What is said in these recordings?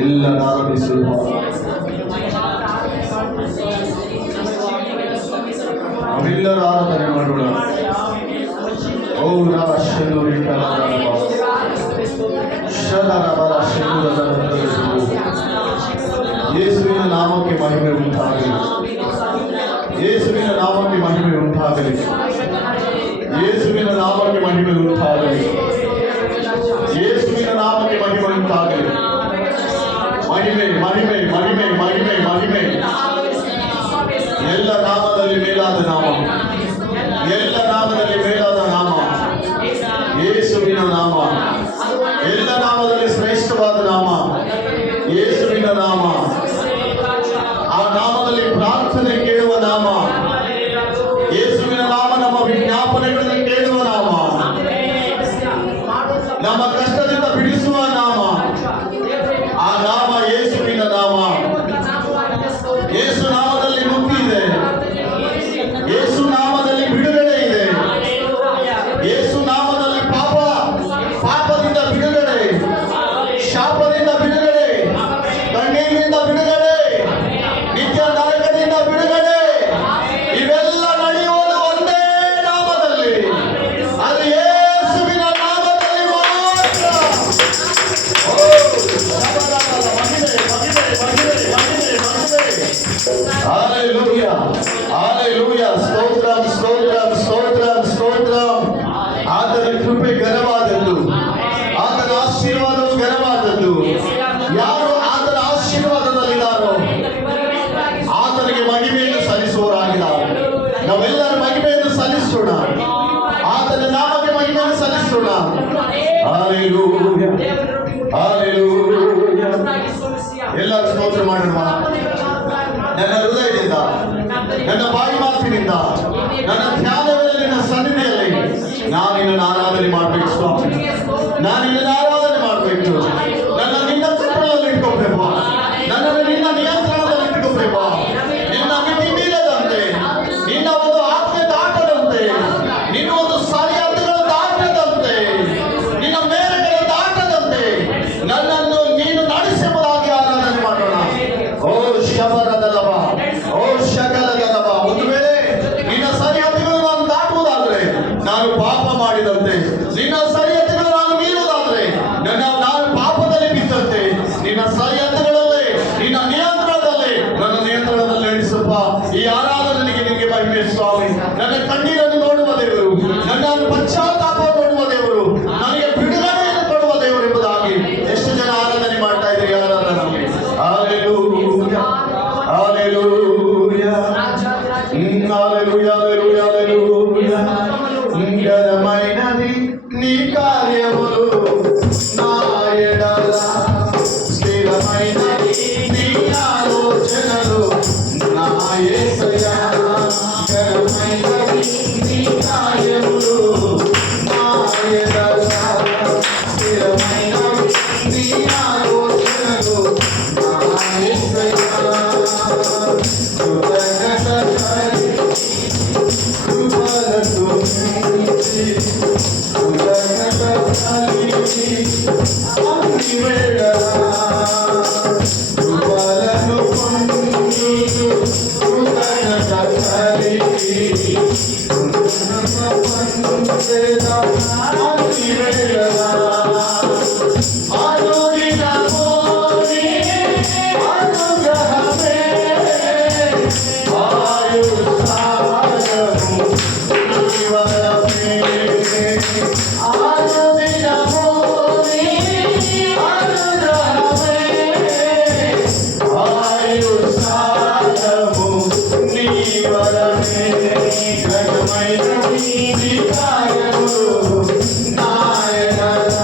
ಎಲ್ಲರೂ ಆರಾಧಿಸುವ ನಾವೆಲ್ಲರೂ ಆರಾಧನೆ ಮಾಡೋಣ. ಯೇಸುವಿನ ನಾಮಕ್ಕೆ ಮಹಿಮೆ ಉಂಟಾಗಲಿ. ಯೇಸುವಿನ ನಾಮಕ್ಕೆ ಮಹಿಮೆ ಉಂಟಾಗಲಿ. ಯೇಸುವಿನ ನಾಮಕ್ಕೆ ಮಹಿಮೆ ಉಂಟಾಗಲಿ. ಯೇಸುವಿನ ನಾಮಕ್ಕೆ ಮಹಿಮೆ ಉಂಟಾಗಲಿ. ಮಹಿಮೆ ಮಹಿಮೆ ಮಹಿಮೆ ಮಹಿಮೆ ಮಹಿಮೆ ಎಲ್ಲ ನಾಮದಲ್ಲಿ ಮೇಲಾದ ನಾಮ, ಎಲ್ಲ ನಾಮದಲ್ಲಿ ಮೇಲಾದ ನಾಮ ಯೇಸುವಿನ ನಾಮ. ಎಲ್ಲ ನಾಮದಲ್ಲಿ ಶ್ರೇಷ್ಠವಾದ ನಾಮ ಯೇಸುವಿನ ನಾಮ. ಆ ನಾಮದಲ್ಲಿ ಪ್ರಾರ್ಥನೆ ಕೇಳುವ ನಾಮ ಯೇಸುವಿನ ನಾಮ. ನಮ್ಮ ವಿಜ್ಞಾಪನೆಗಳನ್ನು ಕೇಳುವ ನಾಮ, ನಮ್ಮ ಕಷ್ಟದಿಂದ ಬಿಡಿಸುವ ನಾಮ. ಆ ನಾಮ ಯೇಸುವಿನ ನಾಮ. ಯೇಸು ನಾಮದಲ್ಲಿ ಮುಕ್ತಿ ಇದೆ. ಯೇಸು ನಾಮದಲ್ಲಿ ಬಿಡುಗಡೆ ಇದೆ. ಯೇಸು ನಾಮದಲ್ಲಿ ಪಾಪದಿಂದ ಬಿಡುಗಡೆ, ಶಾಪದಿಂದ ಬಿಡುಗಡೆ, ಕಣ್ಣೀರಿನಿಂದ ಬಿಡುಗಡೆ, ನಿತ್ಯ ನರಕದಿಂದ ಬಿಡುಗಡೆ. ಇವೆಲ್ಲ ನಡೆಯುವುದು ಒಂದೇ ನಾಮದಲ್ಲಿ, ಅದು ಯೇಸುವಿನ ನಾಮದಲ್ಲಿ ಮಾತ್ರ. Hallelujah. Hallelujah. ಸ್ತೋತ್ರಂ ಸ್ತೋತ್ರಂ ಸ್ತೋತ್ರಂ ಸ್ತೋತ್ರಂ. ಆತನ ಕೃಪೆ ಘನವಾದದ್ದು, ಆತನ ಆಶೀರ್ವಾದವು ಘನವಾದದ್ದು. ಯಾರು ಆತನ ಆಶೀರ್ವಾದದಲ್ಲಿದ್ದಾರೋ ಆತನಿಗೆ ಮಹಿಮೆಯನ್ನು ಸಲ್ಲಿಸುವವರಾಗಿದ್ದಾರೆ. ನಾವೆಲ್ಲರೂ ಮಹಿಮೆಯನ್ನು ಸಲ್ಲಿಸೋಣ, ಆತನ ನಾಮಕ್ಕೆ ಮಹಿಮೆಯನ್ನು ಸಲ್ಲಿಸೋಣ. Hallelujah. Hallelujah. ಎಲ್ಲರೂ ಸ್ತೋತ್ರ ಮಾಡೋಣ. ನನ್ನ ಹೃದಯದಿಂದ, ನನ್ನ ಬಾಯಿ ಮಾತಿನಿಂದ, ನನ್ನ ಧ್ಯಾನದಲ್ಲಿ, ನನ್ನ ಸನ್ನಿಧಿಯಲ್ಲಿ ನಾನು ನಿನ್ನನ್ನು ಆರಾಧನೆ ಮಾಡಬೇಕು ಸ್ವಾಮಿ. ನಾನು ನಿನ್ನನ್ನು ಆರಾಧನೆ ಮಾಡಬೇಕು. ನನ್ನ ನಿನ್ನ ಚಿತ್ರದಲ್ಲಿ ಇಟ್ಕೋಬೇಕು. ನನ್ನನ್ನು ನಿನ್ನ ನಿಯಂತ್ರಣದಲ್ಲಿ ಇಟ್ಕೋಬೇಕು. ನಿನ್ನ ಮಿತಿ ಮೀರದಂತೆ, ನಿನ್ನ ಒಂದು ಆಜ್ಞೆ ದಾಟದಂತೆ, ನಿನ್ನ ಒಂದು ಸರಿಹದ್ದುಗಳು ದಾಟದಂತೆ, ನಿನ್ನ ಮೇರೆಗಳು ದಾಟದಂತೆ ನನ್ನನ್ನು ನೀನು ನಡೆಸುವುದಾಗಿ ಆರಾಧನೆ ಮಾಡೋಣ. ಓ ಶಬರದಲವ, ಓ ಶಕಲದಲವ. ಒಂದು ವೇಳೆ ನಿನ್ನ ಸರಿಹದ್ದುಗಳು ನಾನು ದಾಟುವುದಾದ್ರೆ, ನಾನು ಪಾಪ ಮಾಡಿದಂತೆ, ನಿನ್ನ ಸರಿಹದ್ದುಗಳು ನಾನು ಮೀರುವುದಾದ್ರೆ ನಾನು ಪಾಪದಲ್ಲಿ ಬಿದ್ದಂತೆ. ನಿನ್ನ ಸರಿಹದ್ದುಗಳಲ್ಲೇ, ನಿನ್ನ ನಿಯಂತ್ರಣದಲ್ಲೇ, ನನ್ನ ನಿಯಂತ್ರಣದಲ್ಲಿ ನಡೆಸಪ್ಪ. ಈ ಆರಾಧನೆಗೆ ನಿನಗೆ ಮಹಿಮೆ ಸ್ವಾಮಿ. ನನ್ನ ಕಣ್ಣೀರನ್ನು ನೋಡುವ ದೇವರು, ನನ್ನ ಪಶ್ಚಾತ್ತಾಪ ನೋಡುವ ದೇವರು, ನನಗೆ ಬಿಡುಗಡೆಯನ್ನು ಕೊಡುವ ದೇವರು ಎಂಬುದಾಗಿ ಎಷ್ಟು ಜನ ಆರಾಧನೆ ಮಾಡ್ತಾ ಇದ್ದೀರಿ? ಆರಾಧನೆ Hallelujah. Hallelujah. Hallelujah. Hallelujah. ఘనమైనది నీ కార్యములు నా ఎడల, స్థిరమైనది నీ ఆలోచనలు నా యేసయ్యా. ఘనమైనది నీ కార్యములు నా ఎడల, స్థిరమైనది నీ ఆలోచనలు నా యేసయ్యా. ఘనమైన నీ కార్యములు నా ఎడల,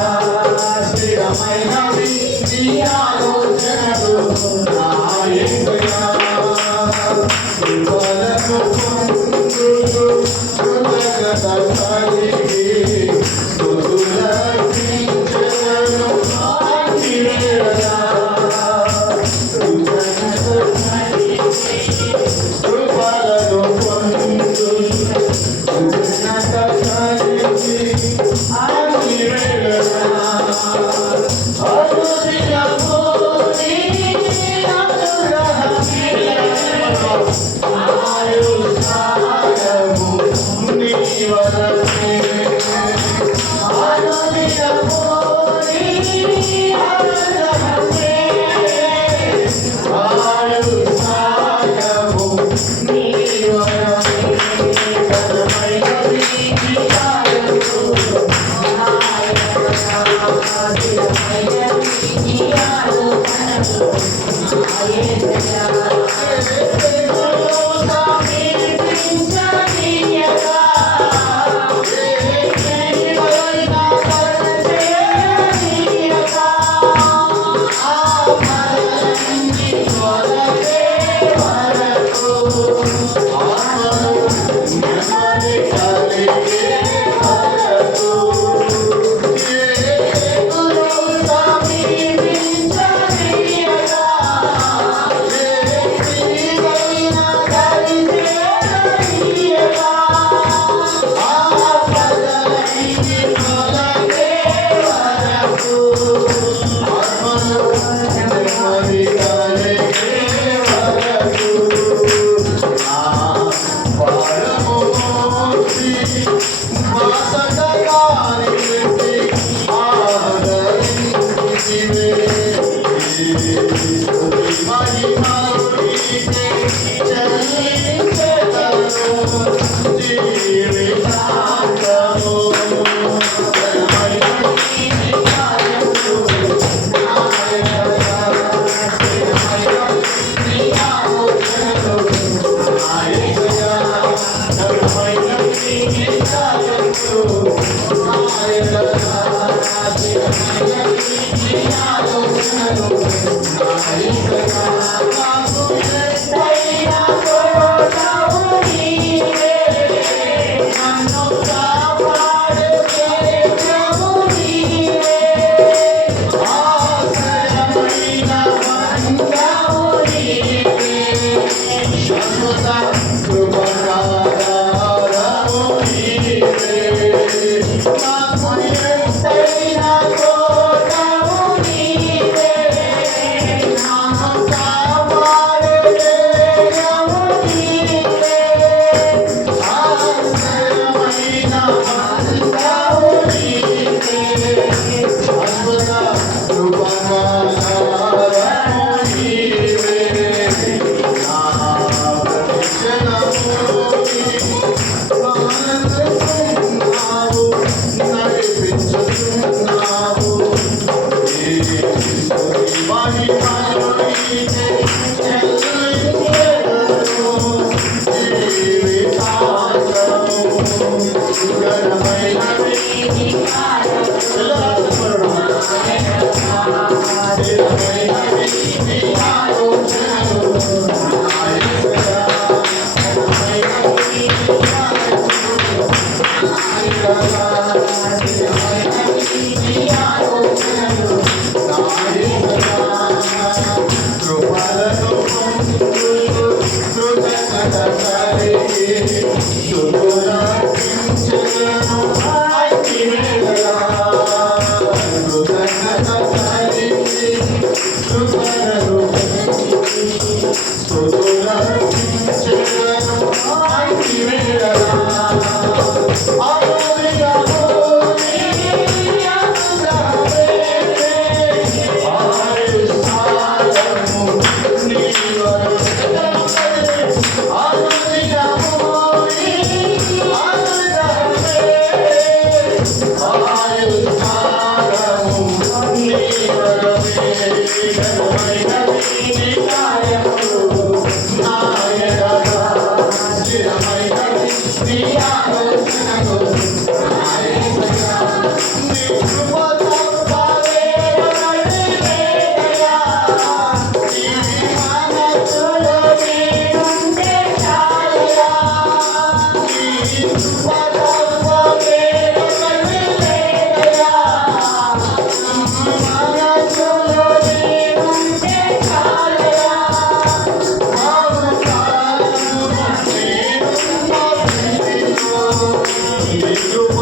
నీ కృప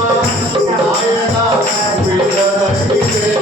ఆయన విడదగితే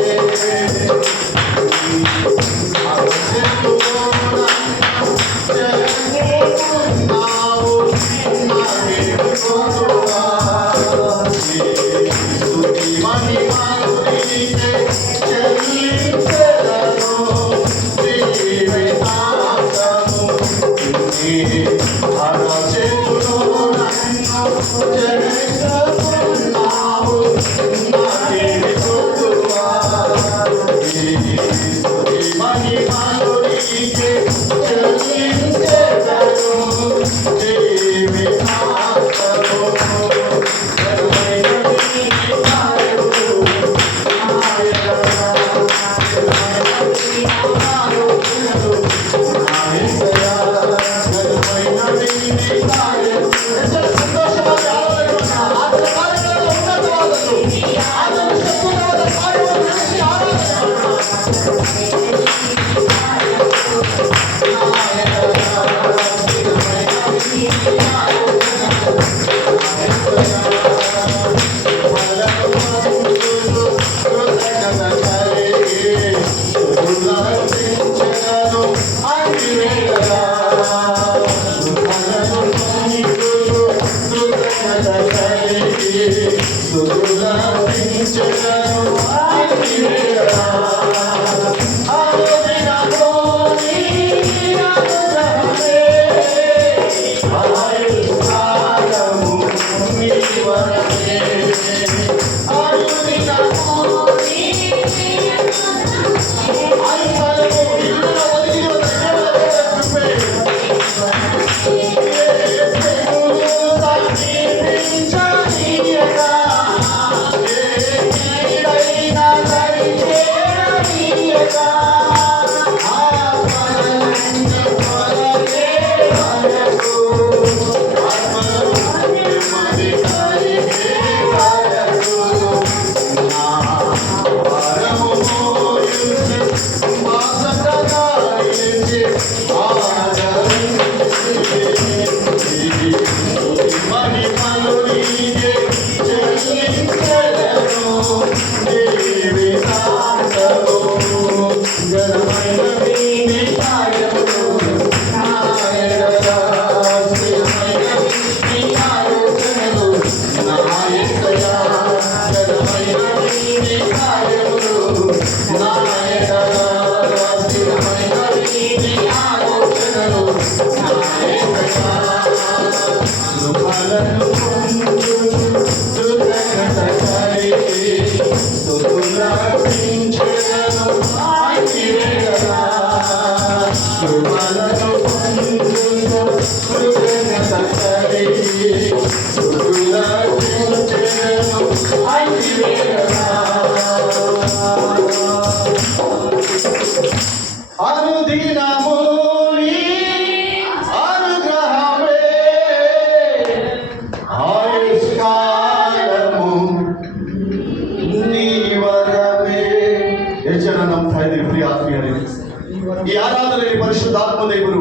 ಈ ಆರಾಧನೆಯಲ್ಲಿ ಪರಿಶುದ್ಧಾತ್ಮ ದೇವರು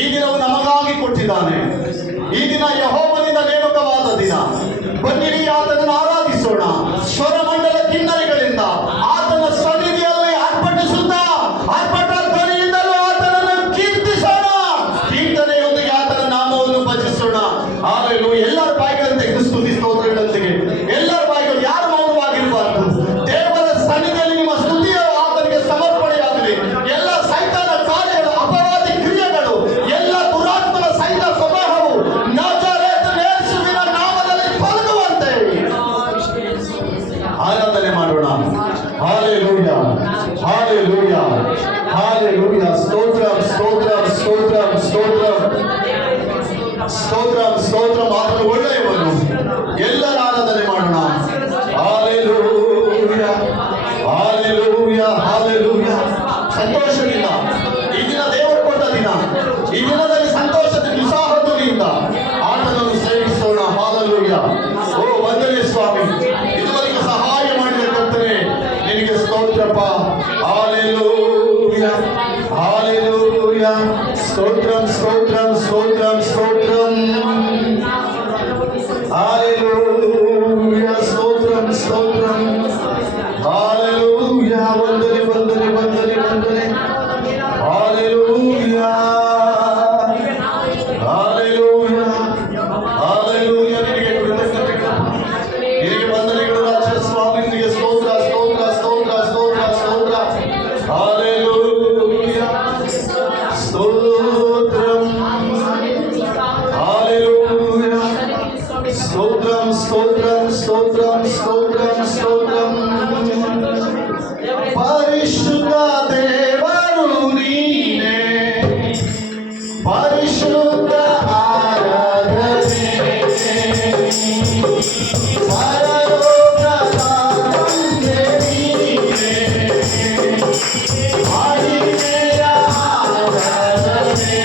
ಈ ದಿನವು ನಮಗಾಗಿ ಕೊಟ್ಟಿದ್ದಾನೆ. ಈ ದಿನ ಯೆಹೋವನಿಂದ ನೇಮಕವಾದ ದಿನ. ಬನ್ನಿರಿ, ಆತನನ್ನು ಆರಾಧಿಸೋಣ. ಸ್ವರಮಂಡಲ ಕಿನ್ನರಿಗಳಿಂದ ಆತನ ಸನ್ನಿಧಿಯಲ್ಲಿ ಅರ್ಪಣಿಸುತ್ತಾ ಅರ್ಪಟ ಧ್ವನಿಯಿಂದಲೂ ಆತನನ್ನು ಕೀರ್ತಿಸೋಣ. ಕೀರ್ತನೆಯೊಂದಿಗೆ ಆತನ ನಾಮವನ್ನು ಭಜಿಸೋಣ. ಆಮೇಲೆ ಎಲ್ಲರ ಬಾಯಿಗಳಂತೆ ಸ್ತುತಿ ಸ್ತೋತ್ರಗಳೊಂದಿಗೆ ಎಲ್ಲರ ಬಾಯಿಗಳು ಯಾರು ಮೌನವಾಗಿರಬಾರದು. ದೇವರ ಸನ್ನಿಧಿಯಲ್ಲಿ ನಿಮ್ಮ ಸ್ತುತಿಯ ಆತನಿಗೆ ಸಮರ್ಪಣೆಯಾಗಲಿ. ಎಲ್ಲ ಸೈತಾನ ಕಾರ್ಯಗಳು, ಅಪವಾದಿ ಕ್ರಿಯೆಗಳು, ಎಲ್ಲ ದುರಾತ್ಮನ ಸೈತ ಸ್ವಭಾವವು ನಜರೇತಿನ ಯೇಸುವಿನ ನಾಮದಲ್ಲಿ ತೊಲಗುವಂತೆ ಆರಾಧನೆ ಮಾಡೋಣ. Hallelujah, hallelujah, hallelujah. ಸ್ತೋತ್ರಂ, ಸ್ತೋತ್ರಂ, ಸ್ತೋತ್ರಂ, ಸ್ತೋತ್ರಂ, ಸ್ತೋತ್ರಂ, ಸ್ತೋತ್ರಂ. ಆತನು ಒಳ್ಳೆಯವನು. ಎಲ್ಲರ ಆರಾಧನೆ ಮಾಡೋಣ. Hallelujah, hallelujah, hallelujah. ಸಂತೋಷದಿಂದ ಈ ದಿನ ದೇವರು ಕೊಟ್ಟ ದಿನ. ಈ ದಿನದಲ್ಲಿ ಸಂತೋಷದ ಉತ್ಸಾಹದಿಂದ ಆತನನ್ನು ಸೇವಿಸೋಣ. ಹಾಲೆಲೂಯಾ. ಓ ವಂದನೆ ಸ್ವಾಮಿ, ಇದುವರೆಗೆ ಸಹಾಯ ಮಾಡಿದ ಕರ್ತನೇ ನಿನಗೆ ಸ್ತೋತ್ರಪ್ಪ. Hallelujah, hallelujah. ಸ್ತೋತ್ರಂ, ಸ್ತೋತ್ರಂ, ಸ್ತೋತ್ರಂ, ಸ್ತೋತ್ರಂ. స్తోత్రం స్తోత్రం స్తోత్రం. పరిశుద్ధ దేవరు నీవే, పరిశుద్ధ ఆరాధనే, పరలోక తండ్రి నీవే, ఆదిమేయ ఆరాధనే,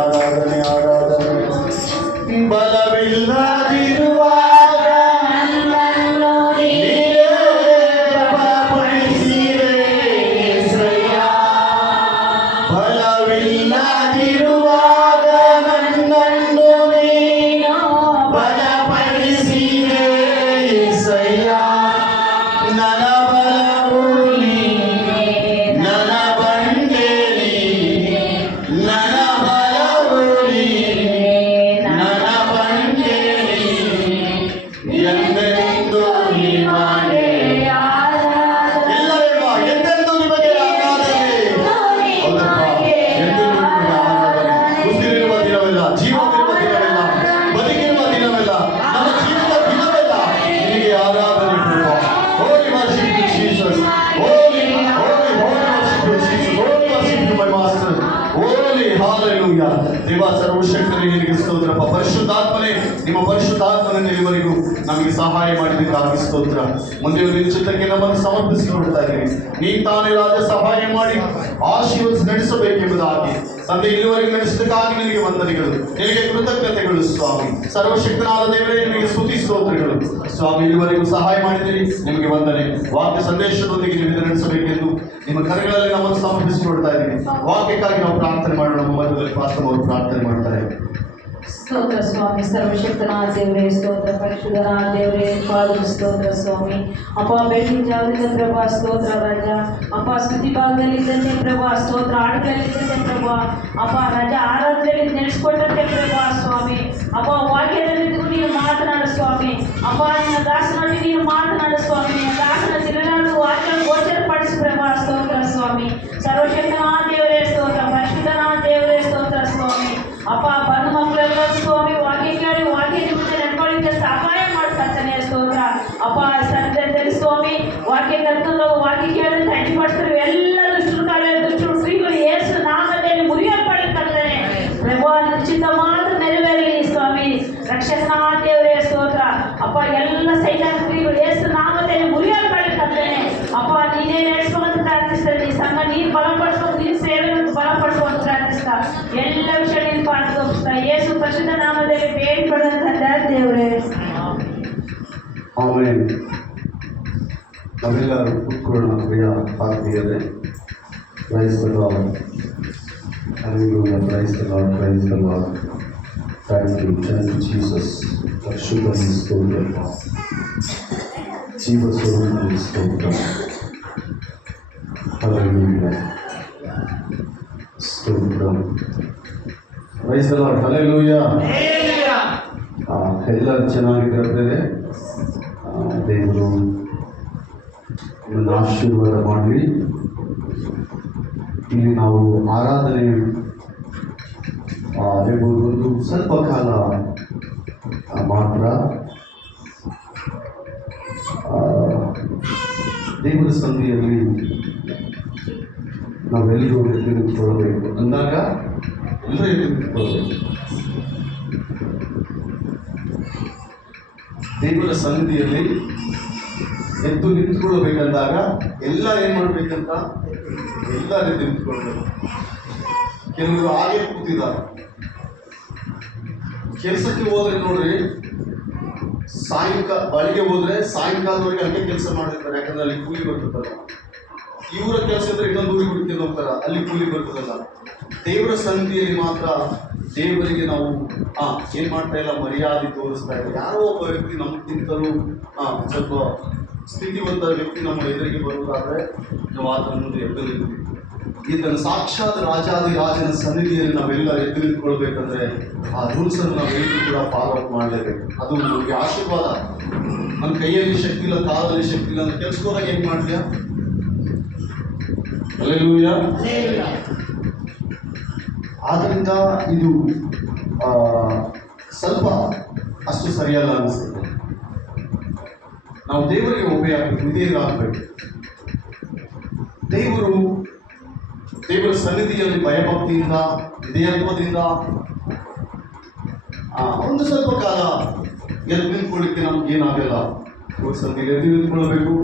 ಆರಾಧನೆ ಆರಾಧನೆ ಬಲವಿಲ್ಲದಿರುವಾಗ ನೀನೇ ಬಲಪಡಿಸಿದೆ యేసయ్య. ಬಲವಿಲ್ಲದಿರುವಾಗ ನನ್ನನ್ನು ನೀನು ಬಲಪಡಿಸಿದೆ యేసయ్య. ನನ್ನ ಬಲವು ನೀನೇ, ನನ್ನ ಬಂಡೆ ನೀನೇ, ನನ್ನ ಬಲವು ನೀನೇ, ನನ್ನ ಬಂಡೆ ನೀನೇ, ಎಂದೆಂದೂ ನಿಮಗೆ ಎಲ್ಲರಿಗೂ ಎಂದೆಂದೂ ನಿಮಗೆ ಆರಾಧನೆ. ಹೌದಪ್ಪ, ಎಂದೆಂದೂ ನಿಮಗೆ ಆರಾಧನೆ. ಉಸಿರಿರುವ ದಿನವೆಲ್ಲ, ಜೀವವಿರುವ ದಿನವೆಲ್ಲ, ಬದುಕಿರುವ ದಿನವೆಲ್ಲ, ನಮ್ಮ ಜೀವಿತ ದಿನವೆಲ್ಲ ನಿನಗೆ ಆರಾಧನೆ ಕೊಡುವ. Holy worship you, Jesus. Holy worship you, Jesus. Holy worship you, my master. Holy hallelujah. ದೇವ ಸರ್ವಶಕ್ತನೇ ನಿನಗೆ ಸ್ತೋತ್ರಪ್ಪ. ಪರಿಶುದ್ಧಾತ್ಮನೇ, ನಿಮ್ಮ ಪರಿಶುದ್ಧಾತ್ಮನ ಇವರಿಗೂ ನಮಗೆ ಸಹಾಯ ಮಾಡಿದ್ದಕ್ಕಾಗಿ ಸ್ತೋತ್ರ. ಮುಂದೆ ನಿನ್ನ ಚಿತ್ತಕ್ಕೆ ನಮ್ಮನ್ನು ಸಮರ್ಪಿಸಿಕೊಳ್ತಾ ಇದ್ದೀವಿ. ನೀನು ತಾನೇ ರಾಜ ಸಹಾಯ ಮಾಡಿ ಆಶೀರ್ವದಿಸಿ ನಡೆಸಬೇಕೆಂಬುದಾಗಿ ತಂದೆ ಇಲ್ಲಿವರೆಗೆ ನಡೆಸಿದ್ದಕ್ಕಾಗಿ ನಿನಗೆ ವಂದನೆಗಳು, ನಿನಗೆ ಕೃತಜ್ಞತೆಗಳು ಸ್ವಾಮಿ. ಸರ್ವಶಕ್ತನಾದ ದೇವರೇ ನಿಮಗೆ ಸ್ತುತಿ ಸ್ತೋತ್ರಗಳು ಸ್ವಾಮಿ. ಇಲ್ಲಿವರೆಗೂ ಸಹಾಯ ಮಾಡಿದ್ದೀರಿ, ನಿಮಗೆ ವಂದನೆ. ವಾಕ್ಯ ಸಂದೇಶದೊಂದಿಗೆ ನೀವು ನಡೆಸಬೇಕೆಂದು ನಿಮ್ಮ ಕರೆಗಳಲ್ಲಿ ನಮ್ಮನ್ನು ಸಮರ್ಪಿಸಿಕೊಳ್ತಾ ಇದ್ದೀವಿ. ವಾಕ್ಯಕ್ಕಾಗಿ ನಾವು ಪ್ರಾರ್ಥನೆ ಮಾಡೋಣ. ನಮ್ಮ ಮಧ್ಯದಲ್ಲಿ ಪಾಸ್ಟರ್ ಅವರು ಪ್ರಾರ್ಥನೆ ಮಾಡ್ತಾರೆ. ಸ್ತೋತ್ರ ಸ್ವಾಮಿ. ಸರ್ವಶಕ್ತನಾದ ದೇವರೇ ಸ್ತೋತ್ರ, ಪರಿಶುದ್ಧನಾದ ದೇವರೇ ಪಾದ ಸ್ತೋತ್ರ ಸ್ವಾಮಿ. ಅಪ್ಪ ಬೆಳಗಿನ ಜಾವದಿಂದ ಪ್ರಭಾ ಸ್ತೋತ್ರ ರಾಜ. ಅಪ್ಪ ಸ್ತುತಿ ಭಾಗದಲ್ಲಿದ್ದಂತೆ ಪ್ರಭಾ ಸ್ತೋತ್ರ, ಹಾಡುಗಳಲ್ಲಿದ್ದಂತೆ ಪ್ರಭಾ ಅಪ್ಪ ರಾಜ ಆರಾಧನೆಯಲ್ಲಿ ನಡೆಸಿಕೊಟ್ಟಂತೆ ಪ್ರಭಾ ಸ್ವಾಮಿ. ಅಪ್ಪ ವಾಕ್ಯದಲ್ಲಿ ನೀನು ಮಾತನಾಡು ಸ್ವಾಮಿ. ಅಪ್ಪ ನಿನ್ನ ದಾಸನಲ್ಲಿ ನೀನು ಮಾತನಾಡು ಸ್ವಾಮಿ. ನಿನ್ನ ದಾಸನ ದಿನನಾಡು ವಾಕ್ಯ ಗೋಚರಪಡಿಸಿ ಪ್ರಭಾ ಸ್ತೋತ್ರ ಸ್ವಾಮಿ. ಸರ್ವಶಕ್ತನಾದ ದೇವರೇ ಸ್ತೋತ್ರ, ಪರಿಶುದ್ಧನಾದ ದೇವರೇ ಸ್ತೋತ್ರ ಸ್ವಾಮಿ. ಅಪ್ಪ ಬಂದು ಮಕ್ಕಳೆಲ್ಲ ಸ್ವಾಮಿ ವಾಕ್ಯ ಕೇಳಿ ವಾಕ್ಯ ನಿಮ್ಮನ್ನು ನಡ್ಕೊಳ್ಳಿಕ್ಕೆ ಸಹಾಯ ಮಾಡ್ತಾನೆ ಸ್ತೋತ್ರ. ಅಪ್ಪ ಸಂದರ್ಭದಲ್ಲಿ ಸ್ವಾಮಿ ವಾಕ್ಯ ಕರ್ಕೊಂಡು ವಾಕ್ಯ ಕೇಳಿ ಅಡ್ಡಿಪಡಿಸ್ತಾರೆ ಎಲ್ಲ ದುಷ್ಟರು ಕಾಲ ದುಷ್ಟರು ಶ್ರೀಗಳು ಯೇಸು ನಾಮದಲ್ಲಿ ಮುರಿಯಲ್ಪಡುತ್ತಾನೆ. ಪ್ರಭು ನಿಶ್ಚಿತ ಮಾತ್ರ ನೆರವೇರಲಿ ಸ್ವಾಮಿ. ರಕ್ಷಕನಾದ ದೇವರೇ ಸ್ತೋತ್ರ. ಅಪ್ಪ ಎಲ್ಲ ಸೈತಾನ ಶ್ರೀಗಳು ಯೇಸು ನಾಮದಲ್ಲಿ ಮುರಿಯಲ್ಪಡುತ್ತಾನೆ. ಅಪ್ಪ ನೀನೇ ನಡೆಸುವಂತ ಪ್ರಾರ್ಥಿಸ್ತಾರೆ. ನೀ ಸಂಘ ನೀನು ಬಲಪಡಿಸುವಂತ, ನೀನು ಸೇವೆ ಬಲಪಡಿಸುವಂತ ಪ್ರಾರ್ಥಿಸ್ತಾ ಎಲ್ಲ ವಿಷಯ ನೀನು ಪಾಠ ಯೇಸು ಪರಿಶುದ್ಧ ನಾಮದಲ್ಲಿ ಬೇಡಿಕೊಳ್ಳುವಂತ ದೇವರೇ. ಆಮೇಲೆ ನಾವೆಲ್ಲರೂ ಕೂತ್ಕೊಳ್ಳೋಣ. ಪ್ರಿಯ ಆತ್ಮೀಯರೇ, praise the Lord. Hallelujah. Praise the Lord, praise the Lord. Thank you Jesus. ಪರಿಶುದ್ಧ ಸ್ತೋತ್ರ, ಜೀವ ಸ್ವರೂಪ ಸ್ತೋತ್ರ. ಹಲ್ಲೆಲೂಯಾ, ಸ್ತೋತ್ರ. Praise the Lord. ಹಲ್ಲೆಲೂಯಾ. ಎಲ್ಲರೂ ಚೆನ್ನಾಗಿದ್ದಾರೆ. ದೇವರು ನಿಮ್ಮನ್ನು ಆಶೀರ್ವಾದ ಮಾಡಲಿ. ಇಲ್ಲಿ ನಾವು ಆರಾಧನೆ ಎಂಬುದು ಒಂದು ಸ್ವಲ್ಪ ಕಾಲ ಮಾತ್ರ. ದೇವರ ಸಂಧಿಯಲ್ಲಿ ನಾವೆಲ್ಲರೂ ಎದ್ದು ನಿಂತ್ಕೊಳ್ಬೇಕು ಅಂದಾಗ ಎಲ್ಲರೂ ಎದ್ದು ನಿಂತ್ಕೊಳ್ಬೇಕು. ದೇವರ ಸನ್ನಿಧಿಯಲ್ಲಿ ಎದ್ದು ನಿಂತ್ಕೊಳ್ಬೇಕಂದಾಗ ಎಲ್ಲ ಏನು ಮಾಡ್ಬೇಕಂತ ಎಲ್ಲರೂ ಎದ್ದು ನಿಂತ್ಕೊಳ್ಬೇಕು. ಕೆಲವರು ಹಾಗೆ ಕೂತಿದ್ದಾರೆ. ಕೆಲಸಕ್ಕೆ ಹೋದ್ರೆ ನೋಡ್ರಿ, ಬೆಳಿಗ್ಗೆ ಹೋದ್ರೆ ಸಾಯಂಕಾಲದವರೆಗೆ ಅಲ್ಲೇ ಕೆಲಸ ಮಾಡಿರ್ತಾರೆ. ಯಾಕಂದ್ರೆ ಅಲ್ಲಿ ಕೂಲಿ ಬರ್ತದಲ್ಲ. ಇವರ ಕೆಲಸ ಇದ್ರೆ ಇನ್ನೊಂದು ಊರಿಗೆ ಹುಡುಕಿಕೊಂಡು ಹೋಗ್ತಾರೆ, ಅಲ್ಲಿ ಕೂಲಿ ಬರ್ತದಲ್ಲ. ದೇವರ ಸನ್ನಿಧಿಯಲ್ಲಿ ಮಾತ್ರ ದೇವರಿಗೆ ನಾವು ಏನ್ ಮಾಡ್ತಾ ಇಲ್ಲ, ಮರ್ಯಾದೆ ತೋರಿಸ್ತಾ ಇಲ್ಲ. ಯಾರೋ ಒಬ್ಬ ವ್ಯಕ್ತಿ ನಮಗಿಂತಲೂ ಸ್ವಲ್ಪ ಸ್ಥಿತಿವಂತ ವ್ಯಕ್ತಿ ನಮ್ಮ ಎದುರಿಗೆ ಬರುವುದಾದ್ರೆ ನಾವು ಆತನ ಮುಂದೆ ಎದ್ದು ನಿಲ್ತೀವಿ. ಇದನ್ನು ಸಾಕ್ಷಾತ್ ರಾಜಾದಿರಾಜನ ಸನ್ನಿಧಿಯಲ್ಲಿ ನಾವೆಲ್ಲ ಎದ್ದು ನಿಂತ್ಕೊಳ್ಬೇಕಂದ್ರೆ ಆ ರೂಲ್ಸ್ ಅನ್ನು ನಾವೆಲ್ಲರೂ ಕೂಡ ಫಾಲೋ ಅಪ್ ಮಾಡಲೇಬೇಕು. ಅದು ನಮಗೆ ಆಶೀರ್ವಾದ. ನನ್ನ ಕೈಯಲ್ಲಿ ಶಕ್ತಿ ಇಲ್ಲ, ಕಾಲದಲ್ಲಿ ಶಕ್ತಿ ಇಲ್ಲ ಅಂತ ಕೆಲ್ಸಕೋದಾಗ ಏನ್ ಮಾಡ್ತೀಯ? ಹಲ್ಲೆಲೂಯಾ. ಆದ್ದರಿಂದ ಇದು ಸ್ವಲ್ಪ ಅಷ್ಟು ಸರಿಯಲ್ಲ ಅನಿಸ್ತದೆ. ನಾವು ದೇವರಿಗೆ ಒಬ್ಬೆಯಾಗಬೇಕು, ವಿಧೇಯರಾಗಬೇಕು. ದೇವರ ಸನ್ನಿಧಿಯಲ್ಲಿ ಭಯಭಕ್ತಿಯಿಂದ, ವಿಧೇಯತ್ವದಿಂದ ಒಂದು ಸ್ವಲ್ಪ ಕಾಲ ಎದ್ದು ನಿಂತ್ಕೊಳ್ಳಿಕ್ಕೆ ನಮ್ಗೆ ಏನಾಗಲ್ಲ. ಸನ್ನಿಧಿಯಲ್ಲಿ ಎದ್ದು ನಿಂತ್ಕೊಳ್ಬೇಕು.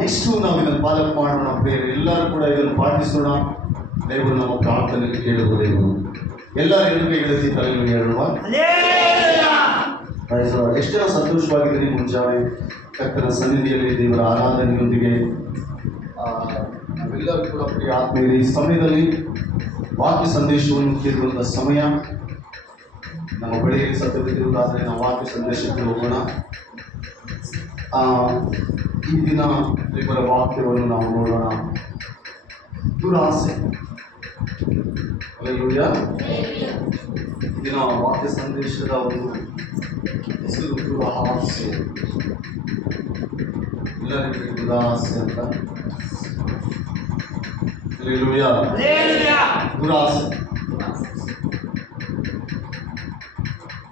ನೆಕ್ಸ್ಟು ನಾವು ಇದನ್ನು ಪಾಲನೆ ಮಾಡೋಣ. ಬೇರೆ ಎಲ್ಲರೂ ಕೂಡ ಇದನ್ನು ಪಾಲಿಸೋಣ. ದೇವರು ನಮ್ಮ ಪ್ರಾರ್ಥನೆಗೆ ಕೇಳುವ ದೇವರು. ಎಲ್ಲರ ಎದುರಿಗೆ ಇಳಿಸಿ ತಲೆಯಲ್ಲಿ ಹೇಳುವ ಎಷ್ಟು ಜನ ಸಂತೋಷವಾಗಿದ್ದೀರಿ? ಮುಂಜಾನೆ ಕರ್ತನ ಸನ್ನಿಧಿಯಲ್ಲಿ ದೇವರ ಆರಾಧನೆಯೊಂದಿಗೆ ನಾವೆಲ್ಲರೂ ಕೂಡ ಪ್ರಿಯ ಆತ್ಮೀಯರೇ, ಈ ಸಮಯದಲ್ಲಿ ವಾಕ್ಯ ಸಂದೇಶವನ್ನು ಕೇಳುವಂಥ ಸಮಯ. ನಮ್ಮ ಬಳಿಯಲ್ಲಿ ಸತ್ಯವಿರುವುದಾದರೆ ನಾವು ವಾಕ್ಯ ಸಂದೇಶಕ್ಕೆ ಹೋಗೋಣ. ಈ ದಿನ ದೇವರ ವಾಕ್ಯವನ್ನು ನಾವು ನೋಡೋಣ. ದುರಾಸೆ. ಹಲ್ಲೆಲೂಯಾ. ದಿನ ವಾಕ್ಯ ಸಂದೇಶದ ಒಂದು ಹೆಸರು ದುರಾಸೆ. ಎಲ್ಲರಿಗೂ ದುರಾಸೆ ಅಂತ. ಹಲ್ಲೆಲೂಯಾ. ದುರಾಸೆ.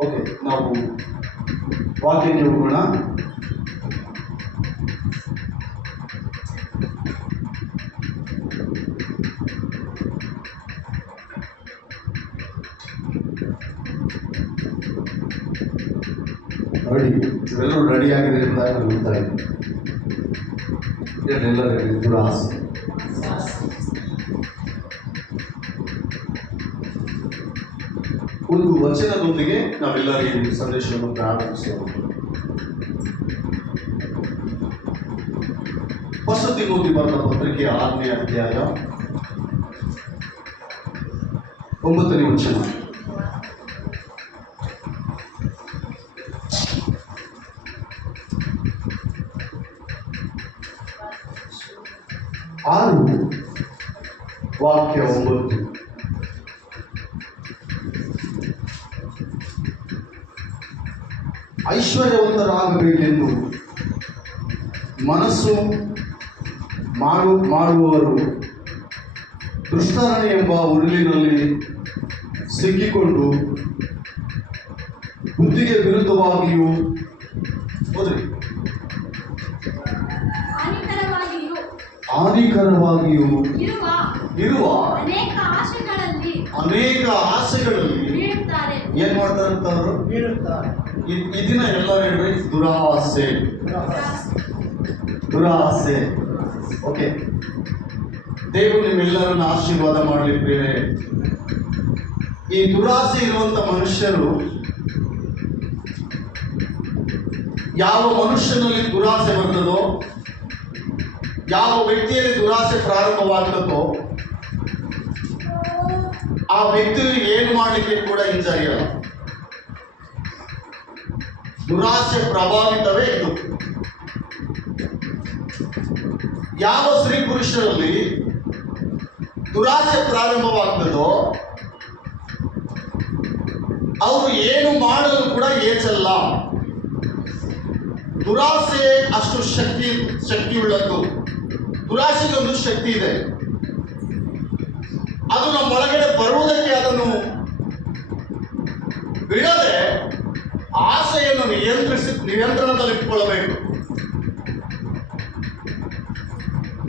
ಓಕೆ, ನಾವು ವಾಕ್ಯಕ್ಕೆ ಹೋಗೋಣ. ಇವೆಲ್ಲರೂ ರೆಡಿ ಆಗಿದೆ ಅಂತ ನಾನು ಹೇಳ್ತಾ ಇದ್ದೀನಿ. ಎಲ್ಲ ರೆಡಿ. ದುರಾಸೆ. ಒಂದು ವಚನದೊಂದಿಗೆ ನಾವೆಲ್ಲರೂ ಈ ಸಂದೇಶವನ್ನು ಪ್ರಾರಂಭಿಸೋಣ. ಫಸ್ಟ್ ತಿಮೋಥಿ ಬರೆದ ಪತ್ರಿಕೆ 6ನೇ ಅಧ್ಯಾಯ 9ನೇ ವಚನ. ಆರು ವಾಕ್ಯ 9. ಐಶ್ವರ್ಯವಂತರಾಗಬೇಕೆಂದು ಮನಸ್ಸು ಮಾಡುವವರು ದುಷ್ಟಾರಣೆ ಎಂಬ ಉರುಳಿನಲ್ಲಿ ಸಿಕ್ಕಿಕೊಂಡು ಬುದ್ಧಿಗೆ ವಿರುದ್ಧವಾಗಿಯೂ ಹಾನಿಕರವಾಗಿಯೂ ಇರುವ ಅನೇಕ ಆಸೆಗಳಲ್ಲಿ ಏನ್ ಮಾಡ್ತಾರಂತ ಅವರು ಇದನ್ನ ಎಲ್ಲ ಹೇಳ್ರಿ. ದುರಾಸೆ. ದುರಾಸೆ. ಓಕೆ, ದೇವರು ನಿಮ್ಮೆಲ್ಲರನ್ನು ಆಶೀರ್ವಾದ ಮಾಡಲಿದ್ದೇವೆ. ಈ ದುರಾಸೆ ಇರುವಂತ ಮನುಷ್ಯರು, ಯಾವ ಮನುಷ್ಯನಲ್ಲಿ ದುರಾಸೆ ಬರ್ತದೋ, ಯಾವ ವ್ಯಕ್ತಿಯಲ್ಲಿ ದುರಾಸೆ ಪ್ರಾರಂಭವಾಗ್ತದೋ ಆ ವ್ಯಕ್ತಿಯು ಏನು ಮಾಡಲಿಕ್ಕೆ ಕೂಡ ಹಿಂಜರಿಯಲ್ಲ. ದುರಾಸೆ ಪ್ರಭಾವಿತವೇ ಇದು. ಯಾವ ಸ್ತ್ರೀ ಪುರುಷರಲ್ಲಿ ದುರಾಸೆ ಪ್ರಾರಂಭವಾಗ್ತದೋ ಅವರು ಏನು ಮಾಡಲು ಕೂಡ ಏಚಲ್ಲ. ದುರಾಸೆ ಅಷ್ಟು ಶಕ್ತಿಯುಳ್ಳದ್ದು. ದುರಾಸೆಗೆ ಒಂದು ಶಕ್ತಿ ಇದೆ. ಅದು ನಮ್ಮ ಒಳಗಡೆ ಬರುವುದಕ್ಕೆ ಅದನ್ನು ಬಿಡದೆ ಆಸೆಯನ್ನು ನಿಯಂತ್ರಣದಲ್ಲಿಟ್ಟುಕೊಳ್ಳಬೇಕು.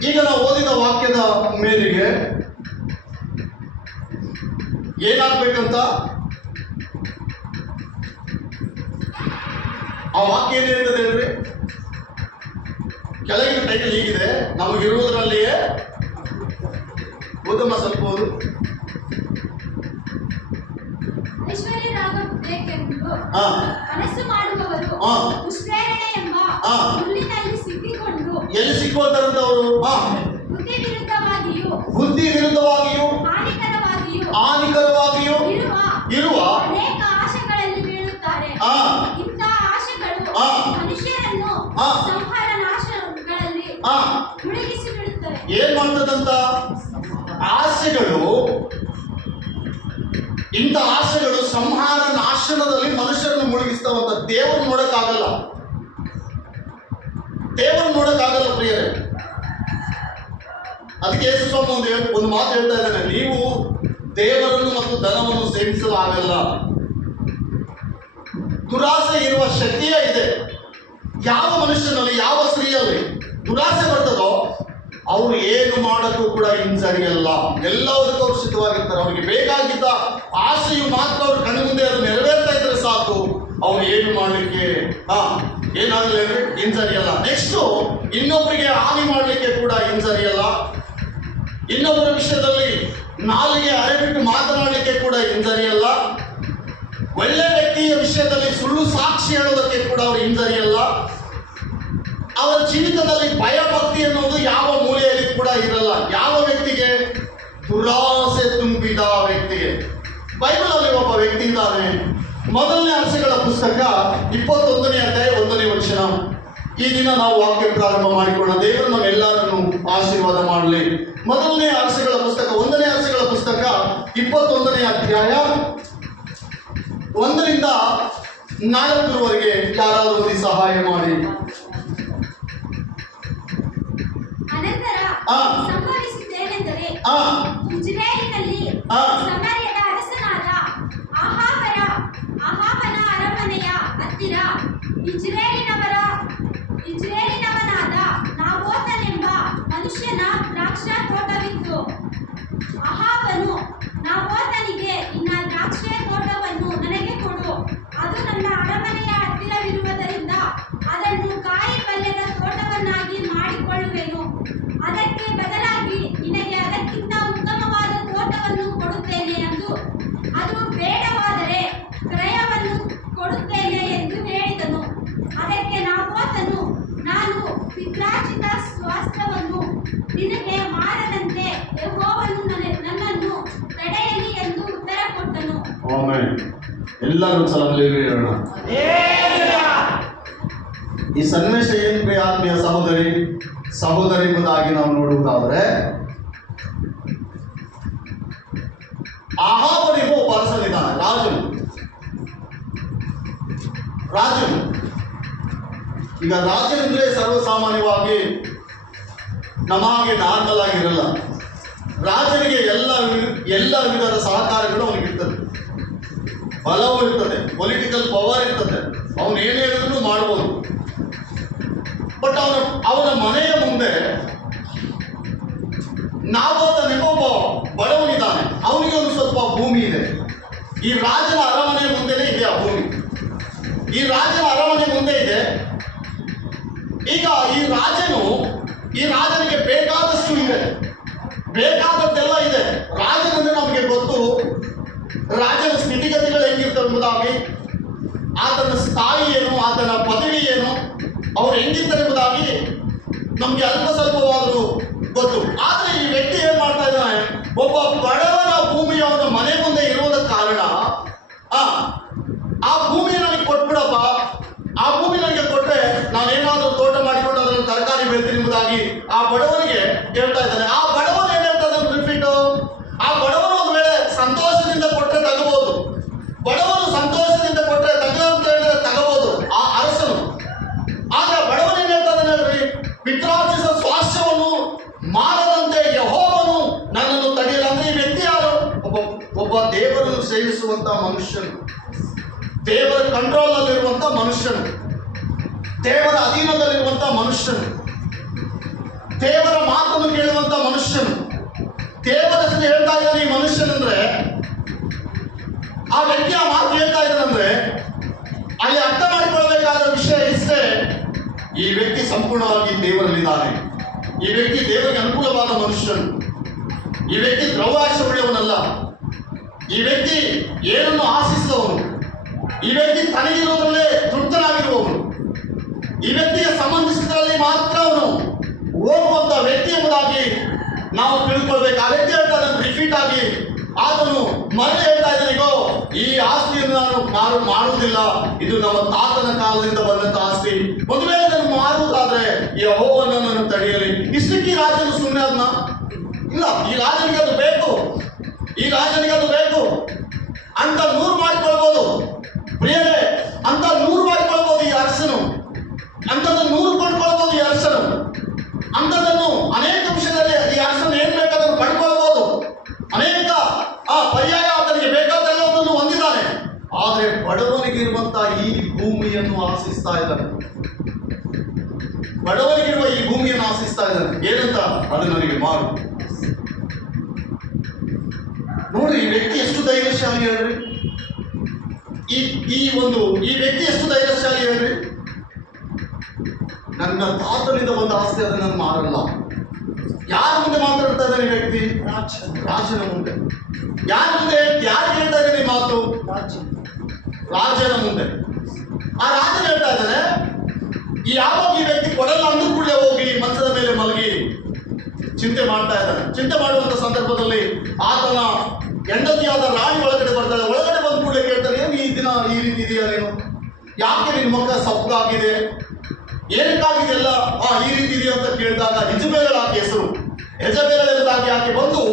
ಈಗ ನಾವು ಓದಿದ ವಾಕ್ಯದ ಮೇರೆಗೆ ಏನಾಗ್ಬೇಕಂತ ಆ ವಾಕ್ಯ ಏನ್ ಹೇಳ್ತದೆ ಹೇಳ್ರಿ? ಕೆಳಗಿನ ಟೈಟಲ್ ಹೀಗಿದೆ, ನಮಗಿರುವುದರಲ್ಲಿಯೇ ಓದಮ್ಮ ಸ್ವಲ್ಪ ಓದು. ಎಲ್ಲಿ ಸಿಕ್ಕೋತಾರಂತವರು? ಬುದ್ಧಿ ವಿರುದ್ಧವಾಗಿಯೂ ಹಾನಿಕರವಾಗಿಯೂ ಇರುವ ಏನ್ ಮಾಡ್ತದಂತ ಆಸೆಗಳು. ಇಂಥ ಆಸೆಗಳು ಸಂಹಾರ ನಾಶನದಲ್ಲಿ ಮನುಷ್ಯರನ್ನು ಮುಳುಗಿಸ್ತಾವಂತ. ದೇವರು ನೋಡಕ್ಕಾಗಲ್ಲ. ದೇವರು ನೋಡಕ್ಕಾಗಲ್ಲ ಪ್ರಿಯರೇ. ಅದಕ್ಕೆ ಯೇಸು ಸ್ವಾಮಿ ಒಂದು ಮಾತು ಹೇಳ್ತಾ ಇದ್ದಾನೆ, ನೀವು ದೇವರನ್ನು ಮತ್ತು ಧನವನ್ನು ಸೇವಿಸಲು ಆಗಲ್ಲ. ದುರಾಸೆ ಇರುವ ಶಕ್ತಿಯೇ ಇದೆ. ಯಾವ ಮನುಷ್ಯನಲ್ಲಿ, ಯಾವ ಸ್ತ್ರೀಯಲ್ಲಿ ದುರಾಸೆ ಬರ್ತದೋ ಅವರು ಏನು ಮಾಡೋಕ್ಕೂ ಕೂಡ ಹಿಂಸರಿಯಲ್ಲ. ಎಲ್ಲದಕ್ಕೂ ಅವರು ಸಿದ್ಧವಾಗಿರ್ತಾರೆ. ಅವರಿಗೆ ಬೇಕಾಗಿದ್ದ ಆಸೆಯು ಮಾತ್ರ ಅವ್ರ ಕಣ್ಣು ಮುಂದೆ ಅದು ನೆರವೇರ್ತಾ ಇದ್ರೆ ಸಾಕು, ಅವ್ರು ಏನು ಮಾಡಲಿಕ್ಕೆ ಏನಾಗಲಿ ಹಿಂಸರಿಯಲ್ಲ. ನೆಕ್ಸ್ಟ್, ಇನ್ನೊಬ್ಬರಿಗೆ ಹಾನಿ ಮಾಡಲಿಕ್ಕೆ ಕೂಡ ಹಿಂಸರಿಯಲ್ಲ. ಇನ್ನೊಬ್ಬರ ವಿಷಯದಲ್ಲಿ ನಾಲಿಗೆ ಅರೆಬಿಟ್ಟು ಮಾತನಾಡಲಿಕ್ಕೆ ಕೂಡ ಹಿಂಜರಿಯಲ್ಲ. ಒಳ್ಳೆ ವ್ಯಕ್ತಿಯ ವಿಷಯದಲ್ಲಿ ಸುಳ್ಳು ಸಾಕ್ಷಿ ಹೇಳೋದಕ್ಕೆ ಕೂಡ ಅವರು ಹಿಂಜರಿಯಲ್ಲ. ಅವರ ಜೀವಿತದಲ್ಲಿ ಭಯ ಭಕ್ತಿ ಅನ್ನೋದು ಯಾವ ಮೂಲೆಯಲ್ಲಿ ಕೂಡ ಇರಲ್ಲ. ಯಾವ ವ್ಯಕ್ತಿಗೆ? ದುರಾಸೆ ತುಂಬಿದ ವ್ಯಕ್ತಿಗೆ. ಬೈಬಲಲ್ಲಿ ಒಬ್ಬ ವ್ಯಕ್ತಿ ಇದ್ದಾನೆ. ಮೊದಲನೇ ಅರಸುಗಳ ಪುಸ್ತಕ 21ನೇ ಅಧ್ಯಾಯ 1ನೇ ವಚನ. ಈ ದಿನ ನಾವು ವಾಕ್ಯ ಪ್ರಾರಂಭ ಮಾಡಿಕೊಳ್ಳೋಣ. ದೇವರು ನಮ್ಮೆಲ್ಲರನ್ನು ಆಶೀರ್ವಾದ ಮಾಡಲಿ. ಮೊದಲನೇ ಅರಸುಗಳ ಪುಸ್ತಕ 1ನೇ ಅರಸುಗಳ ಪುಸ್ತಕ 21ನೇ ಅಧ್ಯಾಯ 1ರಿಂದ 4ರವರೆಗೆ ಯಾರಾದರೂ ಓದಿ ಸಹಾಯ ಮಾಡಿ. ಅನಂತರ ಆ. ಸಂಭವಿಸಿದ್ದೇನೆಂದರೆ ಆ ಇಜ್ರಾಯೇಲಿನಲ್ಲಿ ಆ. ಸಮಾರ್ಯದ ಅರಸನಾದ ಅಹಾಬನ ಅರಮನೆಯ ಹತ್ತಿರ ಇಜ್ರಾಯೇಲಿನವನಾದ ನಾಬೋತನೆಂಬ ಮನುಷ್ಯನ ದ್ರಾಕ್ಷಾ ತೋಟವಿತ್ತು. ಅಹಾಬನು ನಾಬೋತನಿಗೆ, ನಿನ್ನ ದ್ರಾಕ್ಷೆ ತೋಟವನ್ನು ನನಗೆ ಕೊಡು, ಅದು ನನ್ನ ಅರಮನೆಯ ಹತ್ತಿರವಿರುವುದರಿಂದ ಅದನ್ನು ಕಾಯಿ ಪಲ್ಯದ ತೋಟವನ್ನಾಗಿ ಮಾಡಿಕೊಳ್ಳುವೆನು. ಅದಕ್ಕೆ ಬದಲಾಗಿ ನಿನಗೆ ಅದಕ್ಕಿಂತ ಉತ್ತಮವಾದ ತೋಟವನ್ನು ಕೊಡುತ್ತೇನೆ ಎಂದು, ಅದು ಬೇಡವಾದರೆ ಕ್ರಯವನ್ನು ಕೊಡುತ್ತೇನೆ ಎಂದು ಹೇಳಿದನು. ಅದಕ್ಕೆ ನಾಬೋತನು, ನಾನು ಪಿತ್ರಾರ್ಜಿತ ಸ್ವಾಸ್ಥ್ಯವನ್ನು ನಿನಗೆ ಮಾರದಂತೆ ಯೆಹೋವನು ನನ್ನನ್ನು ತಡೆಯಲಿ ಎಂದು ಉತ್ತರ ಕೊಟ್ಟನು. ಆಮೆನ್. ಎಲ್ಲರೂ ಸಲ ಹೇಳೋಣ. ಈ ಸನ್ನಿವೇಶ ಏನ್ರಿ ಆತ್ಮೀಯ ಸಹೋದರಿ ಎಂಬುದಾಗಿ ನಾವು ನೋಡುವುದಾದ್ರೆ, ಅಹಾಬನಿಗೂ ಒಬ್ಬ ಅರಸನಿದ್ದಾನೆ, ರಾಜನು. ಈಗ ರಾಜನೆಂದ್ರೆ ಸರ್ವಸಾಮಾನ್ಯವಾಗಿ ನಮಗೆ ನಾರ್ಮಲ್ ಆಗಿರಲ್ಲ. ರಾಜನಿಗೆ ಎಲ್ಲ ವಿಧದ ಸಹಕಾರಗಳು ಅವನಿಗಿರ್ತದೆ. ಬಲವೂ ಇರ್ತದೆ, ಪೊಲಿಟಿಕಲ್ ಪವರ್ ಇರ್ತದೆ, ಅವನು ಏನು ಹೇಳಿದ್ರು ಮಾಡ್ಬೋದು. ಬಟ್ ಅವನ ಮನೆಯ ಮುಂದೆ ನಾಬೋತನೆಂಬ ಒಬ್ಬ ಬಡವನಿದ್ದಾನೆ. ಅವನಿಗೆ ಒಂದು ಸ್ವಲ್ಪ ಭೂಮಿ ಇದೆ. ಈ ರಾಜನ ಅರಮನೆ ಮುಂದೆನೇ ಇದೆ ಆ ಭೂಮಿ. ಈ ರಾಜನ ಅರಮನೆ ಮುಂದೆ ಇದೆ. ಈಗ ಈ ರಾಜನಿಗೆ ಬೇಕಾದಷ್ಟು ಇದೆ, ಬೇಕಾದದ್ದೆಲ್ಲ ಇದೆ. ರಾಜನಂದ್ರೆ ನಮಗೆ ಗೊತ್ತು, ರಾಜನ ಸ್ಥಿತಿಗತಿಗಳು ಹೆಂಗಿರ್ತವೆ ಎಂಬುದಾಗಿ, ಆತನ ಸ್ಥಾಯಿ ಏನು, ಆತನ ಪದವಿ ಏನು, ಅವ್ರು ಹೆಂಗಿರ್ತಾರೆ ಎಂಬುದಾಗಿ ನಮ್ಗೆ ಅಲ್ಪ ಸ್ವಲ್ಪವಾದರೂ ಗೊತ್ತು. ಆದ್ರೆ ಈ ವ್ಯಕ್ತಿ ಏನ್ ಮಾಡ್ತಾ ಇದ್ದಾನೆ, ಒಬ್ಬ ಬಡವನ ಭೂಮಿ ಅವನ ಮನೆ ಮುಂದೆ ಇರುವುದ ಕಾರಣ ಆ ಭೂಮಿ ನನಗೆ ಕೊಟ್ಬಿಡಪ್ಪ, ಆ ಭೂಮಿ ನನಗೆ ಕೊಟ್ಟರೆ ನಾನೇನಾದ್ರೂ ತೋಟ ಮಾಡಿಕೊಂಡು ಅದನ್ನು ತರಕಾರಿ ಬೆಳಿತೀನಿ ಎಂಬುದಾಗಿ ಆ ಬಡವನಿಗೆ ಹೇಳ್ತಾ ಇದ್ದಾನೆ. ಆ ಬಡವನು ಏನ್ ಹೇಳ್ತಾರೆ ರಿಪೀಟ್, ಆ ಬಡವನು ಒಂದು ವೇಳೆ ಸಂತೋಷದಿಂದ ಕೊಟ್ಟರೆ ತಗೋಬಹುದು, ಬಡವನು ಸಂತೋಷದಿಂದ ಕೊಟ್ಟರೆ ಅಂತ ಹೇಳಿದ್ರೆ ತಗೋಬಹುದು ಆ ಅರಸನು. ಆದ್ರೆ ಬಡವನು ಏನ್ ಹೇಳ್ತಾನೆ ಹೇಳ್ರಿ, ಪಿತ್ರಾರ್ಜಿತ ಸ್ವಾಸ್ಥ್ಯವನ್ನು ಮಾರದಂತೆ ಯೆಹೋವನು ನನ್ನನ್ನು ತಡೆಯಲ್ಲ. ಅಂದ್ರೆ ಈ ವ್ಯಕ್ತಿ ಯಾರು? ಒಬ್ಬ ದೇವರನ್ನು ಸೇವಿಸುವಂತ ಮನುಷ್ಯನು, ದೇವರ ಕಂಟ್ರೋಲ್ ಅಲ್ಲಿರುವಂತ ಮನುಷ್ಯನು, ದೇವರ ಅಧೀನದಲ್ಲಿರುವಂತ ಮನುಷ್ಯನು, ದೇವರ ಮಾತನ್ನು ಕೇಳುವಂತ ಮನುಷ್ಯನು. ದೇವರ ಹೆಸರು ಹೇಳ್ತಾ ಇದ್ದಾನೆ ಈ ಮನುಷ್ಯನಂದ್ರೆ, ಆ ವ್ಯಕ್ತಿ ಆ ಮಾತು ಹೇಳ್ತಾ ಇದ್ದಾನಂದ್ರೆ ಅಲ್ಲಿ ಅರ್ಥ ಮಾಡಿಕೊಳ್ಬೇಕಾದ ವಿಷಯ ಇಷ್ಟೇ, ಈ ವ್ಯಕ್ತಿ ಸಂಪೂರ್ಣವಾಗಿ ದೇವರಲ್ಲಿದ್ದಾನೆ. ಈ ವ್ಯಕ್ತಿ ದೇವರಿಗೆ ಅನುಕೂಲವಾದ ಮನುಷ್ಯನು. ಈ ವ್ಯಕ್ತಿ ದ್ರವ್ಯಾಶ ಉಳ್ಳವನಲ್ಲ. ಈ ವ್ಯಕ್ತಿ ಏನನ್ನು ಆಶಿಸಿದವನು. ಈ ವ್ಯಕ್ತಿ ತನಗಿರುವುದರಲ್ಲೇ ತೃಪ್ತನಾಗಿರುವವನು. ಈ ವ್ಯಕ್ತಿಗೆ ಸಂಬಂಧಿಸಿದ್ರಲ್ಲಿ ಮಾತ್ರ ಅವನು ಹೋಗುವಂತ ವ್ಯಕ್ತಿ ಎಂಬುದಾಗಿ ನಾವು ತಿಳ್ಕೊಳ್ಬೇಕು. ಆ ವ್ಯಕ್ತಿ ಹೇಳ್ತಾನೆ ರಿಪೀಟ್ ಆಗಿ, ಆತನು ಮರಳಿ ಹೇಳ್ತಾ ಇದ್ದಾನಿಗೋ, ಈ ಆಸ್ತಿಯನ್ನು ನಾನು ಮಾಡುವುದಿಲ್ಲ, ಇದು ನಮ್ಮ ತಾತನ ಕಾಲದಿಂದ ಬಂದಂತ ಆಸ್ತಿ. ಒಂದು ವೇಳೆ ನಾನು ಮಾರುವುದಾದ್ರೆ ಯೆಹೋವನು ನನ್ನನ್ನು ತಡೆಯಲಿ. ಇಷ್ಟಕ್ಕೆ ಈ ರಾಜನು ಸುಮ್ಮನೆ ಅದನ್ನ ಇಲ್ಲ, ಈ ರಾಜನಿಗೆ ಅದು ಬೇಕು, ಈ ರಾಜನಿಗೆ ಅದು ಬೇಕು ಅಂತ 100 ಮಾಡಿಕೊಳ್ಬೋದು ಪ್ರಿಯರೇ, ಅಂತ 100 ಮಾಡಿಕೊಳ್ಬೋದು ಈ ಅರಸನು, ಅಂಥದ್ದು 100 ಕೊಂಡ್ಕೊಳ್ಬೋದು ಈ ಅರಸನು. ಅಂಥದ್ದನ್ನು ಅನೇಕ ವಿಷಯದಲ್ಲಿ ಈ ಅರಸನು ಏನ್ ಬೇಕಾದ್ರೂ ಪಡ್ಕೊಳ್ಬೋದು. ಅನೇಕ ಪರ್ಯಾಯ ಆತನಿಗೆ ಬೇಕಾದೆಲ್ಲವನ್ನು ಹೊಂದಿದ್ದಾನೆ. ಆದ್ರೆ ಬಡವನಿಗಿರುವಂತಹ ಈ ಭೂಮಿಯನ್ನು ಆಶಿಸ್ತಾ ಇದ್ದಾನೆ. ಬಡವನಿಗಿರುವ ಈ ಭೂಮಿಯನ್ನು ಆಶಿಸ್ತಾ ಇದ್ದಾನೆ. ಏನಂತ? ಅದು ನನಗೆ ಮಾರು. ನೋಡಿ ಈ ವ್ಯಕ್ತಿ ಎಷ್ಟು ಧೈರ್ಯಶಾಲಿ ಹೇಳ್ರಿ. ಈ ವ್ಯಕ್ತಿ ಎಷ್ಟು ಧೈರ್ಯಶಾಲಿ ಹೇಳ್ರಿ. ನನ್ನ ತಾತನಿಂದ ಒಂದು ಆಸ್ತಿ ಅದನ್ನು ನಾನು ಮಾರಲ್ಲ. ಯಾರ ಮುಂದೆ ಮಾತಾಡ್ತಾ ಇದ್ದಾನೆ ಈ ವ್ಯಕ್ತಿ? ರಾಜನ ಮುಂದೆ. ಯಾರ ಮುಂದೆ? ಯಾರು ಹೇಳ್ತಾ ಇದ್ದಾನೆ ಈ ಮಾತು? ರಾಜನ ಮುಂದೆ. ಆ ರಾಜನ ಹೇಳ್ತಾ ಇದ್ದಾನೆ, ಯಾವಾಗ ಈ ವ್ಯಕ್ತಿ ಕೊಡಲ್ಲ ಅಂದ್ರೂ ಕೂಡಲೇ ಹೋಗಿ ಮಂಚದ ಮೇಲೆ ಮಲಗಿ ಚಿಂತೆ ಮಾಡ್ತಾ ಇದ್ದಾನೆ. ಚಿಂತೆ ಮಾಡುವಂತ ಸಂದರ್ಭದಲ್ಲಿ ಆತನ ಹೆಂಡತಿಯಾದ ರಾಣಿ ಒಳಗಡೆ ಬರ್ತಾಳೆ. ಒಳಗಡೆ ಬಂದ ಕೂಡಲೇ ಕೇಳ್ತಾನೆ, ಏನು ಈ ದಿನ ಈ ರೀತಿ ಇದೆಯಾ ನೀನು? ಯಾಕೆ ನಿನ್ನ ಮುಖ ಸಪ್ಪಗಾಗಿದೆ? ಏನಕ್ಕಾಗಿದೆ ಎಲ್ಲ ಈ ರೀತಿ ಇದೆಯಾ ಅಂತ ಕೇಳಿದಾಗ ಯಜಬೇರಳ ಆಕೆ ಹೆಸರು. ಯಜಬೇರಳ ಎಂಬುದಾಗಿ ಆಕೆ ಬಂದು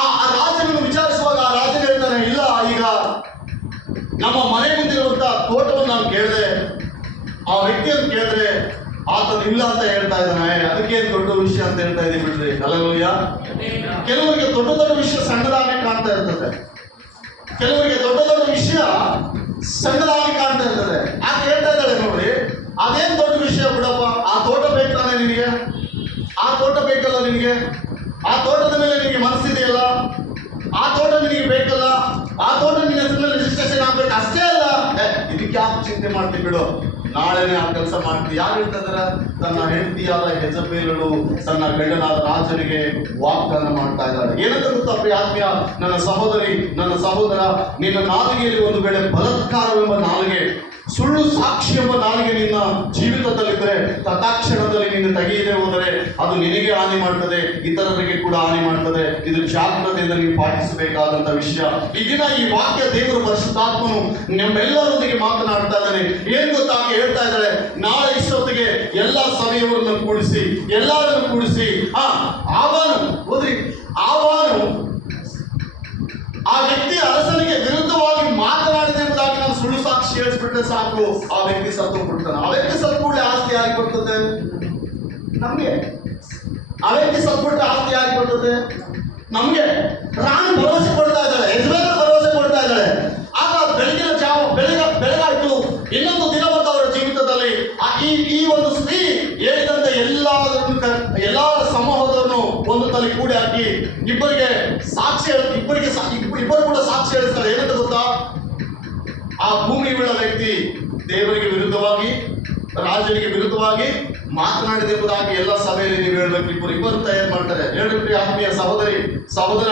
ಆ ರಾಜನನ್ನು ವಿಚಾರಿಸುವಾಗ ಆ ರಾಜನ ಹೇಳ್ತಾನೆ, ಇಲ್ಲ, ಈಗ ನಮ್ಮ ಮನೆ ಮುಂದಿರುವಂತ ತೋಟವನ್ನು ನಾನು ಕೇಳಿದೆ, ಆ ವ್ಯಕ್ತಿಯನ್ನು ಕೇಳಿದ್ರೆ ಆತನು ಇಲ್ಲ ಅಂತ ಹೇಳ್ತಾ ಇದ್ದಾನೆ. ಅದಕ್ಕೇನು ದೊಡ್ಡ ವಿಷಯ ಅಂತ ಹೇಳ್ತಾ ಇದ್ದೀನಿ ಬಿಡ್ರಿ. ಹಲ್ಲೆಲೂಯಾ. ಕೆಲವರಿಗೆ ದೊಡ್ಡ ದೊಡ್ಡ ವಿಷಯ ಸಣ್ಣದಾಗಿ ಕಾಣ್ತಾ ಇರ್ತದೆ, ಕೆಲವರಿಗೆ ದೊಡ್ಡ ದೊಡ್ಡ ವಿಷಯ ಸಣ್ಣದಾಗಿ ಕಾಣ್ತಾ ಇರ್ತದೆ. ಆಕೆ ಹೇಳ್ತಾ ಇದ್ದಾಳೆ, ನೋಡ್ರಿ, ಅದೇನ್ ದೊಡ್ಡ ವಿಷಯ ಬಿಡಪ್ಪ, ಆ ತೋಟ ಬೇಕಾನೆ ನಿನಗೆ, ಆ ತೋಟ ಬೇಕಲ್ಲ ನಿನಗೆ, ಆ ತೋಟದ ಮೇಲೆ ನಿನಗೆ ಮನಸ್ಸಿದೆಯಲ್ಲ, ಆ ತೋಟ ನಿನಗೆ ಬೇಕಲ್ಲ, ಆ ತೋಟ ನಿನ್ನ ಹೆಸರಲ್ಲಿ ರಿಜಿಸ್ಟ್ರೇಷನ್ ಆಗ್ಬೇಕು, ಅಷ್ಟೇ ಅಲ್ಲ. ಇದಕ್ಕೆ ಯಾಕೆ ಚಿಂತೆ ಮಾಡ್ತೀವಿ ಬಿಡು, ನಾಳೆನೆ ಆ ಕೆಲಸ ಮಾಡ್ತೀವಿ. ಯಾರು ಹೇಳ್ತಿದಾರ? ತನ್ನ ಹೆಂಡತಿಯಾದ ಯೆಜಬೇಲಳು ತನ್ನ ಗಂಡನಾದ ರಾಜನಿಗೆ ವಾಗ್ದಾನ ಮಾಡ್ತಾ ಇದ್ದಾಳೆ. ಏನಂತ ಗೊತ್ತಾ ಪ್ರಿಯ ಆತ್ಮೀಯ ನನ್ನ ಸಹೋದರಿ, ನನ್ನ ಸಹೋದರ, ನಿನ್ನ ನಾಲಿಗೆಯಲ್ಲಿ ಒಂದು ವೇಳೆ ಬಲಾತ್ಕಾರವೆಂಬ ನಾಲಿಗೆ, ಸುಳ್ಳು ಸಾಕ್ಷಿ ಎಂಬ ನಾಲಿಗೆ ನಿನ್ನ ಜೀವಿತದಲ್ಲಿದ್ದರೆ ತತ್ಕ್ಷಣದಲ್ಲಿ ನಿನ್ನ ತೆಗೆಯದೆ ಹೋದರೆ ಅದು ನಿನಗೆ ಹಾನಿ ಮಾಡ್ತದೆ, ಇತರರಿಗೆ ಕೂಡ ಹಾನಿ ಮಾಡ್ತದೆ. ಇದು ಜಾಗೃತೆಯಿಂದ ನೀವು ಪಾಲಿಸಬೇಕಾದಂತ ವಿಷಯ. ಈ ದಿನ ಈ ವಾಕ್ಯ ದೇವರ ಪರಿಶುದ್ಧಾತ್ಮನು ನಮ್ಮೆಲ್ಲರೊಂದಿಗೆ ಮಾತನಾಡ್ತಾ ಇದ್ದಾನೆ. ಏನ್ ಗೊತ್ತಾ, ಹೇಳ್ತಾ ಇದ್ದಾಳೆ, ನಾಳೆ ಇಷ್ಟೊತ್ತಿಗೆ ಎಲ್ಲ ಸಭೆಯವರನ್ನು ಕೂಡಿಸಿ, ಎಲ್ಲರನ್ನು ಕೂಡಿಸಿ ಆವಾನು ಹೋದ್ರಿ, ಆವಾನು ಆ ವ್ಯಕ್ತಿ ಅರಸನಿಗೆ ವಿರುದ್ಧವಾಗಿ ಮಾತನಾಡಿದೆ ಎಂಬುದಾಗಿ ನಾವು ಸುಳ್ಳು ಸಾಕ್ಷಿ ಹೇಳಿಸ್ಬಿಟ್ರೆ ಸಾಕು, ಆ ವ್ಯಕ್ತಿ ಸತ್ತು ಬಿಡ್ತಾನೆ. ಆ ವ್ಯಕ್ತಿ ಸತ್ತು ಕೂಡಲೇ ಆಸ್ತಿ ಯಾರಿಗೆ ಬರ್ತದೆ? ನಮ್ಗೆ. ಆ ವ್ಯಕ್ತಿ ಸತ್ಬಿಟ್ರೆ ಆಸ್ತಿ ಯಾರಿಗೆ ಬರ್ತದೆ? ನಮ್ಗೆ. ರಾಣಿ ಭರವಸೆ ಕೊಡ್ತಾ ಇದ್ದಾಳೆ, ಯಜಮಾನ ಭರವಸೆ ಕೊಡ್ತಾ ಇದ್ದಾಳೆ. ಆಗ ಬೆಳಗಿನ ಬೆಳಗಾಯ್ತು, ಇನ್ನೊಂದು ದಿನ ಬಂತು ಅವರ ಜೀವಿತದಲ್ಲಿ. ಈ ಒಂದು ಸ್ತ್ರೀ ಹೇಳಿದಂತೆ ಎಲ್ಲಾ ಸಮೂಹದವರನ್ನು ಒಂದು ತಲೆ ಕೂಡಿ ಹಾಕಿ ಇಬ್ಬರಿಗೆ ಸಾಕ್ಷಿ ಇಬ್ಬರು ಕೂಡ ಸಾಕ್ಷಿ ಹೇಳಿಸ್ತಾರೆ. ಏನಂತ ಗೊತ್ತಾ, ಆ ಭೂಮಿ ಉಳ್ಳ ವ್ಯಕ್ತಿ ದೇವರಿಗೆ ವಿರುದ್ಧವಾಗಿ, ರಾಜನಿಗೆ ವಿರುದ್ಧವಾಗಿ ಮಾತನಾಡಿದೆ ಎಂಬುದಾಗಿ ಎಲ್ಲ ಸಭೆಯಲ್ಲಿ ನೀವು ಹೇಳ್ಬೇಕು. ಇಬ್ಬರು ತಯಾರು ಮಾಡ್ತಾರೆ. ಹೇಳ್ರಿ ಆತ್ಮೀಯ ಸಹೋದರಿ ಸಹೋದರ,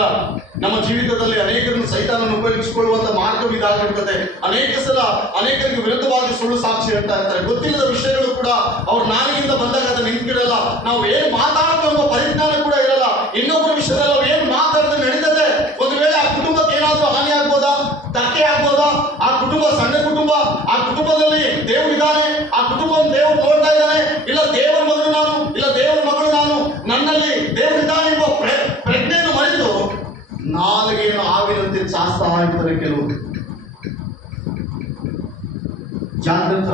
ನಮ್ಮ ಜೀವಿತದಲ್ಲಿ ಅನೇಕರನ್ನು ಸೈತಾನನ್ನು ಉಪಯೋಗಿಸಿಕೊಳ್ಳುವಂತ ಮಾರ್ಗ ಇದಾಗಿರ್ತದೆ. ಅನೇಕ ಸಲ ಅನೇಕರಿಗೆ ವಿರುದ್ಧವಾಗಿ ಸುಳ್ಳು ಸಾಕ್ಷಿ ಹೇಳ್ತಾ ಇರ್ತಾರೆ. ಗೊತ್ತಿಲ್ಲದ ವಿಷಯಗಳು ಕೂಡ ಅವ್ರ ನಾಲಿಗೆಯಿಂದ ಬಂದಾಗ ಅದು ನಿಂತಿರಲ್ಲ. ನಾವು ಏನ್ ಮಾತಾಡಬೇಕು ಎಂಬ ಪರಿಜ್ಞಾನ ಕೂಡ ಇರಲ್ಲ. ಇನ್ನೊಬ್ಬರ ವಿಷಯದಲ್ಲಿ ನಾವು ಏನ್ ಮಾತಾಡಿದ್ರೆ ನಡೀತದೆ. ಒಂದು ವೇಳೆ ಆ ಕುಟುಂಬಕ್ಕೆ ಏನಾದ್ರೂ ಹಾನಿ ಆಗ್ಬೋದಾ, ಧಕ್ಕೆ ಆಗ್ಬೋದಾ? ಆ ಕುಟುಂಬ ಸಣ್ಣ ಕುಟುಂಬ, ಆ ಕುಟುಂಬದಲ್ಲಿ ದೇವರಿದ್ದಾನೆ, ಆ ಕುಟುಂಬವನ್ನು ದೇವರು ನೋಡ್ತಾ ಇದ್ದಾನೆ. ಇಲ್ಲ ದೇವರ ಮಗಳು ನಾನು, ಇಲ್ಲ ದೇವರ ಮಗಳು ನಾನು, ನನ್ನಲ್ಲಿ ದೇವರಿದ್ದಾನೆ ಎಂಬ ಪ್ರಜ್ಞೆಯನ್ನು ಮರೆತು ನಾಲಿಗೆಯನ್ನು ಆವಿನಂತೆ ಚಾಸ್ತಾ ಇರ್ತಾರೆ ಕೆಲವರು. ಜಾಗೃತ.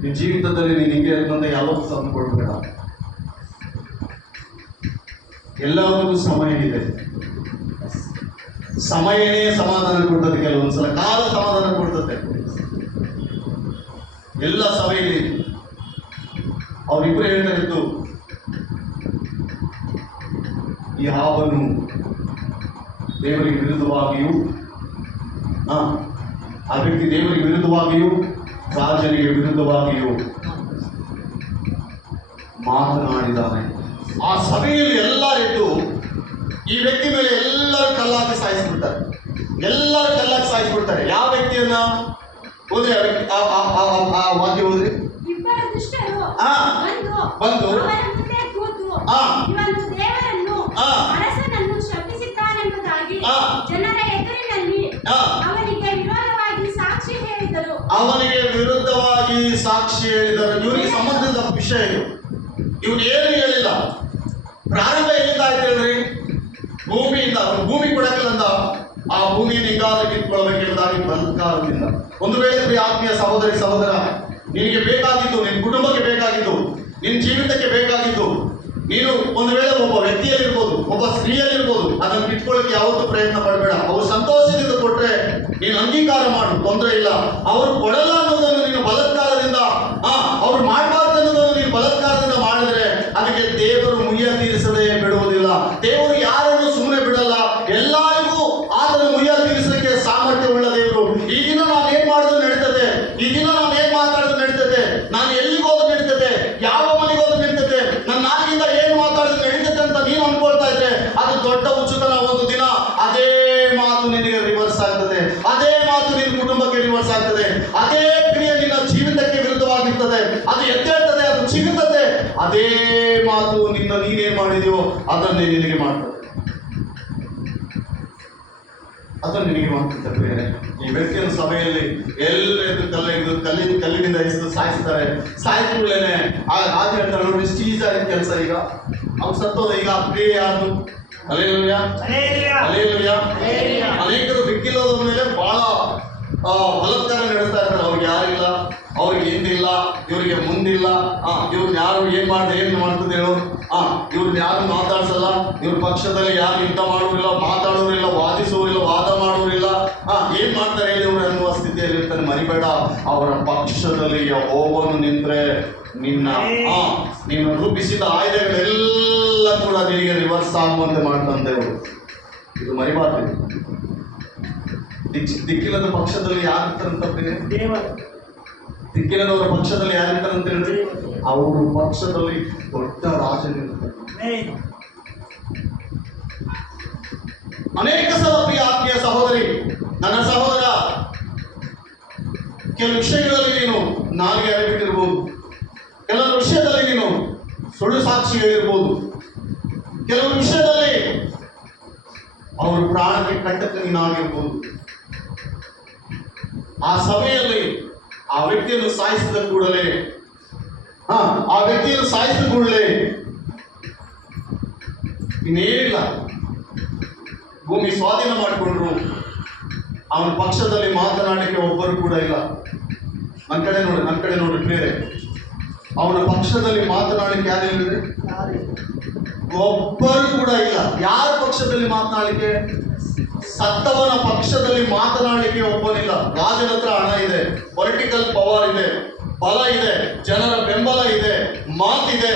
ನಿನ್ನ ಜೀವಿತದಲ್ಲಿ ನೀನು ಹಿಂಗೆ ಇರುವಂತ ಯಾವತ್ತೂ ತಂದುಕೊಳ್ಬೇಡ. ಎಲ್ಲರಿಗೂ ಸಮಯ ಇದೆ. ಸಮಯನೇ ಸಮಾಧಾನ ಕೊಡ್ತದೆ. ಕೆಲವೊಂದ್ಸಲ ಕಾಲ ಸಮಾಧಾನ ಕೊಡ್ತದೆ. ಎಲ್ಲ ಸಭೆಯಲ್ಲಿ ಅವರಿಬ್ಬರು ಹೇಳ್ತಾ ಇದ್ದು, ಈ ಹಾವನ್ನು ದೇವರಿಗೆ ವಿರುದ್ಧವಾಗಿಯೂ, ಆ ವ್ಯಕ್ತಿ ದೇವರಿಗೆ ವಿರುದ್ಧವಾಗಿಯೂ ರಾಜನಿಗೆ ವಿರುದ್ಧವಾಗಿಯೂ ಮಾತನಾಡಿದ್ದಾನೆ. ಆ ಸಭೆಯಲ್ಲಿ ಎಲ್ಲರಿದ್ದು ಈ ವ್ಯಕ್ತಿ ಮೇಲೆ ಎಲ್ಲರೂ ಕಲ್ಲಾಕಿ ಸಾಯಿಸ್ಬಿಡ್ತಾರೆ. ಎಲ್ಲರೂ ಕಲ್ಲಾಕಿ ಸಾಯಿಸ್ಬಿಡ್ತಾರೆ. ಯಾವ ವ್ಯಕ್ತಿಯನ್ನ ಹೋದ್ರಿ? ಆ ವಾಕ್ಯ ಹೋದ್ರಿ. ಇಬ್ಬರು ದುಷ್ಟರು ಬಂದು ಅವರ ಮುಂದೆ ಕೂತು ಇವನು ದೇವರನ್ನು ಅರಸನನ್ನು ಶಪಿಸಿದ್ದಾನೆಂಬುದಾಗಿ ಜನರ ಎದುರಿನಲ್ಲಿ ಅವನಿಗೆ ವಿರೋಧವಾಗಿ ಸಾಕ್ಷಿ ಹೇಳಿದರು. ಅವನಿಗೆ ವಿರುದ್ಧವಾಗಿ ಸಾಕ್ಷಿ ಹೇಳಿದರು. ಇವರಿಗೆ ಸಂಬಂಧಿಸಿದ ವಿಷಯ ಇದು. ಇವನು ಏನು ಹೇಳಿಲ್ಲ. ಪ್ರಾರಂಭ ಎಲ್ಲಿಂದ ಆಯ್ತು ಹೇಳ್ರಿ? ಭೂಮಿಯಿಂದ. ಭೂಮಿ ಕೊಡಕಲ್ಲಂದ ಆ ಭೂಮಿಯನ್ನು ಹಿಂಗಾದ್ರೆ ಕಿತ್ಕೊಳ್ಬೇಕೆಂಬುದಾಗಿ ಬಲಾತ್ಕಾರದಿಂದ. ಒಂದು ವೇಳೆ ಪ್ರಿಯ ಆತ್ಮೀಯ ಸಹೋದರಿ ಸಹೋದರ, ನಿನಗೆ ಬೇಕಾಗಿದ್ದು, ನಿನ್ನ ಕುಟುಂಬಕ್ಕೆ ಬೇಕಾಗಿದ್ದು, ನಿನ್ನ ಜೀವಿತಕ್ಕೆ ಬೇಕಾಗಿದ್ದು, ನೀನು ಒಂದು ವೇಳೆ ಒಬ್ಬ ವ್ಯಕ್ತಿಯಲ್ಲಿರ್ಬೋದು, ಒಬ್ಬ ಸ್ತ್ರೀಯಲ್ಲಿರ್ಬೋದು, ಅದನ್ನು ಕಿತ್ಕೊಳ್ಳಿಕ್ಕೆ ಯಾವತ್ತೂ ಪ್ರಯತ್ನ ಪಡಬೇಡ. ಅವರು ಸಂತೋಷದಿಂದ ಕೊಟ್ರೆ ನೀನು ಅಂಗೀಕಾರ ಮಾಡು, ತೊಂದರೆ ಇಲ್ಲ. ಅವರು ಕೊಡಲ್ಲ ಅನ್ನೋದನ್ನು ನೀನು ಬಲಾತ್ಕಾರದಿಂದ, ಅವ್ರು ಮಾಡಬಾರ್ದು ಅನ್ನೋದನ್ನು ನೀನು ಬಲಾತ್ಕಾರದಿಂದ ಮಾಡಿದ್ರೆ ಅದಕ್ಕೆ ದೇವರು ಮುಯ್ಯ ತೀರಿಸದೆ ಬಿಡುವುದಿಲ್ಲ. ದೇವರು ಯಾರನ್ನು ಸುಮ್ಮನೆ ಬಿಡಲ್ಲ. ಎಲ್ಲರಿಗೂ ಆತನ ಮುಯ್ಯ ತೀರಿಸಲಿಕ್ಕೆ ಸಾಮರ್ಥ್ಯ ಉಳ್ಳ ದೇವರು. ಈ ದಿನ ನಾನು ಏನ್ ಮಾಡಿದ್ರು ನಡೀತದೆ, ಈ ದಿನ ನಾನು ಏನ್ ಮಾತಾಡಿದ್ರು ನಡೀತದೆ, ನಾನು ಎಲ್ಲಿಗೆ ಹೋದ್ರು ನಡೀತದೆ, ಅದನ್ನೇ ನಿನಗೆ ಮಾಡ್ತದೆ. ಅದನ್ನು ನಿನಗೆ ಮಾಡ್ತಿದ್ದ ಪ್ರಿಯರೇ, ಈ ವ್ಯಕ್ತಿಯನ್ನು ಸಭೆಯಲ್ಲಿ ಎಲ್ಲರೂ ಕಲ್ಲಿನಿಂದ ಎಸೆದು ಸಾಯಿಸ್ತಾರೆ. ಸಾಯಿಸಿಕೊಳ್ಳೇನೆ ಆ ರಾಜ ಹೇಳ್ತಾರೆ, ನೋಡಿ ಇಷ್ಟು ಈಸಿ ಆದ ಕೆಲಸ, ಈಗ ಅವ್ನು ಸತ್ತೋದ, ಈಗ ಪ್ರಿಯ ಯಾರು? Hallelujah, hallelujah. ಅನೇಕರು ದಿಕ್ಕಿಲ್ಲದ ಮೇಲೆ ಬಹಳ ಬಲತ್ಕಾರ ನಡೆಸ್ತಾ ಇರ್ತಾರೆ. ಅವ್ರಿಗೆ ಯಾರಿಲ್ಲ, ಅವ್ರಿಗೆ ಹಿಂದಿಲ್ಲ, ಇವರಿಗೆ ಮುಂದಿಲ್ಲ, ಇವ್ರನ್ನ ಯಾರು ಏನ್ ಮಾಡ್ತದೆ ಹೇಳು, ಇವ್ರನ್ನ ಯಾರು ಮಾತಾಡ್ಸಲ್ಲ, ಇವ್ರ ಪಕ್ಷದಲ್ಲಿ ಯಾರು ಯುದ್ಧ ಮಾಡೋರಿಲ್ಲ, ಮಾತಾಡೋರಿಲ್ಲ, ವಾದಿಸೋರಿಲ್ಲ, ವಾದ ಮಾಡೋರಿಲ್ಲ, ಏನ್ ಮಾಡ್ತಾರೆ ಹೇಳಿ ಇವ್ರು ಅನ್ನುವ ಸ್ಥಿತಿಯಲ್ಲಿ ಇರ್ತಾನೆ. ಮರಿಬೇಡ, ಅವರ ಪಕ್ಷದಲ್ಲಿ ಯೆಹೋವನು ನಿಂತ್ರೆ ನೀನು ರೂಪಿಸಿದ ಆಯುಧಗಳೆಲ್ಲ ಕೂಡ ನಿನಗೆ ರಿವರ್ಸ್ ಆಗುವಂತೆ ಮಾಡ್ತಂದೇವರು. ಇದು ಮರಿಬಾರ್ದು. ದಿಕ್ಕಿಲ್ಲದ ಪಕ್ಷದಲ್ಲಿ ಯಾರಿರ್ತಾರಂತ ದಿಕ್ಕಿಲ್ಲದವರ ಪಕ್ಷದಲ್ಲಿ ಯಾರಿರ್ತಾರಂತ ಹೇಳಿದ್ರೆ ಅವರು ಪಕ್ಷದಲ್ಲಿ ದೊಡ್ಡ ರಾಜನಿರ್ತಾರೆ. ಅನೇಕ ಸಲ ಪ್ರಿಯ ಆತ್ಮೀಯ ಸಹೋದರಿ, ನನ್ನ ಸಹೋದರ, ಕೆಲವು ವಿಷಯಗಳಲ್ಲಿ ನೀನು ನಾಲ್ಗೆ ಅರಿಬಿಟ್ಟಿರ್ಬೋದು, ಕೆಲವು ವಿಷಯದಲ್ಲಿ ನೀನು ಸುಳ್ಳು ಸಾಕ್ಷಿ ಹೇಳಿರ್ಬೋದು, ಕೆಲವು ವಿಷಯದಲ್ಲಿ ಅವರ ಪ್ರಾಣಕ್ಕೆ ಕಂಟಕ ನೀನಾಗಿರ್ಬೋದು. ಆ ಸಭೆಯಲ್ಲಿ ಆ ವ್ಯಕ್ತಿಯನ್ನು ಸಾಯಿಸಿದ ಕೂಡಲೇ ಇನ್ನೇನಿಲ್ಲ, ಭೂಮಿ ಸ್ವಾಧೀನ ಮಾಡಿಕೊಂಡ್ರು. ಅವನ ಪಕ್ಷದಲ್ಲಿ ಮಾತನಾಡಲಿಕ್ಕೆ ಒಬ್ಬರು ಕೂಡ ಇಲ್ಲ. ನನ್ನ ಕಡೆ ನೋಡಿ ಬೇರೆ, ಅವನ ಪಕ್ಷದಲ್ಲಿ ಮಾತನಾಡಲಿಕ್ಕೆ ಯಾರಿಲ್ಲ, ಒಬ್ಬರು ಕೂಡ ಇಲ್ಲ. ಯಾರ ಪಕ್ಷದಲ್ಲಿ ಮಾತನಾಡಲಿಕ್ಕೆ? ಸತ್ತವನ ಪಕ್ಷದಲ್ಲಿ ಮಾತನಾಡಲಿಕ್ಕೆ ಒಬ್ಬನಿಲ್ಲ. ರಾಜನ ಹತ್ರ ಹಣ ಇದೆ, ಪೊಲಿಟಿಕಲ್ ಪವರ್ ಇದೆ, ಬಲ ಇದೆ, ಜನರ ಬೆಂಬಲ ಇದೆ, ಮಾತಿದೆ,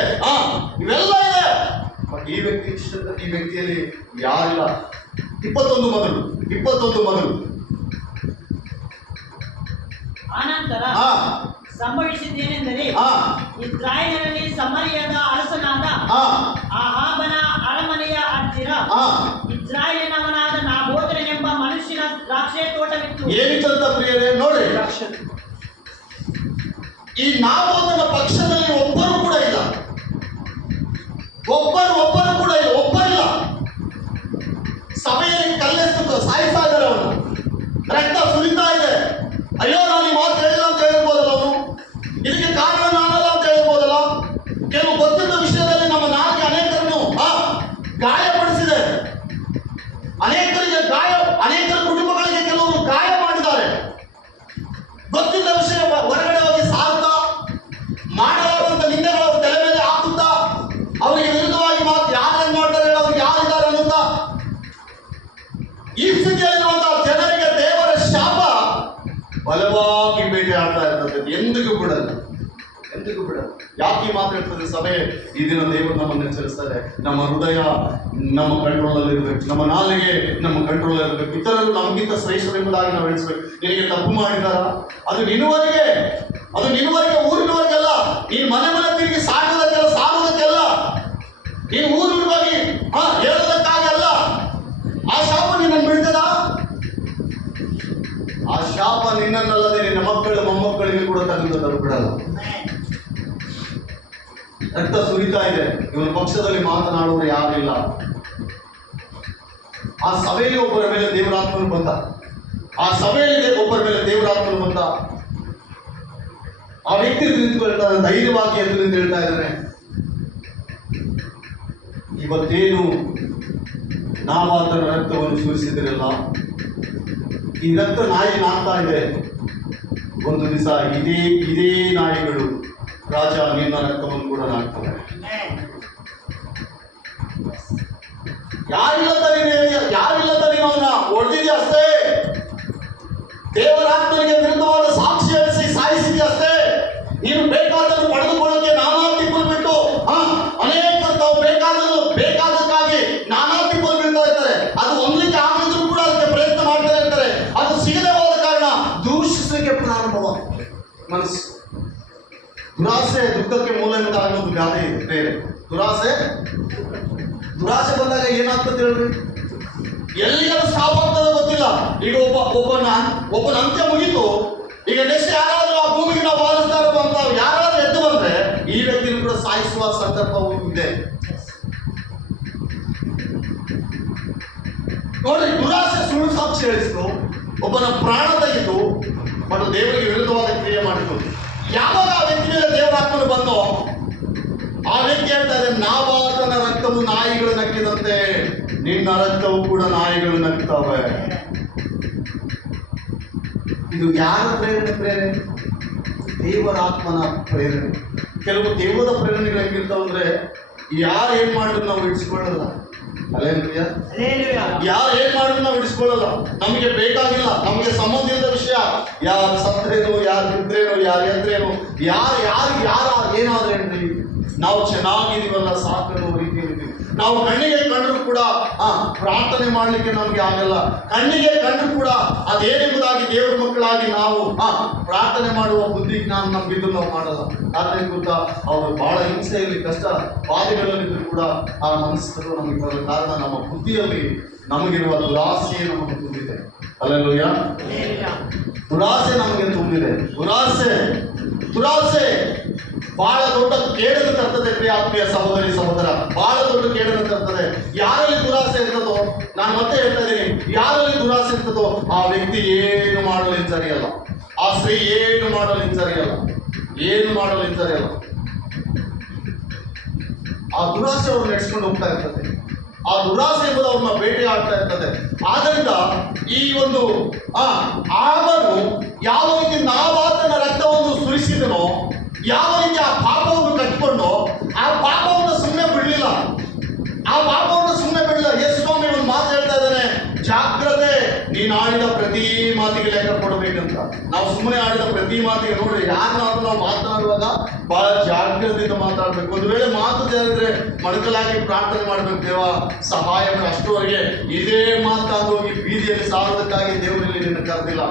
ಇವೆಲ್ಲ ಇದೆ. ಬಟ್ ಈ ವ್ಯಕ್ತಿಯಲ್ಲಿ ಯಾರಿಲ್ಲ. 21 ಮೊದಲು ಆನಂತರ ಸಂಭವಿಸಿದ್ದೇನೆಂದರೆ, ಇಸ್ರಾಯೇಲರಲ್ಲಿ ಸಮರಿಯದ ಅರಸನಾದ ಅಹಾಬನ ಅರಮನೆಯ ಹತ್ತಿರ ಇಸ್ರಾಯೇಲನವನಾದ ನಾಬೋತನೆಂಬ ಮನುಷ್ಯನ ದ್ರಾಕ್ಷೆ ತೋಟವಿತ್ತು. ಏನಿತ್ತಂತ ಪ್ರಿಯರೇ ನೋಡಿ, ಈ ನಾಬೋತನ ಪಕ್ಷದಲ್ಲಿ ಒಬ್ಬರು ಕೂಡ ಇಲ್ಲ, ಒಬ್ಬರಿಲ್ಲ. ಸಭೆಯಲ್ಲಿ ಕಲ್ಲೆಸ್ತು ಸಾಯಿಸ್ತಾ ಇದ್ದಾರೆ, ಅವನು ರಕ್ತ ಸುರಿತಾ ಇದೆ. ಅಯ್ಯೋ, ನಾನು ಈ ಮಾತು ಹೇಳಿಲ್ಲ ಅಂತ ಹೇಳ್ಬೋದಲ್ಲ, ಅವನು ಇದಕ್ಕೆ ಕಾರಣ ನಾನಲ್ಲ ಅಂತ ಹೇಳ್ಬೋದಲ್ಲ. ಕೆಲವು ಗೊತ್ತಿದ್ದ ವಿಷಯದಲ್ಲಿ ನಮ್ಮ ನಾಲ್ಕು ಅನೇಕರನ್ನು ಗಾಯಪಡಿಸಿದೆ, ಅನೇಕರ ಕುಟುಂಬಗಳಿಗೆ ಕೆಲವರು ಗಾಯ ಮಾಡಿದ್ದಾರೆ. ಗೊತ್ತಿದ್ದ ವಿಷಯ ಹೊರಗಡೆ ಹೋಗಿ ಸಾರ್ತಾ ಮಾಡಲಾರಂತ ನಿಂದೆಗಳು ಅವ್ರ ತಲೆ ಮೇಲೆ ಹಾಕುತ್ತಾ ಅವರಿಗೆ ವಿರುದ್ಧವಾಗಿ ಮಾತು ಯಾರು ಮಾಡ್ತಾರೆ ಹೇಳಿ, ಅವ್ರಿಗೆ ಯಾರಿದ್ದಾರೆ ಅನ್ನುತ್ತಾ ಈ ಸ್ಥಿತಿಯಲ್ಲಿರುವಂತಹ ಜನರಿಗೆ ದೇವರ ಶಾಪ ಬಲವಾಗಿ ಭೇಟಿ ಆಗ್ತಾ ಇರ್ತದೆ. ಎಂದಿಗೂ ಬಿಡಲ್ಲ. ಯಾಕೆ ಮಾತಾಡ್ತದೆ ಸಭೆ? ಈ ದಿನ ದೇವರು ನಮ್ಮನ್ನು ಎಚ್ಚರಿಸ್ತಾರೆ. ನಮ್ಮ ಹೃದಯ ನಮ್ಮ ಕಂಟ್ರೋಲಲ್ಲಿ ಇರಬೇಕು, ನಮ್ಮ ನಾಲಿಗೆ ನಮ್ಮ ಕಂಟ್ರೋಲ್ ಇರಬೇಕು. ಇತರರು ನಮಗಿಂತ ಶ್ರೇಷ್ಠರೆಂಬುದಾಗಿ ನಾವು ಎಣಿಸ್ಬೇಕು. ನಿನಗೆ ತಪ್ಪು ಮಾಡಿದಾರ, ಅದು ನಿನ್ನವರೆಗೆ ಊರಿನವರೆಗೆಲ್ಲ. ನೀನು ಮನೆ ತಿರುಗಿ ಸಾರುವುದಕ್ಕೆಲ್ಲ, ನೀನು ಊರಿನವಾಗಿ ಹೇಳೋದಕ್ಕಾಗಲ್ಲ. ಆ ಶಾಪ ನಿನ್ನನ್ನು ಬಿಡ್ತದ? ಆ ಶಾಪ ನಿನ್ನನ್ನಲ್ಲದೆ ನಿನ್ನ ಮಕ್ಕಳು ಮೊಮ್ಮಕ್ಕಳಿಗೆ ಕೂಡ ತಗುತ್ತದೆ, ಬಿಡಲ್ಲ. ರಕ್ತ ಸುರಿತಾ ಇದೆ. ಇವನ ಪಕ್ಷದಲ್ಲಿ ಮಾತನಾಡುವರು ಯಾರಿಲ್ಲ. ಆ ಸಭೆಯಲ್ಲಿ ಒಬ್ಬರ ಮೇಲೆ ದೇವರಾತ್ಮನು ಬಂದ. ಆ ವ್ಯಕ್ತಿ ನಿಂತುಕೊಳ್ತಾನೆ, ಧೈರ್ಯವಾಗಿ ಎದ್ದು ನಿಂತು ಹೇಳ್ತಾ ಇದ್ದಾನೆ, ಇವತ್ತೇನು ನಾವಾತನ ರಕ್ತವನ್ನು ಸುರಿಸಿದ್ರಲ್ಲ, ಈ ರಕ್ತ ನಾಯಿ ನಾಗ್ತಾ ಇದೆ. ಒಂದು ದಿವಸ ಇದೇ ನಾಯಿಗಳು ರಾಜ ನಿನ್ನ ರಕ್ತವನ್ನು ಕೂಡ ನಾಗ್ತವೆ. ಯಾರಿಲ್ಲದ ನೀನು ಅವನ್ನ ಹೊಡೆದಿದ್ಯಾ ಅಷ್ಟೇ. ದೇವರಾತ್ಮನಿಗೆ ವಿರುದ್ಧವಾದ ಸಾಕ್ಷಿ ಹೇಳಿಸಿ ಸಾಯಿಸಿದ್ಯಾ ಅಷ್ಟೇ. ನೀನು ಬೇಕಾದನ್ನು ಪಡೆದುಕೊಳ್ಳೋಕೆ ನಾನಾ ತಿಪ್ಪಲು ಬಿಟ್ಟು ಅನೇಕರು ತಾವು ಬೇಕಾದಕ್ಕಾಗಿ ನಾನಾ ತಿಪ್ಪಲು ಬೀಳ್ತಾ ಇರ್ತಾರೆ. ಅದು ಒಂದಕ್ಕೆ ಆಗದಿದ್ರು ಕೂಡ ಅದಕ್ಕೆ ಪ್ರಯತ್ನ ಮಾಡ್ತಾ ಇರ್ತಾರೆ. ಅದು ಸಿಗದೆ ಹೋದ ಕಾರಣ ದೂಷಿಸಲಿಕ್ಕೆ ಪ್ರಾರಂಭವಾಗುತ್ತೆ. ಮನಸ್ಸು ದುರಾಸೆ ದುಃಖಕ್ಕೆ ಮೂಲ ಅನ್ನೋದು ಗಾದೆ ಇದೆ. ಬೇರೆ ದುರಾಸೆ ಬಂದಾಗ ಏನಾಗ್ತದೆ ಹೇಳ್ರಿ? ಎಲ್ಲಿಗೆಲ್ಲ ಸ್ಟಾಪ್ ಆಗ್ತದೆ ಗೊತ್ತಿಲ್ಲ. ಈಗ ಒಬ್ಬನ ಅಂತ್ಯ ಮುಗಿತು. ಈಗ ನೆಕ್ಸ್ಟ್ ಯಾರಾದ್ರೂ ಆ ಭೂಮಿಗೆ ನಾವು ವಾಲಿಸ್ತಾರೋ ಅಂತ ಯಾರಾದ್ರೂ ಎದ್ದು ಬಂದ್ರೆ ಈ ವ್ಯಕ್ತಿಯನ್ನು ಕೂಡ ಸಾಯಿಸುವ ಸಂದರ್ಭವೂ ಇದೆ. ನೋಡಿ, ದುರಾಸೆ ಸುಳ್ಳು ಸಾಕ್ಷಿ ಹೇಳಿಸ್ತು, ಒಬ್ಬನ ಪ್ರಾಣ ತೆಗೆದು ಮತ್ತು ದೇವರಿಗೆ ವಿರುದ್ಧವಾದ ಕ್ರಿಯೆ ಮಾಡಿತು. ಯಾವಾಗ ಆ ವ್ಯಕ್ತಿ ಮೇಲೆ ದೇವರ ಆತ್ಮನು ಬಂದೋ ಆ ವ್ಯಕ್ತಿ ಹೇಳ್ತಾ ಇದೆ, ನಾಬಾಲನ ರಕ್ತವು ನಾಯಿಗಳು ನಕ್ಕಿದಂತೆ ನಿನ್ನ ರಕ್ತವು ಕೂಡ ನಾಯಿಗಳು ನಕ್ತವೆ. ಇದು ಯಾರ ಪ್ರೇರಣೆ? ದೇವರ ಆತ್ಮನ ಪ್ರೇರಣೆ. ಕೆಲವು ದೇವರ ಪ್ರೇರಣೆಗಳು ಹೆಂಗಿರ್ತಾವ ಅಂದ್ರೆ ಯಾರು ಏನ್ ಮಾಡಿದ್ರು ನಾವು ಇಡಿಸ್ಕೊಳ್ಳಲ್ಲ. ಹಲ್ಲೆಲೂಯಾ. ಯಾರು ಏನ್ ಮಾಡಿದ್ರು ನಾವು ಇಡಿಸ್ಕೊಳ್ಳಲ್ಲ. ನಮಗೆ ಬೇಕಾಗಿಲ್ಲ, ನಮಗೆ ಸಂಬಂಧ ಇಲ್ಲದ ವಿಷಯ. ಯಾರು ಸತ್ರೇನು, ಯಾರು ಬಿದ್ರೇನು, ಯಾರು ಎದ್ರೇನು, ಯಾರು ಏನಾದ್ರೇನ್ರಿ, ನಾವು ಚೆನ್ನಾಗಿದೀವಲ್ಲ ಸಾಕು ಅನ್ನೋ ರೀತಿಯಲ್ಲಿ ನಾವು ಕಣ್ಣಿಗೆ ಕಂಡ್ರು ಕೂಡ ಪ್ರಾರ್ಥನೆ ಮಾಡ್ಲಿಕ್ಕೆ ನಮ್ಗೆ ಆಗಲ್ಲ. ಕಣ್ಣಿಗೆ ಕಂಡ್ರು ಕೂಡ ಅದೇನೆಂಬುದಾಗಿ ದೇವರ ಮಕ್ಕಳಾಗಿ ನಾವು ಪ್ರಾರ್ಥನೆ ಮಾಡುವ ಬುದ್ಧಿ ಜ್ಞಾನ ನಮ್ಗಿದ್ದು ನಾವು ಮಾಡಲ್ಲ. ಕಾರಣ ಗೊತ್ತಾ, ಅವರು ಬಹಳ ಹಿಂಸೆಯಲ್ಲಿ ಕಷ್ಟ ಬಾಧೆಗಳಲ್ಲಿದ್ರು ಕೂಡ ಆ ಮನಸ್ಸು ನಮಗೆ ಬರಲ್ಲ. ಕಾರಣ ನಮ್ಮ ಬುದ್ಧಿಯಲ್ಲಿ ನಮಗಿರುವ ದುರಾಸೆ ನಮಗೆ ತುಂಬಿದೆ. ಹಲ್ಲೆಲೂಯಾ. ದುರಾಸೆ ನಮಗೆ ತುಂಬಿದೆ. ದುರಾಸೆ ಬಹಳ ದೊಡ್ಡ ಕೇಡನ್ನು ತರ್ತದೆ. ಪ್ರಿಯ ಸಹೋದರಿ ಸಹೋದರ, ಬಹಳ ದೊಡ್ಡ ಕೇಡನ್ನು ತರ್ತದೆ. ಯಾರಲ್ಲಿ ದುರಾಸೆ ಇರ್ತದೋ, ನಾನು ಮತ್ತೆ ಹೇಳ್ತಾ ಇದ್ದೀನಿ, ಯಾರಲ್ಲಿ ದುರಾಸೆ ಇರ್ತದೋ ಆ ವ್ಯಕ್ತಿ ಏನು ಮಾಡಲು ಹಿಂಸರಿಯಲ್ಲ. ಆ ಸ್ತ್ರೀ ಏನು ಮಾಡಲು ಹಿಂಸರಿಯಲ್ಲ. ಆ ದುರಾಸೆ ಅವರು ನಡೆಸ್ಕೊಂಡು ಹೋಗ್ತಾ ಇರ್ತದೆ. ಆ ದುರಾಸೆ ಎಂಬುದು ಅವ್ರನ್ನ ಬೇಟೆ ಆಡ್ತಾ ಇರ್ತದೆ. ಆದ್ದರಿಂದ ಈ ಒಂದು ಅವನು ಯಾವ ರೀತಿ ನಾಬಾಲನ ರಕ್ತವನ್ನು ಸುರಿಸಿದನೋ, ಯಾವ ರೀತಿ ಆ ಪಾಪವನ್ನು ಕಟ್ಟಿಕೊಂಡು ಆ ಪಾಪವನ್ನು ಸುಮ್ಮನೆ ಬಿಡಲಿಲ್ಲ. ಯೇಸು ಸ್ವಾಮಿ ಒಂದು ಮಾತು ಹೇಳ್ತಾ ಇದ್ದಾನೆ, ಜಾಗ್ರತೆ, ನೀನು ಆಡಿದ ಪ್ರತಿ ಮಾತಿಗೆ ಲೆಕ್ಕ ಕೊಡಬೇಕಂತ. ನಾವು ಸುಮ್ಮನೆ ಆಡಿದ ಪ್ರತಿ ಮಾತಿಗೆ ನೋಡ್ರಿ, ಯಾರನ್ನಾದ್ರೂ ನಾವು ಮಾತನಾಡುವಾಗ ಬಹಳ ಜಾಗ್ರತೆಯಿಂದ ಮಾತಾಡ್ಬೇಕು. ಒಂದು ವೇಳೆ ಮಾತು ಹೇಳಿದ್ರೆ ಮಡಕಲಾಗಿ ಪ್ರಾರ್ಥನೆ ಮಾಡ್ಬೇಕು, ದೇವ ಸಹಾಯ ಅಷ್ಟುವರೆಗೆ ಇದೇ ಮಾತಾಡೋಗಿ ಬೀದಿಯಲ್ಲಿ ಸಾರೋದಕ್ಕಾಗಿ ದೇವರಲ್ಲಿ ನಿನ್ನ ಕರೆದಿಲ್ಲ.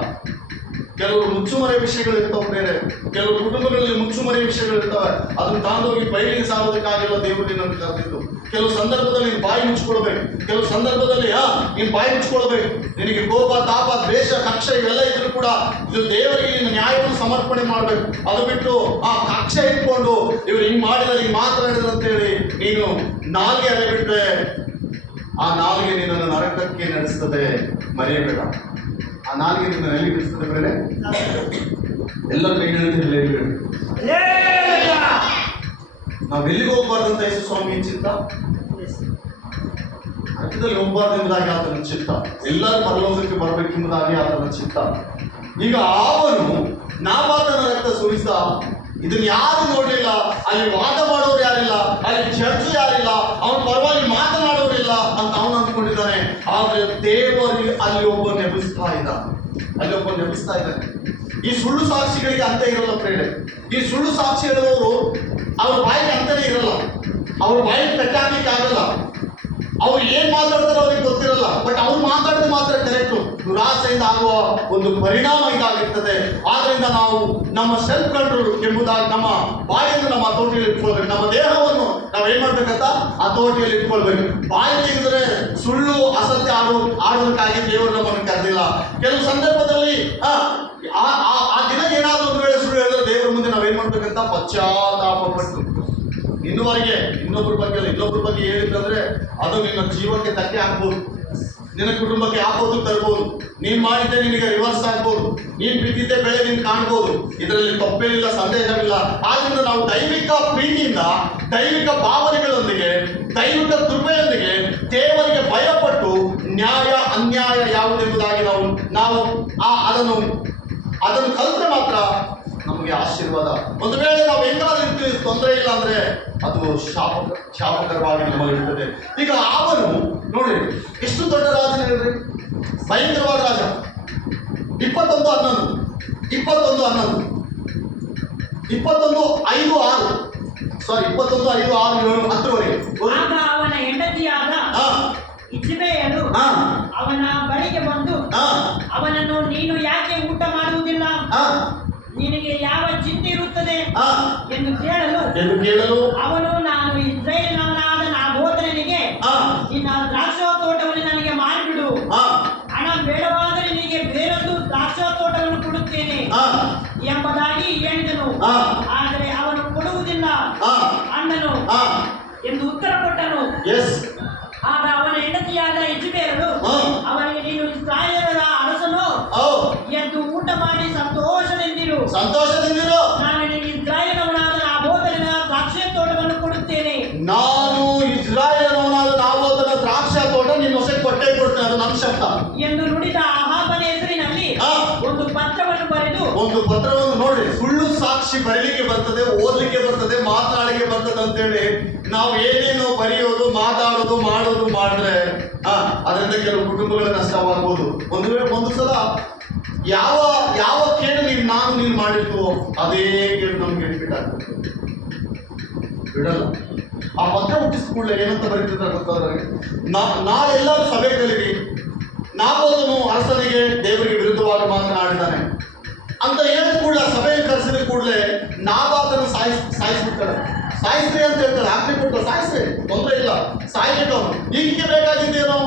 ಕೆಲವರು ಮುಚ್ಚುಮರೆ ವಿಷಯಗಳು ಇರ್ತಾವೆ, ಬೇರೆ ಕೆಲವು ಕುಟುಂಬಗಳಲ್ಲಿ ಮುಚ್ಚುಮರೆ ವಿಷಯಗಳು ಇರ್ತವೆ. ಅದನ್ನು ತಾಂದೋಗಿ ಬಯಲಿಗೆ ಸಾರೋದಕ್ಕಾಗಿಲ್ಲ ದೇವರು ನಿನ್ನನ್ನು ಕರೆದಿದ್ದು. ಕೆಲವು ಸಂದರ್ಭದಲ್ಲಿ ನೀನು ಬಾಯಿ ಮುಚ್ಕೊಳ್ಬೇಕು. ಕೆಲವು ಸಂದರ್ಭದಲ್ಲಿ ನೀನು ಬಾಯಿ ಮುಚ್ಕೊಳ್ಬೇಕು. ನಿನಗೆ ಕೋಪ, ತಾಪ, ದ್ವೇಷ, ಕಕ್ಷೆ ಇವೆಲ್ಲ ಇದ್ರು ಕೂಡ ಇದು ದೇವರಿಗೆ ನಿನ್ನ ನ್ಯಾಯವನ್ನು ಸಮರ್ಪಣೆ ಮಾಡ್ಬೇಕು. ಅದು ಬಿಟ್ಟು ಆ ಕಕ್ಷೆ ಇಟ್ಕೊಂಡು ಇವ್ರು ಹಿಂಗ್ ಮಾಡಿದ್ರೆ, ಹಿಂಗ್ ಮಾತನಾಡಿದ್ರು ಅಂತೇಳಿ ನೀನು ನಾಲ್ಗೆ ಅರೆಬಿಟ್ರೆ ಆ ನಾಲ್ಗೆ ನಿನ್ನನ್ನು ನರಕಕ್ಕೆ ನಡೆಸ್ತದೆ. ಮರೆಯಬೇಡ. ಆ ನಾಲ್ಗೆ ನಿನ್ನ ಎಲ್ಲಿ ಬಿಡಿಸ್ತದೆ ಬೇರೆ? ಎಲ್ಲ ಕೈಗಳಲ್ಲಿ ನಾವು ಎಲ್ಲಿಗೆ ಹೋಗ್ಬಾರ್ದಂತ ಯೇಸು ಸ್ವಾಮಿ ಚಿತ್ತ, ಅರ್ಥದಲ್ಲಿ ಹೋಗ್ಬಾರ್ದು ಎಂಬುದಾಗಿ ಆತನ ಚಿತ್ತ. ಎಲ್ಲರೂ ಪರಲೋಕಕ್ಕೆ ಬರಬೇಕೆಂಬುದಾಗಿ ಆತನ ಚಿತ್ತ. ಈಗ ಅವನು ನಾಬಾಲನ ರಕ್ತ ಸುರಿಸಿದ, ಇದನ್ನ ಯಾರು ನೋಡ್ಲಿಲ್ಲ. ಅಲ್ಲಿ ವಾದ ಮಾಡೋರು ಯಾರಿಲ್ಲ, ಅಲ್ಲಿ ಚರ್ಚು ಯಾರಿಲ್ಲ, ಅವನ ಪರವಾಗಿ ಮಾತನಾಡೋರಿಲ್ಲ ಅಂತ ಅವನು ಅಂದ್ಕೊಂಡಿದ್ದಾನೆ. ಆದ್ರೆ ದೇವರಿಗೆ ಅಲ್ಲಿ ಒಬ್ಬ ನೆಪಿಸ್ತಾ ಇದ್ದಾನೆ. ಈ ಸುಳ್ಳು ಸಾಕ್ಷಿಗಳಿಗೆ ಅಂತ ಇರಲ್ಲ ಪ್ರೇರಣೆ. ಈ ಸುಳ್ಳು ಸಾಕ್ಷಿ ಹೇಳುವವರು ಅವ್ರ ಬಾಯಿಗೆ ಅಂತಾನೆ ಇರಲ್ಲ. ಅವ್ರ ಬಾಯಿಗೆ ಕಟ್ಟಾಕ್ಲಿಕ್ಕೆ ಆಗಲ್ಲ. ಅವ್ರು ಏನ್ ಮಾತಾಡ್ತಾರೋ ಅವ್ರಿಗೆ ಗೊತ್ತಿರಲ್ಲ. ಬಟ್ ಅವ್ರು ಮಾತಾಡಿದ ಮಾತ್ರ ಕರೆಕ್ಟು. ದುರಾಸೆಯಿಂದ ಆಗುವ ಒಂದು ಪರಿಣಾಮ ಇದಾಗಿರ್ತದೆ. ಆದ್ರಿಂದ ನಾವು ನಮ್ಮ ಸೆಲ್ಫ್ ಕಂಟ್ರೋಲ್ ಎಂಬುದಾಗಿ ನಮ್ಮ ಬಾಯಿಯನ್ನು ನಮ್ಮ ಹತೋಟಿಯಲ್ಲಿ ಇಟ್ಕೊಳ್ಬೇಕು. ನಮ್ಮ ದೇಹವನ್ನು ನಾವು ಏನ್ ಮಾಡ್ಬೇಕಂತ ಹತೋಟಿಯಲ್ಲಿ ಇಟ್ಕೊಳ್ಬೇಕು. ಬಾಯಿ ತೆಗೆದ್ರೆ ಸುಳ್ಳು ಅಸತ್ಯ ಆಡೋದಕ್ಕಾಗಿ ದೇವರು ನಮ್ಮನ್ನು ಕರೆದಿಲ್ಲ. ಕೆಲವು ಸಂದರ್ಭದಲ್ಲಿ ಆ ದಿನ ಏನಾದ್ರೂ ಒಂದು ವೇಳೆ ಸುಳ್ಳು ಹೇಳಿದ್ರೆ ದೇವರ ಮುಂದೆ ನಾವೇನ್ ಮಾಡ್ಬೇಕಂತ ಪಶ್ಚಾತ್ತಾಪ ಪಟ್ಟು ಇನ್ನುವರೆಗೆ ಇನ್ನೊಬ್ಬರ ಬಗ್ಗೆ ಹೇಳಿದ್ರೆ ಅದು ನಿನ್ನ ಜೀವಕ್ಕೆ ಧಕ್ಕೆ ಆಗ್ಬೋದು, ನಿನ್ನ ಕುಟುಂಬಕ್ಕೆ ಆಪತ್ತು ತರ್ಬೋದು. ನೀನ್ ಮಾಡಿದ್ದೆ ನಿನಗೆ ರಿವರ್ಸ್ ಆಗ್ಬೋದು. ನೀನ್ ಬಿದ್ದಿದ್ದೆ ಬೆಳೆ ನೀನ್ ಕಾಣ್ಬೋದು. ಇದರಲ್ಲಿ ತಪ್ಪೇನಿಲ್ಲ, ಸಂದೇಹವಿಲ್ಲ. ಆದ್ರಿಂದ ನಾವು ದೈವಿಕ ಪ್ರೀತಿಯಿಂದ, ದೈವಿಕ ಭಾವನೆಗಳೊಂದಿಗೆ, ದೈವಿಕ ಕೃಪೆಯೊಂದಿಗೆ ದೇವರಿಗೆ ಭಯಪಟ್ಟು ನ್ಯಾಯ ಅನ್ಯಾಯ ಯಾವುದೆಂಬುದಾಗಿ ನಾವು ಅದನ್ನು ಕಲಿತ್ರೆ ಮಾತ್ರ ನಮಗೆ ಆಶೀರ್ವಾದ. ಒಂದು ವೇಳೆ ನಾವು ಹೆಂಗಾದ್ರೂ ತೊಂದರೆ ಇಲ್ಲ ಅಂದ್ರೆ ಅದು ಶಾಪಕರವಾಗಿ ನಮ್ಮಲ್ಲಿ ಇರ್ತದೆ. ಈಗ ಅವನು ನೋಡಿ ಎಷ್ಟು ದೊಡ್ಡ ರಾಜನ ಹೇಳ್ರಿ, ಭಯಂಕರವಾದ ರಾಜ. 21:5:6 ಆಗ ಅವನ ಹೆಂಡತಿಯಾದ ಇಜ್ಬೇಯಳು ಅವನ ಬಳಿಗೆ ಬಂದು ಅವನನ್ನು, ನೀನು ಯಾಕೆ ಊಟ ಮಾಡುವುದಿಲ್ಲ, ನಿನಗೆ ಯಾವ ಚಿಂತೆ ಇರುತ್ತದೆ ಎಂದು ಕೇಳಲು ಅವನು, ನಾನು ಇಸ್ರಾಯೇಲಿನವನಾದ ನಾಬೋತನಿಗೆ ನಿನ್ನ ದ್ರಾಕ್ಷ ತೋಟವನ್ನು ನನಗೆ ಮಾರಿಬಿಡು, ಹಣ ಬೇಡವಾದರೆ ನಿನಗೆ ಬೇರೊಂದು ದ್ರಾಕ್ಷ ತೋಟವನ್ನು ಕೊಡುತ್ತೇನೆ ಎಂಬುದಾಗಿ ಹೇಳಿದನು. ಆದರೆ ಅವನು ಕೊಡುವುದಿಲ್ಲ ಅನ್ನನು ಎಂದು ಉತ್ತರ ಕೊಟ್ಟನು. ಆಗ ಅವನ ಹೆಂಡತಿಯ ಸಂತೋಷದಿಂದಿರು. ನಾನು ನಿನಗೆ ಇಸ್ರಾಯೇಲವನಾದ ನಾಬೋತನ ದ್ರಾಕ್ಷಿ ತೋಟವನ್ನು ಕೊಡುತ್ತೇನೆ. ನಾನು ಇಸ್ರಾಯೇಲವನಾದ ನಾಬೋತನ ದ್ರಾಕ್ಷಿ ತೋಟ ನಿನ್ನ ವಶಕ್ಕೆ ಕೊಟ್ಟೇ ಕೊಡ್ತೇನೆ. ಅದು ನನ್ನ ಶಬ್ದ ಎಂದು ನುಡಿದ ಅಹಾಬನ ಹೆಸರಿನಲ್ಲಿ ಆ. ಒಂದು ಪತ್ರವನ್ನು ಬರೆದು, ಒಂದು ಪತ್ರವನ್ನು ನೋಡಿ, ಸುಳ್ಳು ಸಾಕ್ಷಿ ಬರೀಲಿಕ್ಕೆ ಬರ್ತದೆ, ಓದಲಿಕ್ಕೆ ಬರ್ತದೆ, ಮಾತನಾಡಲಿಕ್ಕೆ ಬರ್ತದೆ ಅಂತೇಳಿ ನಾವು ಏನೇನು ಬರೆಯೋದು, ಮಾತಾಡೋದು, ಮಾಡೋದು ಮಾಡಿದ್ರೆ ಅದರಿಂದ ಕೆಲವು ಕುಟುಂಬಗಳ ನಷ್ಟವಾಗಬಹುದು. ಒಂದು ಸಲ ಯಾವ ಕೇಡು ನೀನು ಮಾಡಿರ್ತೀವೋ ಅದೇ ಕೇಡು ನಮ್ಗೆ ರಿಪೀಟ್ ಆಗ್ತದೆ. ಬಿಡಲ್ಲ. ಆ ಪತ್ರ ಹುಟ್ಟಿಸಿದ ಕೂಡಲೇ ಏನಂತ ಬರೀತಿದ್ರೆ ಗೊತ್ತಾದ್ರೆ, ನಾಳೆ ಎಲ್ಲರೂ ಸಭೆ ಕಲಿರಿ, ನಾಬೋತನು ಅರಸನಿಗೆ ದೇವರಿಗೆ ವಿರುದ್ಧವಾಗಿ ಮಾತನಾಡಿದ್ದಾನೆ ಅಂತ ಹೇಳಿದ ಕೂಡಲೇ, ಸಭೆಯನ್ನು ಕರೆಸಿದ ಕೂಡಲೇ ನಾಬಾತನ ಸಾಯಿಸ್ಬಿಡ್ತಾರೆ. ಸಾಯಿಸ್ರಿ ಅಂತ ಹೇಳ್ತಾರೆ. ಆಜ್ಞೆ ಕೊಟ್ಟು ಸಾಯಿಸ್ರಿ, ತೊಂದರೆ ಇಲ್ಲ, ಸಾಯ್ಬೇಕು ಅವನು. ಈಗಿಗೆ ಬೇಕಾಗಿದ್ದೇನೋ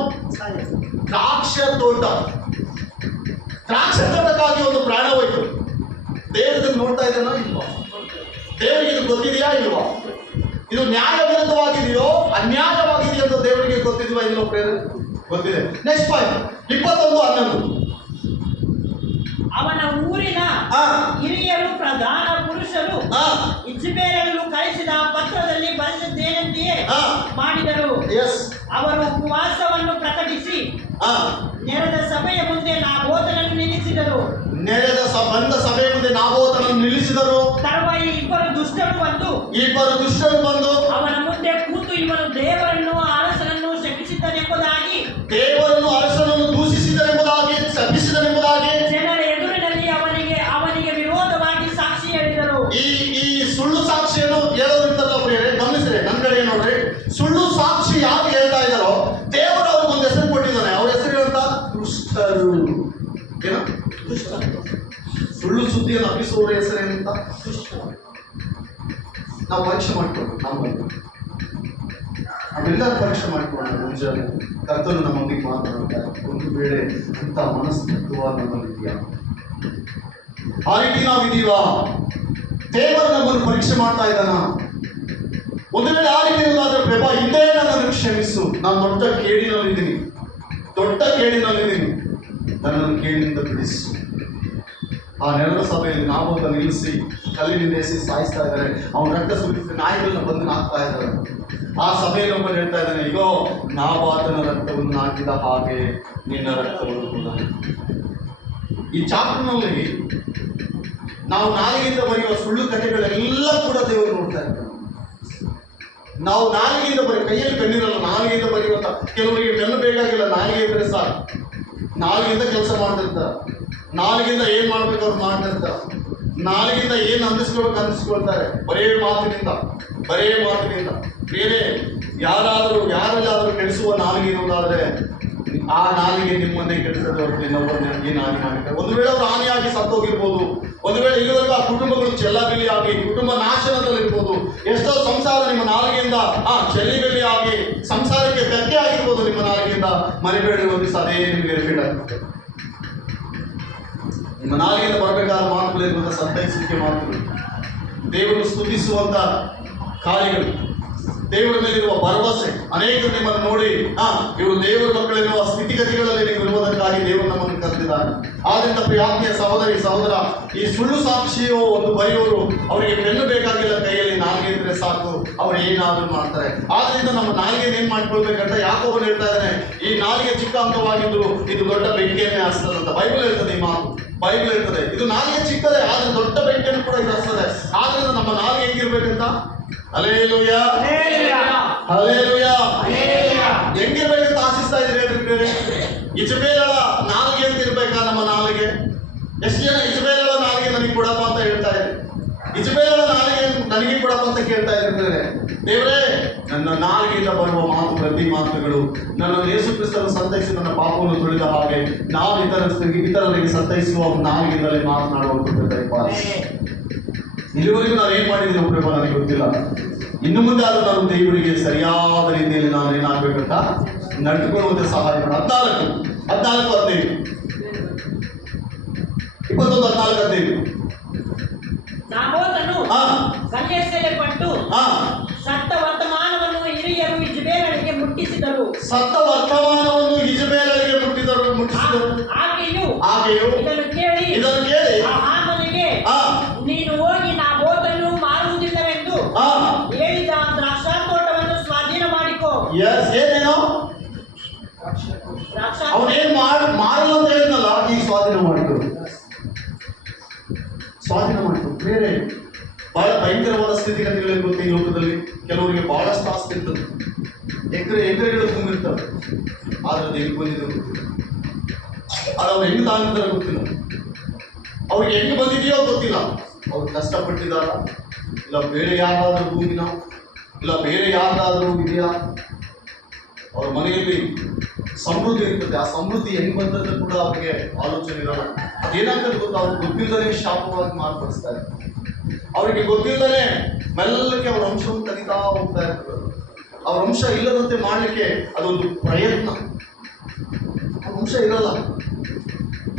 ದ್ರಾಕ್ಷ ತೋಟಕ್ಕಾಗಿ ಒಂದು ಪ್ರಾಣ ಹೋಯ್ತು. ದೇವರಿಗೆ ನೋಡ್ತಾ ಇದ್ದಾನೋ ಇಲ್ವಾ? ದೇವರಿಗೆ ಇದು ಗೊತ್ತಿದೆಯಾ ಇಲ್ವಾ? ಇದು ನ್ಯಾಯ ವಿರುದ್ಧವಾಗಿದೆಯೋ ಅನ್ಯಾಯವಾಗಿದೆಯೋ ಅಂತ ದೇವರಿಗೆ ಗೊತ್ತಿದೆಯಾ ಇಲ್ವೋ? ಪ್ರೇರೆ ಗೊತ್ತಿದೆ. Next point 21:11. ಅವನ ಊರಿನ ಹಿರಿಯರು ಪ್ರಧಾನ ಪುರುಷರು ಇಜ್ಬೇಲಳು ಕಳಿಸಿದ ಪತ್ರದಲ್ಲಿ ಬರೆದದ್ದೇನೆಂತೆಯೇ ಮಾಡಿದರು. ಅವರು ಉಪವಾಸವನ್ನು ಪ್ರಕಟಿಸಿ ನೆರೆದ ಸಭೆಯ ಮುಂದೆ ನಾಬೋತನನ್ನು ನಿಲ್ಲಿಸಿದರು. ಬಂದ ಸಭೆಯ ಮುಂದೆ ನಾಬೋತನನ್ನು ನಿಲ್ಲಿಸಿದರು. ತರುವಾಯ ಇಬ್ಬರು ದುಷ್ಟರು ಬಂದು ಅವನ ಮುಂದೆ ಕೂತು, ಇವನು ದೇವರನ್ನು ಅರಸನನ್ನು ಶಪಿಸಿದ್ದನೆಂಬುದಾಗಿ, ದೂಷಿಸಿದನೆಂಬುದಾಗಿ, ಶಪಿಸಿದನೆಂಬುದಾಗಿ ಜನರ ಎದುರಿನಲ್ಲಿ ಅವನಿಗೆ ವಿರೋಧವಾಗಿ ಸಾಕ್ಷಿ ಹೇಳಿದರು. ಈ ಸುಳ್ಳು ಸಾಕ್ಷಿಯನ್ನು ಹೇಳೋದಿರ್ತಲ್ಲ ಪ್ರಿಯರೇ, ಗಮನಿಸ್ರಿ, ನನ್ನ ಕಡೆ ನೋಡ್ರಿ. ಸುಳ್ಳು ಸಾಕ್ಷಿ ಯಾರು ಹೇಳ್ತಾ ಇದ್ದಾರೋ ದೇವರು ಅವ್ರಿಗೆ ಒಂದು ಹೆಸರು ಕೊಟ್ಟಿದ್ದಾನೆ. ಅವ್ರ ಹೆಸರು ಅಂತ ದುಷ್ಟರು. ಏನ? ಸುಳ್ಳು ಸುದ್ದಿಯನ್ನು ಹಬ್ಬಿಸುವವರ ಹೆಸರೇನಂತ? ದುಷ್ಟರು. ನಾವು ಪರೀಕ್ಷೆ ಮಾಡ್ಕೊಂಡು ನಾವೆಲ್ಲ ಪರೀಕ್ಷೆ ಮಾಡ್ಕೊಂಡು ಮುಂಜಾನೆ ಕರ್ತನು ನಮ್ಮೊಂದಿಗೆ ಮಾತನಾಡ್ತಾರೆ. ಒಂದು ವೇಳೆ ಅಂತ ಮನಸ್ತತ್ವ ನಮ್ಮಲ್ಲಿದೆಯಾ? ಆ ರೀತಿ ನಾವಿದೀವಾ? ದೇವರು ನಮ್ಮನ್ನು ಪರೀಕ್ಷೆ ಮಾಡ್ತಾ ಇದ್ದಾನ? ಒಂದು ವೇಳೆ ಆ ರೀತಿ ಇರೋದಾದ್ರೆ, ಪ್ರಭಾ ಹಿಂದೆ ನನ್ನನ್ನು ಕ್ಷಮಿಸು, ನಾನು ದೊಡ್ಡ ಕೇಡಿನಲ್ಲಿದ್ದೀನಿ, ನನ್ನನ್ನು ಕೇಡಿನಿಂದ ಬಿಡಿಸು. ಆ ನೆರೆದ ಸಭೆಯಲ್ಲಿ ನಾಬೋತ ನಿಲ್ಲಿಸಿ ಕಲ್ಲಿನಿಂದ ಎಸಿ ಸಾಯಿಸ್ತಾ ಇದ್ದಾರೆ. ಅವನ ರಕ್ತ ಸುರಿಸಿ ನಾಯಿಗಳನ್ನ ಬಂದು ಹಾಕ್ತಾ ಇದ್ದಾರೆ. ಆ ಸಭೆಯಲ್ಲಿ ಒಬ್ಬರು ಹೇಳ್ತಾ ಇದ್ದಾನೆ, ಇಗೋ ನಾಬಾತನ ರಕ್ತವನ್ನು ಹಾಕಿದ ಹಾಗೆ ನಿನ್ನ ರಕ್ತವನ್ನು ಕೂಡ. ಈ ಚಾಪ್ಟರ್ನಲ್ಲಿ ನಾವು ನಾಲಿಗೆಯಿಂದ ಬರೆಯುವ ಸುಳ್ಳು ಕಥೆಗಳೆಲ್ಲ ಕೂಡ ದೇವರು ನೋಡ್ತಾ ಇರ್ತಾರೆ. ನಾವು ನಾಲಿಗೆಯಿಂದ ಕೈಯಲ್ಲಿ ಕಣ್ಣಿರಲ್ಲ, ನಾಲಿಗೆಯಿಂದ ಬರೆಯುವಂತ. ಕೆಲವರಿಗೆ ಬೆನ್ನು ಬೇಕಾಗಿಲ್ಲ, ನಾಲಿಗೆ ಇದ್ರೆ ಸಾಕು. ನಾಲಿಗೆಯಿಂದ ಕೆಲಸ ಮಾಡ್ತಿರ್ತಾರೆ. ನಾಲಿಗೆಯಿಂದ ಏನ್ ಮಾಡ್ಬೇಕು ಅವ್ರು ಮಾಡ್ತಿರ್ತಾರೆ. ನಾಲಿಗೆಯಿಂದ ಏನ್ ಅಂದಿಸ್ಕೊಳ್ತಾರೆ ಬರೇ ಮಾತಿನಿಂದ. ಬೇರೆ ಯಾರೆಲ್ಲಾದ್ರೂ ಕೆಡಿಸುವ ನಾಲಿಗೆ ಇರುವುದಾದ್ರೆ ಆ ನಾಲಿಗೆ ನಿಮ್ಮನ್ನೇ ಕೆಡಿಸೋದು ಹೊರತು ಇನ್ನೊಬ್ಬರನ್ನ ಏನು ಹಾನಿ ಮಾಡಿದ್ದಾರೆ. ಒಂದು ವೇಳೆ ಅವರು ಹಾನಿಯಾಗಿ ಸತ್ತೋಗಿರ್ಬೋದು. ಒಂದು ವೇಳೆ ಇಲ್ಲಿವರೆಗೂ ಆ ಕುಟುಂಬಗಳು ಚೆಲ್ಲಬಿಲ್ಲಿ ಆಗಿ ಕುಟುಂಬ ನಾಶನದಲ್ಲಿರ್ಬೋದು. ಎಷ್ಟೋ ಸಂಸಾರ ನಿಮ್ಮ ನಾಲಿಗೆಯಿಂದ ಚೆಲ್ಲಿಬಿಲ್ಲಿ ಆಗಿ ಸಂಸಾರಕ್ಕೆ ಧಕ್ಕೆ ಆಗಿರ್ಬೋದು. ನಿಮ್ಮ ನಾಲಿಗೆಯಿಂದ ಮರಿಬೇಡಿ, ಒಂದು ದಿವಸ ಅದೇ ನಿಮಗೆ ರಿಪೀಟ್ ಆಗುತ್ತೆ. ನಿಮ್ಮ ನಾಲಿಗೆಯಿಂದ ಬರಬೇಕಾದ ಮಾತುಗಳಿರುವಂಥ ಸಂತೈಸುವಿಕೆ ಮಾತುಗಳು, ದೇವರು ಸ್ತುತಿಸುವಂತ ಕಾರ್ಯಗಳು, ದೇವರ ಮೇಲಿರುವ ಭರವಸೆ. ಅನೇಕರು ನಿಮ್ಮನ್ನು ನೋಡಿ ಇವರು ದೇವರ ಮಕ್ಕಳೆನ್ನುವ ಸ್ಥಿತಿಗತಿಗಳಲ್ಲಿ ನೀವು ಇರುವುದಕ್ಕಾಗಿ ದೇವರು ನಮ್ಮನ್ನು ಕರೆದಿದ್ದಾರೆ. ಆದ್ರಿಂದ ಆತ್ಮೀಯ ಸಹೋದರ, ಈ ಸುಳ್ಳು ಸಾಕ್ಷಿಯೋ ಒಂದು ಬರೆಯೋರು ಅವರಿಗೆ ಬೆನ್ನು ಬೇಕಾಗಿಲ್ಲ, ಕೈಯಲ್ಲಿ ನಾಲಿಗೆ ಇದ್ರೆ ಸಾಕು, ಅವ್ರು ಏನಾದರೂ ಮಾಡ್ತಾರೆ. ಆದ್ರಿಂದ ನಮ್ಮ ನಾಲಿಗೆ ಏನ್ ಮಾಡ್ಕೊಳ್ಬೇಕಂತ ಯಾಕೋಬನು ಹೇಳ್ತಾ ಇದ್ದಾನೆ, ಈ ನಾಲಿಗೆ ಚಿಕ್ಕ ಅಂಕವಾಗಿದ್ರು ಇದು ದೊಡ್ಡ ಬೆಂಕಿಯನ್ನೇ ಹಸ್ತದಂತ. ಬೈಬಲ್ ಹೇಳ್ತದೆ, ಈ ಮಾತು ಬೈಬಲ್ ಹೇಳ್ತದೆ. ಇದು ನಾಲಿಗೆ ಚಿಕ್ಕದೆ ಆದ್ರೆ ದೊಡ್ಡ ಬೆಂಕಿಯನ್ನು ಕೂಡ ಇದು ಹಸ್ತದೆ. ಆದ್ರಿಂದ ನಮ್ಮ ನಾಲಿಗೆ ಹೆಂಗಿರ್ಬೇಕಂತ? Hallelujah, hallelujah. ಹೆಂಗಿರ್ಬೇಕಂತ ಆಶಿಸ್ತಾ ಇದ್ರೆ ಹೇಳ್ರಿ. ಇಜಬೇಲಳ ನಾಲಿಗೆ ಅಂತ ಇರ್ಬೇಕಾ ನಮ್ಮ ನಾಲಿಗೆ? ಎಷ್ಟು ಜನ ಇಜಬೇಲಳ ನಾಲಿಗೆ ನನಗೆ ಕೊಡಪ್ಪ ಅಂತ ಹೇಳ್ತಾ ಇದ್ದಾರೆ. ಇಜಬೇಲಳ ನಾಲಿಗೆ ನನಗೆ ಕೊಡಪ್ಪ ಅಂತ ಕೇಳ್ತಾ ಇದ್ದಾರೆ. ದೇವರೇ, ನನ್ನ ನಾಲಿಗೆಯಿಂದ ಬರುವ ಮಾತು, ಪ್ರತಿ ಮಾತುಗಳು ನನ್ನ ಯೇಸು ಕ್ರಿಸ್ತನು ಸಂತೈಸಿ ನನ್ನ ಪಾಪವನ್ನು ತುಳಿದ ಹಾಗೆ ನಾವು ಇತರರಿಗೆ ಸಂತೈಸುವ ನಾಲಿಗೆಯಿಂದಲೇ ಮಾತನಾಡುವ. ಇಲ್ಲಿವರೆಗೂ ನಾನು ಏನ್ ಮಾಡಿದ್ದೀನಿ ಒಬ್ಬರೇ ನನಗೆ ಗೊತ್ತಿಲ್ಲ. ಇನ್ನು ಮುಂದೆ ಆದರೂ ನಾನು ದೇವರಿಗೆ ಸರಿಯಾದ ರೀತಿಯಲ್ಲಿ ನಾನು ಏನಾಗಬೇಕಂತ ನಡೆದುಕೊಳ್ಳುವಂತೆ ಸಹಾಯ ಮಾಡ. 14:15 21:14 ನಾಬೋತನು ಕಲ್ಲೆಸೆಯಲ್ಪಟ್ಟು ಸತ್ತ ವರ್ತಮಾನವನ್ನು ಹಿರಿಯರು ಇಜಬೇಲಳಿಗೆ ಮುಟ್ಟಿಸಿದರು. ಆಕೆಯು ಇದನ್ನು ಕೇಳಿ ಆಹಾಬನಿಗೆ ದ್ರಾಕ್ಷಾ ಅವನೇನ್ ಮಾಡಲ್ಲ ಅಂತ ಹೇಳಿದ್ನಲ್ಲ, ಈಗ ಸ್ವಾಧೀನ ಮಾಡಿದ್ರು. ಸ್ವಾಧೀನ ಮಾಡಿದ್ರು. ಬೇರೆ ಬಹಳ ಭಯಂಕರವಾದ ಸ್ಥಿತಿಗತಿಗಳಲ್ಲಿ ಗೊತ್ತೆ ಈ ಲೋಕದಲ್ಲಿ. ಕೆಲವರಿಗೆ ಬಹಳಷ್ಟು ಆಸ್ತಿ ಇರ್ತದೆ, ಎಕರೆಗಳು ತುಂಬಿರ್ತವೆ, ಆದ್ರೆ ಅದು ಹೆಂಗ್ ಬಂದಿದೆ ಗೊತ್ತಿಲ್ಲ, ಅದು ಅವ್ರು ಹೆಂಗ್ ತಾಂಗಿದಾರ ಗೊತ್ತಿಲ್ಲ, ಅವ್ರಿಗೆ ಹೆಂಗ್ ಬಂದಿದೆಯೋ ಗೊತ್ತಿಲ್ಲ. ಅವ್ರು ಕಷ್ಟಪಟ್ಟಿದಾರ, ಇಲ್ಲ ಬೇರೆ ಯಾರಾದ್ರೂ ಭೂಮಿನ, ಇಲ್ಲ ಬೇರೆ ಯಾರಾದ್ರೂ ಇದೆಯಾ, ಅವ್ರ ಮನೆಯಲ್ಲಿ ಸಮೃದ್ಧಿ ಇರ್ತದೆ, ಆ ಸಮೃದ್ಧಿ ಹೆಂಗ್ ಬಂದಂತ ಕೂಡ ಅವ್ರಿಗೆ ಆಲೋಚನೆ ಇರಲ್ಲ. ಅದೇನಾಗ್ತದೆ ಗೊತ್ತಾ, ಅವ್ರಿಗೆ ಗೊತ್ತಿಲ್ಲದೇ ಶಾಪವಾಗಿ ಮಾರ್ಪಡಿಸ್ತಾ ಇರ್ತಾರೆ. ಅವರಿಗೆ ಗೊತ್ತಿಲ್ಲದೇ ಮೆಲ್ಲಕ್ಕೆ ಅವ್ರ ಅಂಶವನ್ನು ತೆಗಿತಾ ಹೋಗ್ತಾ ಇರ್ತದೆ. ಅವ್ರ ಅಂಶ ಇಲ್ಲದಂತೆ ಮಾಡಲಿಕ್ಕೆ ಅದೊಂದು ಪ್ರಯತ್ನ. ಅವ್ರ ಅಂಶ ಇರಲ್ಲ.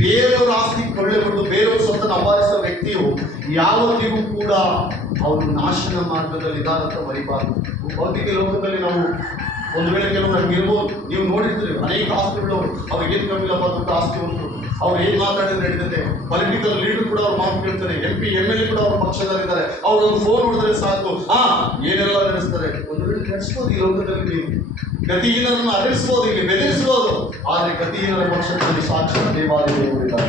ಬೇರೆಯವರ ಆಸ್ತಿ ಕೊಳ್ಳೆ ಹೊಡೆದು ಬೇರೆಯವ್ರ ಸ್ವತ್ತನ್ನು ಅಪಾಯಿಸುವ ವ್ಯಕ್ತಿಯು ಯಾವತ್ತಿಗೂ ಕೂಡ ಅವರು ನಾಶನ ಮಾರ್ಗದಲ್ಲಿ ಇದಾರಂತ ಮರಿಬಾರದು. ಭೌತಿಕ ಲೋಕದಲ್ಲಿ ನಾವು ಒಂದು ವೇಳೆ ಕೆಲವು ನಮ್ಗೆ ಇರ್ಬೋದು, ನೀವು ನೋಡಿರ್ತೀರಿ ಅನೇಕ ಆಸ್ತಿಗಳವರು, ಅವ್ರಿಗೆ ಏನು ಕಮ್ಮಿಲ್ಲಪ್ಪ, ದೊಡ್ಡ ಆಸ್ತಿ ಉಂಟು, ಅವ್ರು ಏನು ಮಾತಾಡಿದ್ರೆ ನಡೀತದೆ. ಪೊಲಿಟಿಕಲ್ ಲೀಡರ್ ಕೂಡ ಅವ್ರು ಮಾತು ಕೇಳ್ತಾರೆ, MP MLA ಕೂಡ ಅವ್ರ ಪಕ್ಷದಲ್ಲಿದ್ದಾರೆ. ಅವ್ರೊಂದು ಫೋನ್ ಹೊಡೆದ್ರೆ ಸಾಕು, ಏನೆಲ್ಲ ನಡೆಸ್ತಾರೆ. ಒಂದು ವೇಳೆ ನಡೆಸ್ಬೋದು ಈ ಲೋಕದಲ್ಲಿ, ನೀವು ಗತಿಹೀನರನ್ನು ಅರಿಸ್ಬೋದು, ಇಲ್ಲಿ ಬೆದರಿಸ್ಬೋದು, ಆದರೆ ಗತಿಹೀನರ ಪಕ್ಷದಲ್ಲಿ ಸಾಕ್ಷಾತ್ ದೇವಾಲಯಗಳು ಇದ್ದಾರೆ.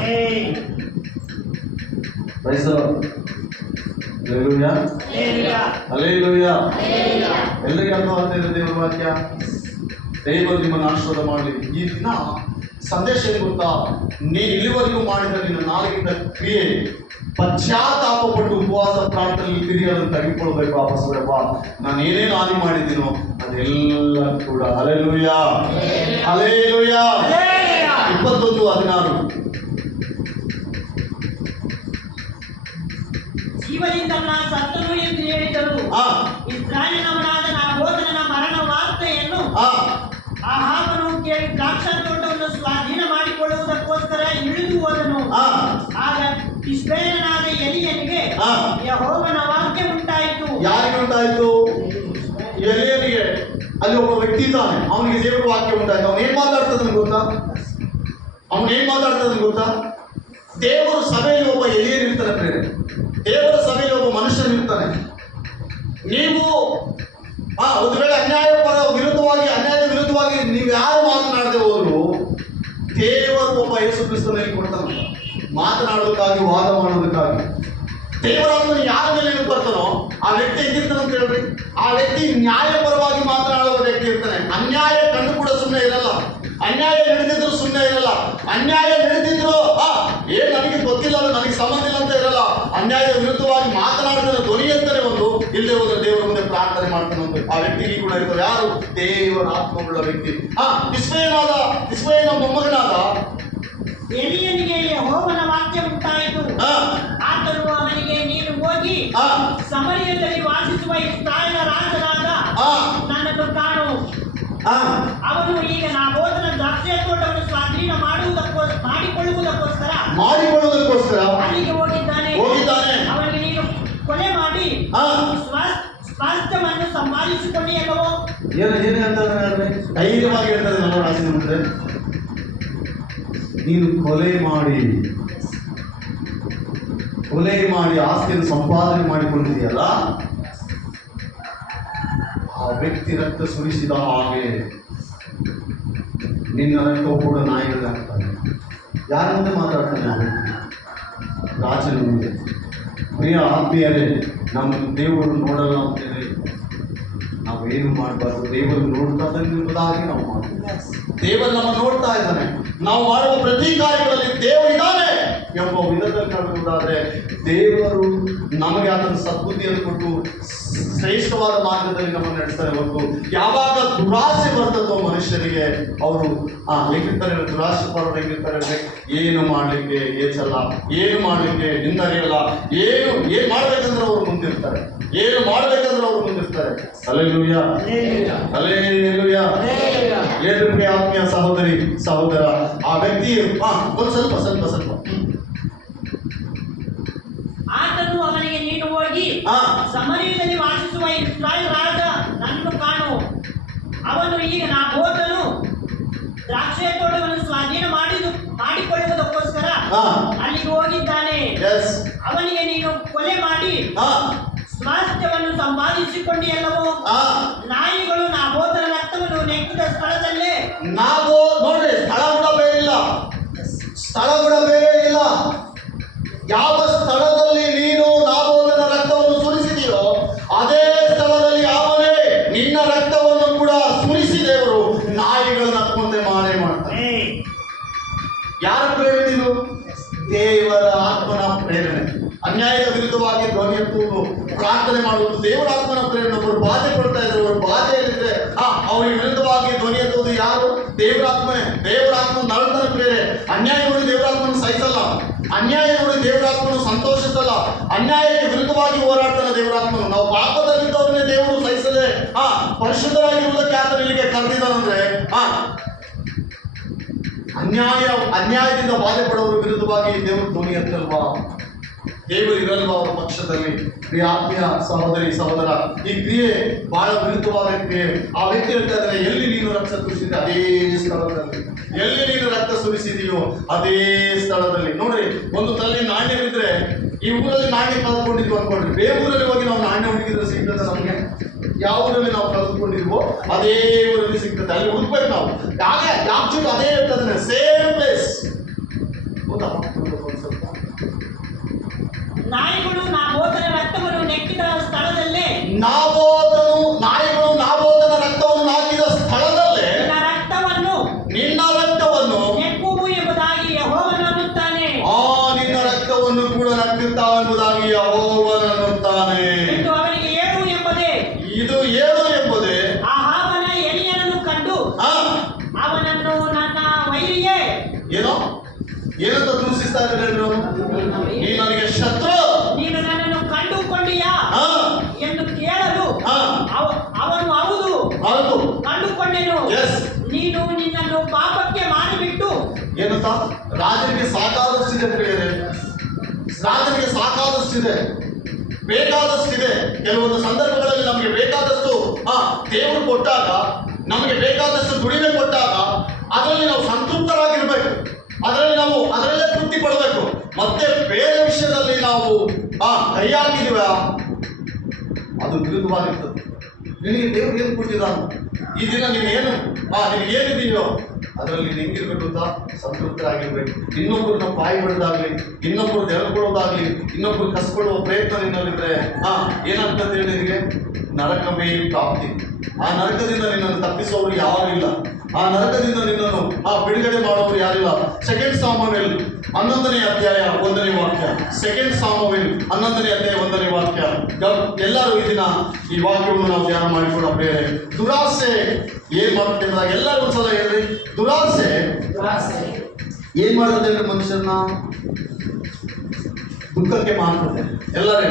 ಹಲ್ಲೆಲೂಯಾ. ಎಲ್ಲರಿಗೆ ಅರ್ಥ ಆಗ್ತಾ ಇದೆ ದೇವರ ವಾಕ್ಯ. ದೇವರು ನಿಮ್ಮನ್ನು ಆಶೀರ್ವಾದ ಮಾಡಲಿ. ಈ ದಿನ ಸಂದೇಶ ಏನು ಗೊತ್ತಾ, ನೀನು ಇಲ್ಲಿವರೆಗೂ ಮಾಡಿದ ನಿನ್ನ ನಾಲ್ಕಿಂದ ಕ್ರಿಯೆ ಪಶ್ಚಾತ್ತಾಪ ಪಟ್ಟು ಉಪವಾಸ ಪ್ರಾರ್ಥನೆಯಲ್ಲಿ ತಿರುಗಿ ತೆಗೆದುಕೊಳ್ಬೇಕು. ವಾಪಸ್ ಬರಪ್ಪ, ನಾನು ಏನೇನು ಹಾನಿ ಮಾಡಿದ್ದೀನೋ ಅದೆಲ್ಲ ಕೂಡ. Hallelujah, hallelujah. 21:16 ಜೀವದಿಂದಲ್ಲ ಸತ್ತನು ಎಂದು ಹೇಳಿದರು. ಇಸ್ರಾಯೇಲಿನವನಾದ ನಾಬೋತನ ಮರಣ ವಾರ್ತೆಯನ್ನು ಆಹಾಬನು ಕೇಳಿ ದ್ರಾಕ್ಷಾ ತೋಟವನ್ನು ಸ್ವಾಧೀನ ಮಾಡಿಕೊಳ್ಳುವುದಕ್ಕೋಸ್ಕರ ಇಳಿದು ಹೋದನು. ಆಗ ತಿಷ್ಬೇಯನಾದ ಎಲೀಯನಿಗೆ ಯೆಹೋವನ ವಾಕ್ಯ ಉಂಟಾಯಿತು. ಯಾರಿಗೆ ಉಂಟಾಯಿತು? ಎಲೀಯನಿಗೆ. ಅಲ್ಲಿ ಒಬ್ಬ ವ್ಯಕ್ತಿ ಇದ್ದಾನೆ, ಅವನಿಗೆ ದೇವರ ವಾಕ್ಯ ಉಂಟಾಯಿತು. ಅವನೇನ್ ಮಾತಾಡ್ತದನ್ ಗೊತ್ತಾ? ದೇವರ ಸಭೆಯಲ್ಲಿ ಒಬ್ಬ ಎಲೀಯನ್ ಇರ್ತಾನೆ ಪ್ರೇರೆ. ದೇವರ ಸಭೆಯಲ್ಲಿ ಒಬ್ಬ ಮನುಷ್ಯನಿರ್ತಾನೆ. ನೀವು ಒಂದು ವೇಳೆ ಅನ್ಯಾಯದ ವಿರುದ್ಧವಾಗಿ ನೀವು ಯಾರು ಮಾತನಾಡದೆ ಹೋದ್ರು, ದೇವರು ಒಬ್ಬ ಯೇಸು ಕ್ರಿಸ್ತನಲ್ಲಿ ಕೊಡ್ತಾನೆ ಮಾತನಾಡೋದಕ್ಕಾಗಿ, ವಾದ ಮಾಡೋದಕ್ಕಾಗಿ. ದೇವರಾತ್ಮನು ಯಾರ ಮೇಲೆ ಬರ್ತಾನೋ ಆ ವ್ಯಕ್ತಿ ಹೆಂಗಿರ್ತಾನೆ ಅಂತ ಹೇಳ್ರಿ. ಆ ವ್ಯಕ್ತಿ ನ್ಯಾಯಪರವಾಗಿ ಮಾತನಾಡುವ ವ್ಯಕ್ತಿ ಇರ್ತಾನೆ. ಅನ್ಯಾಯ ಕಂಡು ಕೂಡ ಸುಮ್ಮನೆ ಇರಲ್ಲ, ಅನ್ಯಾಯ ನಡೆದಿದ್ರು ಸುಮ್ಮನೆ ಇರಲ್ಲ. ಅನ್ಯಾಯ ನಡೆದಿದ್ರು ಏನ್ ನನಗೆ ಗೊತ್ತಿಲ್ಲ, ಅದು ನನಗೆ ಸಂಬಂಧ ಇಲ್ಲ ಅಂತ ಇರಲ್ಲ. ಅನ್ಯಾಯ ವಿರುದ್ಧವಾಗಿ ಮಾತನಾಡಿದ್ರೆ ಧ್ವನಿ ಅಂತಾನೆ ಒಂದು, ಇಲ್ಲದೆ ಹೋದ್ರೆ ದೇವರ ಮುಂದೆ ಪ್ರಾರ್ಥನೆ ಮಾಡ್ತಾನೆ ಒಂದು. ಆ ವ್ಯಕ್ತಿಗೆ ಕೂಡ ಇರ್ತದೆ ಯಾರು? ದೇವರ ಆತ್ಮವುಳ್ಳ ವ್ಯಕ್ತಿ. ತಿಷ್ಬೇಯನ ಮೊಮ್ಮಗನಾದ ಎಲೀಯನಿಗೆ ಯೆಹೋವನ ವಾಕ್ಯ ಉಂಟಾಯಿತು. ಆತನು ಅವನಿಗೆ, ನೀನು ಹೋಗಿ ಸಮರಿಯದಲ್ಲಿ ವಾಸಿಸುವ ಇಸ್ರಾಯೇಲ ರಾಜನಾದ ನನ್ನನ್ನು ಕಾಣು. ಅವನು ಈಗ ನಾಬೋತನ ದ್ರಾಕ್ಷಿ ತೋಟವನ್ನು ಸ್ವಾಧೀನ ಮಾಡಿಕೊಳ್ಳುವುದಕ್ಕೋಸ್ಕರ ಅಲ್ಲಿಗೆ ಹೋಗಿದ್ದಾನೆ. ಅವನಿಗೆ ನೀನು ಕೊಲೆ ಮಾಡಿ ಸ್ವಾಸ್ಥ್ಯವನ್ನು ಸಂಪಾದಿಸಿಕೊಂಡಿಯಲ್ಲವೋ? ಏನೇ ಅಂತ ಧೈರ್ಯವಾಗಿ ಹೇಳ್ತಾರೆ ನಮ್ಮ ರಾಶಿ ಮುಂದೆ, ನೀನು ಕೊಲೆ ಮಾಡಿ ಆಸ್ತಿಯನ್ನು ಸಂಪಾದನೆ ಮಾಡಿಕೊಂಡಿದೆಯಲ್ಲ, ಆ ವ್ಯಕ್ತಿ ರಕ್ತ ಸುರಿಸಿದ ಹಾಗೆ ನಿನ್ನ ರಕ್ತ ಕೂಡ ನಾಯಿಗಳಾಗ್ತಾನೆ. ಯಾರ ಮುಂದೆ ಮಾತಾಡ್ತಾನೆ? ಆ ವ್ಯಕ್ತಿ ರಾಜನ ಮುಂದೆ. ಪ್ರಿಯ ಆತ್ಮೀಯರೇ, ನಮ್ಮ ದೇವರು ನೋಡಲ್ಲ ಅಂತೇಳಿ ನಾವೇನು ಮಾಡಬಾರ್ದು. ದೇವರು ನೋಡ್ತಾ ಎಂಬುದಾಗಿ ನಾವು ಮಾಡ್ತೀವಿ. ದೇವರು ನಮ್ಮ ನೋಡ್ತಾ ಇದ್ದಾನೆ. ನಾವು ಮಾಡುವ ಪ್ರತಿ ಕಾರ್ಯಗಳಲ್ಲಿ ದೇವರು ಇದ್ದಾನೆ ಎಂಬ ವಿಧದಲ್ಲಿ ನೋಡುವುದಾದ್ರೆ, ದೇವರು ನಮಗೆ ಅದನ್ನು ಸದ್ಬುದ್ಧಿಯನ್ನು ಕೊಟ್ಟು ಶ್ರೇಷ್ಠವಾದ ಮಾರ್ಗದಲ್ಲಿ ನಮ್ಮನ್ನು ನಡೆಸ್ತಾರೆ ಹೊರತು, ಯಾವಾಗ ದುರಾಸೆ ಬರ್ತದೋ ಮನುಷ್ಯರಿಗೆ, ಅವರು ಹೇಗಿರ್ತಾರೆ, ದುರಾಸೆ ಪರರು ಹೇಗಿರ್ತಾರೆ ಅಂದರೆ, ಏನು ಮಾಡಲಿಕ್ಕೆ ಏಚಲ್ಲ, ಏನು ಮಾಡಲಿಕ್ಕೆ ನಿಂದನೆಯಲ್ಲ, ಏನು ಮಾಡ್ಬೇಕಂದ್ರೆ ಅವರು ಮುಂದಿರ್ತಾರೆ, ಏನು ಮಾಡ್ಬೇಕಂದ್ರೆ ಅವರು ಮುಂದಿರ್ತಾರೆ. Hallelujah, hallelujah. ಏನು ಪ್ರಿಯ ಆತ್ಮೀಯ ಸಹೋದರ, ಆ ವ್ಯಕ್ತಿ ಒಂದು ಸ್ವಲ್ಪ ಆತನು ಅವನಿಗೆ, ನೀನು ಹೋಗಿ ಸಮರಿಯದಲ್ಲಿ ವಾಸಿಸುವ ಇಸ್ರಾಯೇಲ್ ರಾಜ ನನ್ನನ್ನು ಕಾಣು. ಅವನು ಈಗ ನಾಬೋತನು ದ್ರಾಕ್ಷಿ ತೋಟವನ್ನು ಸ್ವಾಧೀನ ಮಾಡಿಕೊಳ್ಳುವುದಕ್ಕೋಸ್ಕರ ಅಲ್ಲಿಗೆ ಹೋಗಿದ್ದಾನೆ. ಅವನಿಗೆ ನೀನು ಕೊಲೆ ಮಾಡಿ ಸ್ವಾಸ್ಥ್ಯವನ್ನು ಸಂಪಾದಿಸಿಕೊಂಡಿಯಲ್ಲವೋ? ನಾಯಿಗಳು ನಾಬೋತನ ರಕ್ತವನ್ನು ನೆಕ್ಕು ನೆಕ್ಕಿದ ಸ್ಥಳದಲ್ಲೇ ನಾವು ನೋಡ್ರಿ, ಸ್ಥಳ ಕೂಡ ಬೇರೆ ಇಲ್ಲ, ಸ್ಥಳ ಕೂಡ ಬೇರೆ ಇಲ್ಲ. ಯಾವ ಸ್ಥಳದಲ್ಲಿ ನೀನು ನಾಬೋತನ ರಕ್ತವನ್ನು ಸುರಿಸಿದೆಯೋ ಅದೇ ಸ್ಥಳದಲ್ಲಿ ಯಾವನೇ ನಿನ್ನ ರಕ್ತವನ್ನು ಕೂಡ ಸುರಿಸಿ ದೇವರು ನಾಯಿಗಳನ್ನ ಮುಂದೆ ಮಾಡೇ ಮಾಡ್ತಾರೆ. ಯಾರ ಪ್ರೇರಣೆ ಇದು? ದೇವರ ಆತ್ಮನ ಪ್ರೇರಣೆ. ಅನ್ಯಾಯದ ವಿರುದ್ಧವಾಗಿ ಧ್ವನಿ ಎತ್ತುವುದು, ಪ್ರಾರ್ಥನೆ ಮಾಡುವುದು ದೇವರ ಆತ್ಮನ ಪ್ರೇರಣೆ. ಒಬ್ಬರು ಬಾಧೆ ಪಡ್ತಾ ಇದ್ದಾರೆ, ಒಬ್ಬರು ಬಾಧೆಯಲ್ಲಿದ್ರೆ ಅವರಿಗೆ ವಿರುದ್ಧವಾಗಿ ಧ್ವನಿ ಎತ್ತುವುದು ಯಾರು? ದೇವರಾತ್ಮನೆ. ದೇವರಾತ್ಮ ನರಳತನ ಪ್ರೇರೆ. ಅನ್ಯಾಯ ನೋಡಿ ದೇವರಾತ್ಮನ ಸಹಿಸಲ್ಲ, ಅನ್ಯಾಯ ನೋಡಿ ದೇವರಾತ್ಮನು ಸಂತೋಷಿಸಲ್ಲ, ಅನ್ಯಾಯಕ್ಕೆ ವಿರುದ್ಧವಾಗಿ ಹೋರಾಡ್ತಾನೆ ದೇವರಾತ್ಮನು. ನಾವು ಪಾಪದಲ್ಲಿದ್ದವರನ್ನೇ ದೇವರು ಸಹಿಸದೆ ಪರಿಶುದ್ಧರಾಗಿರುವುದಕ್ಕೆ ಆತನ ಇಲ್ಲಿಗೆ ಕರೆದಿದ್ದಾನಂದ್ರೆ ಅನ್ಯಾಯದಿಂದ ಬಾಧೆ ಪಡೋರ ವಿರುದ್ಧವಾಗಿ ದೇವರು ಧ್ವನಿ ಎತ್ತಲ್ವಾ? ದೇವರು ಇರಲ್ವಾ ಅವರ ಪಕ್ಷದಲ್ಲಿ? ಪ್ರಿಯ ಆತ್ಮೀಯ ಸಹೋದರಿ ಸಹೋದರ, ಈ ಕ್ರಿಯೆ ಬಹಳ ವಿರುದ್ಧವಾದ ಕ್ರಿಯೆ. ಆ ವ್ಯಕ್ತಿ ಹೇಳ್ತಾ ಇದ್ದಾನೆ, ಎಲ್ಲಿ ನೀನು ರಕ್ತ ಸುರಿಸಿದೆ ಅದೇ ಸ್ಥಳದಲ್ಲಿ, ಎಲ್ಲಿ ನೀನು ರಕ್ತ ಸುರಿಸಿದೆಯೋ ಅದೇ ಸ್ಥಳದಲ್ಲಿ. ನೋಡ್ರಿ, ಒಂದು ತಲೆ ನಾಣ್ಯವಿದ್ರೆ ಈ ಊರಲ್ಲಿ ನಾಣ್ಯ ಕಳೆದುಕೊಂಡಿದ್ವು ಅನ್ಕೊಂಡ್ರಿ, ಬೇರೆ ಊರಲ್ಲಿ ಹೋಗಿ ನಾವು ನಾಣ್ಯ ಹುಡುಕಿದ್ರೆ ಸಿಗ್ತದೆ ನಮಗೆ. ಯಾವ ಊರಲ್ಲಿ ನಾವು ಕಳೆದುಕೊಂಡಿದ್ವೋ ಅದೇ ಊರಲ್ಲಿ ಸಿಗ್ತದೆ, ಅಲ್ಲಿ ಹುಡುಕ್ಬೇಕು ನಾವು. ಯಾಕೆ ಅದೇ ಇರ್ತದೆ, ಸೇಮ್ ಪ್ಲೇಸ್. ಹೌದಾ? ಸ್ವಲ್ಪ ನಾಯಿಗಳು ನಾಬೋತನ ರಕ್ತವನ್ನು ನೆಕ್ಕಿದ ಸ್ಥಳದಲ್ಲೇ ನಾಯಿಗಳು ನಾಬೋತನ ರಕ್ತವನ್ನು ಹಾಕಿದ ಸ್ಥಳದಲ್ಲೇ ನಿನ್ನ ರಕ್ತವನ್ನು ನೆಕ್ಕುವು ಎಂಬುದಾಗಿ ಯೆಹೋವನು ಅನ್ನುತ್ತಾನೆ. ನಿನ್ನ ರಕ್ತವನ್ನು ಕೂಡ ನಕ್ಕುತ್ತಾ ಎಂಬುದಾಗಿ ಯೆಹೋವನು ಅನ್ನುತ್ತಾನೆ. ಇದು ಅವನಿಗೆ ಏಳು ಎಂಬುದೇ, ಇದು ಏಳು ಎಂಬುದೇ ಆಹಾಬನ ಎಲಿಯನನ್ನು ಕಂಡು ಅವನನ್ನು ನನ್ನ ವೈರಿಯೇ ಏನಂತ ದೂಷಿಸ್ತಾ ಇದ್ದಾರೆ? ನೀ ನನಗೆ ಶತ್ರು, ನೀನು ನನ್ನನ್ನು ಕಂಡುಕೊಂಡೀಯಾ ಎಂದು ಕೇಳಲು ಅವನು ಹೌದು ಕಂಡುಕೊಂಡೆನು. ನೀನು ನಿನ್ನನ್ನು ಪಾಪಕ್ಕೆ ಮಾಡಿಬಿಟ್ಟು. ಏನಂತ? ರಾಜನಿಗೆ ಸಾಕಾದಷ್ಟಿದೆ ಪ್ರಿಯರೇ, ರಾಜನಿಗೆ ಸಾಕಾದಷ್ಟಿದೆ, ಬೇಕಾದಷ್ಟಿದೆ. ಕೆಲವೊಂದು ಸಂದರ್ಭಗಳಲ್ಲಿ ನಮಗೆ ಬೇಕಾದಷ್ಟು ದೇವರು ಕೊಟ್ಟಾಗ, ನಮಗೆ ಬೇಕಾದಷ್ಟು ದುಡಿಮೆ ಕೊಟ್ಟಾಗ ಅದರಲ್ಲಿ ನಾವು ಸಂತೃಪ್ತರಾಗಿರ್ಬೇಕು, ಅದರಲ್ಲೇ ತೃಪ್ತಿ ಪಡಬೇಕು. ಮತ್ತೆ ಬೇರೆ ವಿಷಯದಲ್ಲಿ ನಾವು ಕೈ ಹಾಕಿದೀವ, ಅದು ವಿರುದ್ಧವಾಗಿರ್ತದೆ. ನಿನಗೆ ದೇವರು ಏನು ಕೊಟ್ಟಿದ್ದಾನು, ಈ ದಿನ ನೀನೇನು ನಿನಗೇನಿದೆಯೋ ಅದರಲ್ಲಿ ನೀನು ಹೆಂಗಿರ್ಬೇಕು ಅಂತ ಸಂತೃಪ್ತರಾಗಿರ್ಬೇಕು. ಇನ್ನೊಬ್ಬರನ್ನ ಬಾಯಿ ಬಿಡೋದಾಗ್ಲಿ, ಇನ್ನೊಬ್ಬರು ತೆಗೆದುಕೊಳ್ಳೋದಾಗ್ಲಿ, ಇನ್ನೊಬ್ಬರು ಕಸ್ಕೊಳ್ಳುವ ಪ್ರಯತ್ನ ನಿನ್ನಲ್ಲಿದ್ರೆ ಏನಂತ ಹೇಳಿ ನಿನಗೆ ನರಕವೇ ಪ್ರಾಪ್ತಿ. ಆ ನರಕದಿಂದ ನಿನ್ನನ್ನು ತಪ್ಪಿಸೋರು ಯಾರು ಇಲ್ಲ, ಆ ನರಕದಿಂದ ನಿನ್ನನ್ನು ಬಿಡುಗಡೆ ಮಾಡೋರು ಯಾರಿಲ್ಲ. ಸೆಕೆಂಡ್ ಸಾಮುವೇಲ್ 11ನೇ ಅಧ್ಯಾಯ 1ನೇ ವಾಕ್ಯ. ಸೆಕೆಂಡ್ ಸಾಮುವೇಲ್ 11ನೇ ಅಧ್ಯಾಯ 1ನೇ ವಾಕ್ಯ. ಎಲ್ಲರೂ ಈ ದಿನ ಈ ವಾಕ್ಯವನ್ನು ನಾವು ಧ್ಯಾನ ಮಾಡಿಕೊಳ್ಳೋ ಬೇರೆ. ದುರಾಸೆ ಏನ್ ಮಾಡುತ್ತೆ ಎಂಬುದಾಗಿ ಎಲ್ಲರೂ ಒಂದ್ಸಲ ಹೇಳ್ರಿ. ದುರಾಸೆ ಏನ್ ಮಾಡುತ್ತೆ ಅಂದ್ರೆ ಮನುಷ್ಯರನ್ನ ದುಃಖಕ್ಕೆ ಮಾಡ್ತದೆ. ಎಲ್ಲರೂ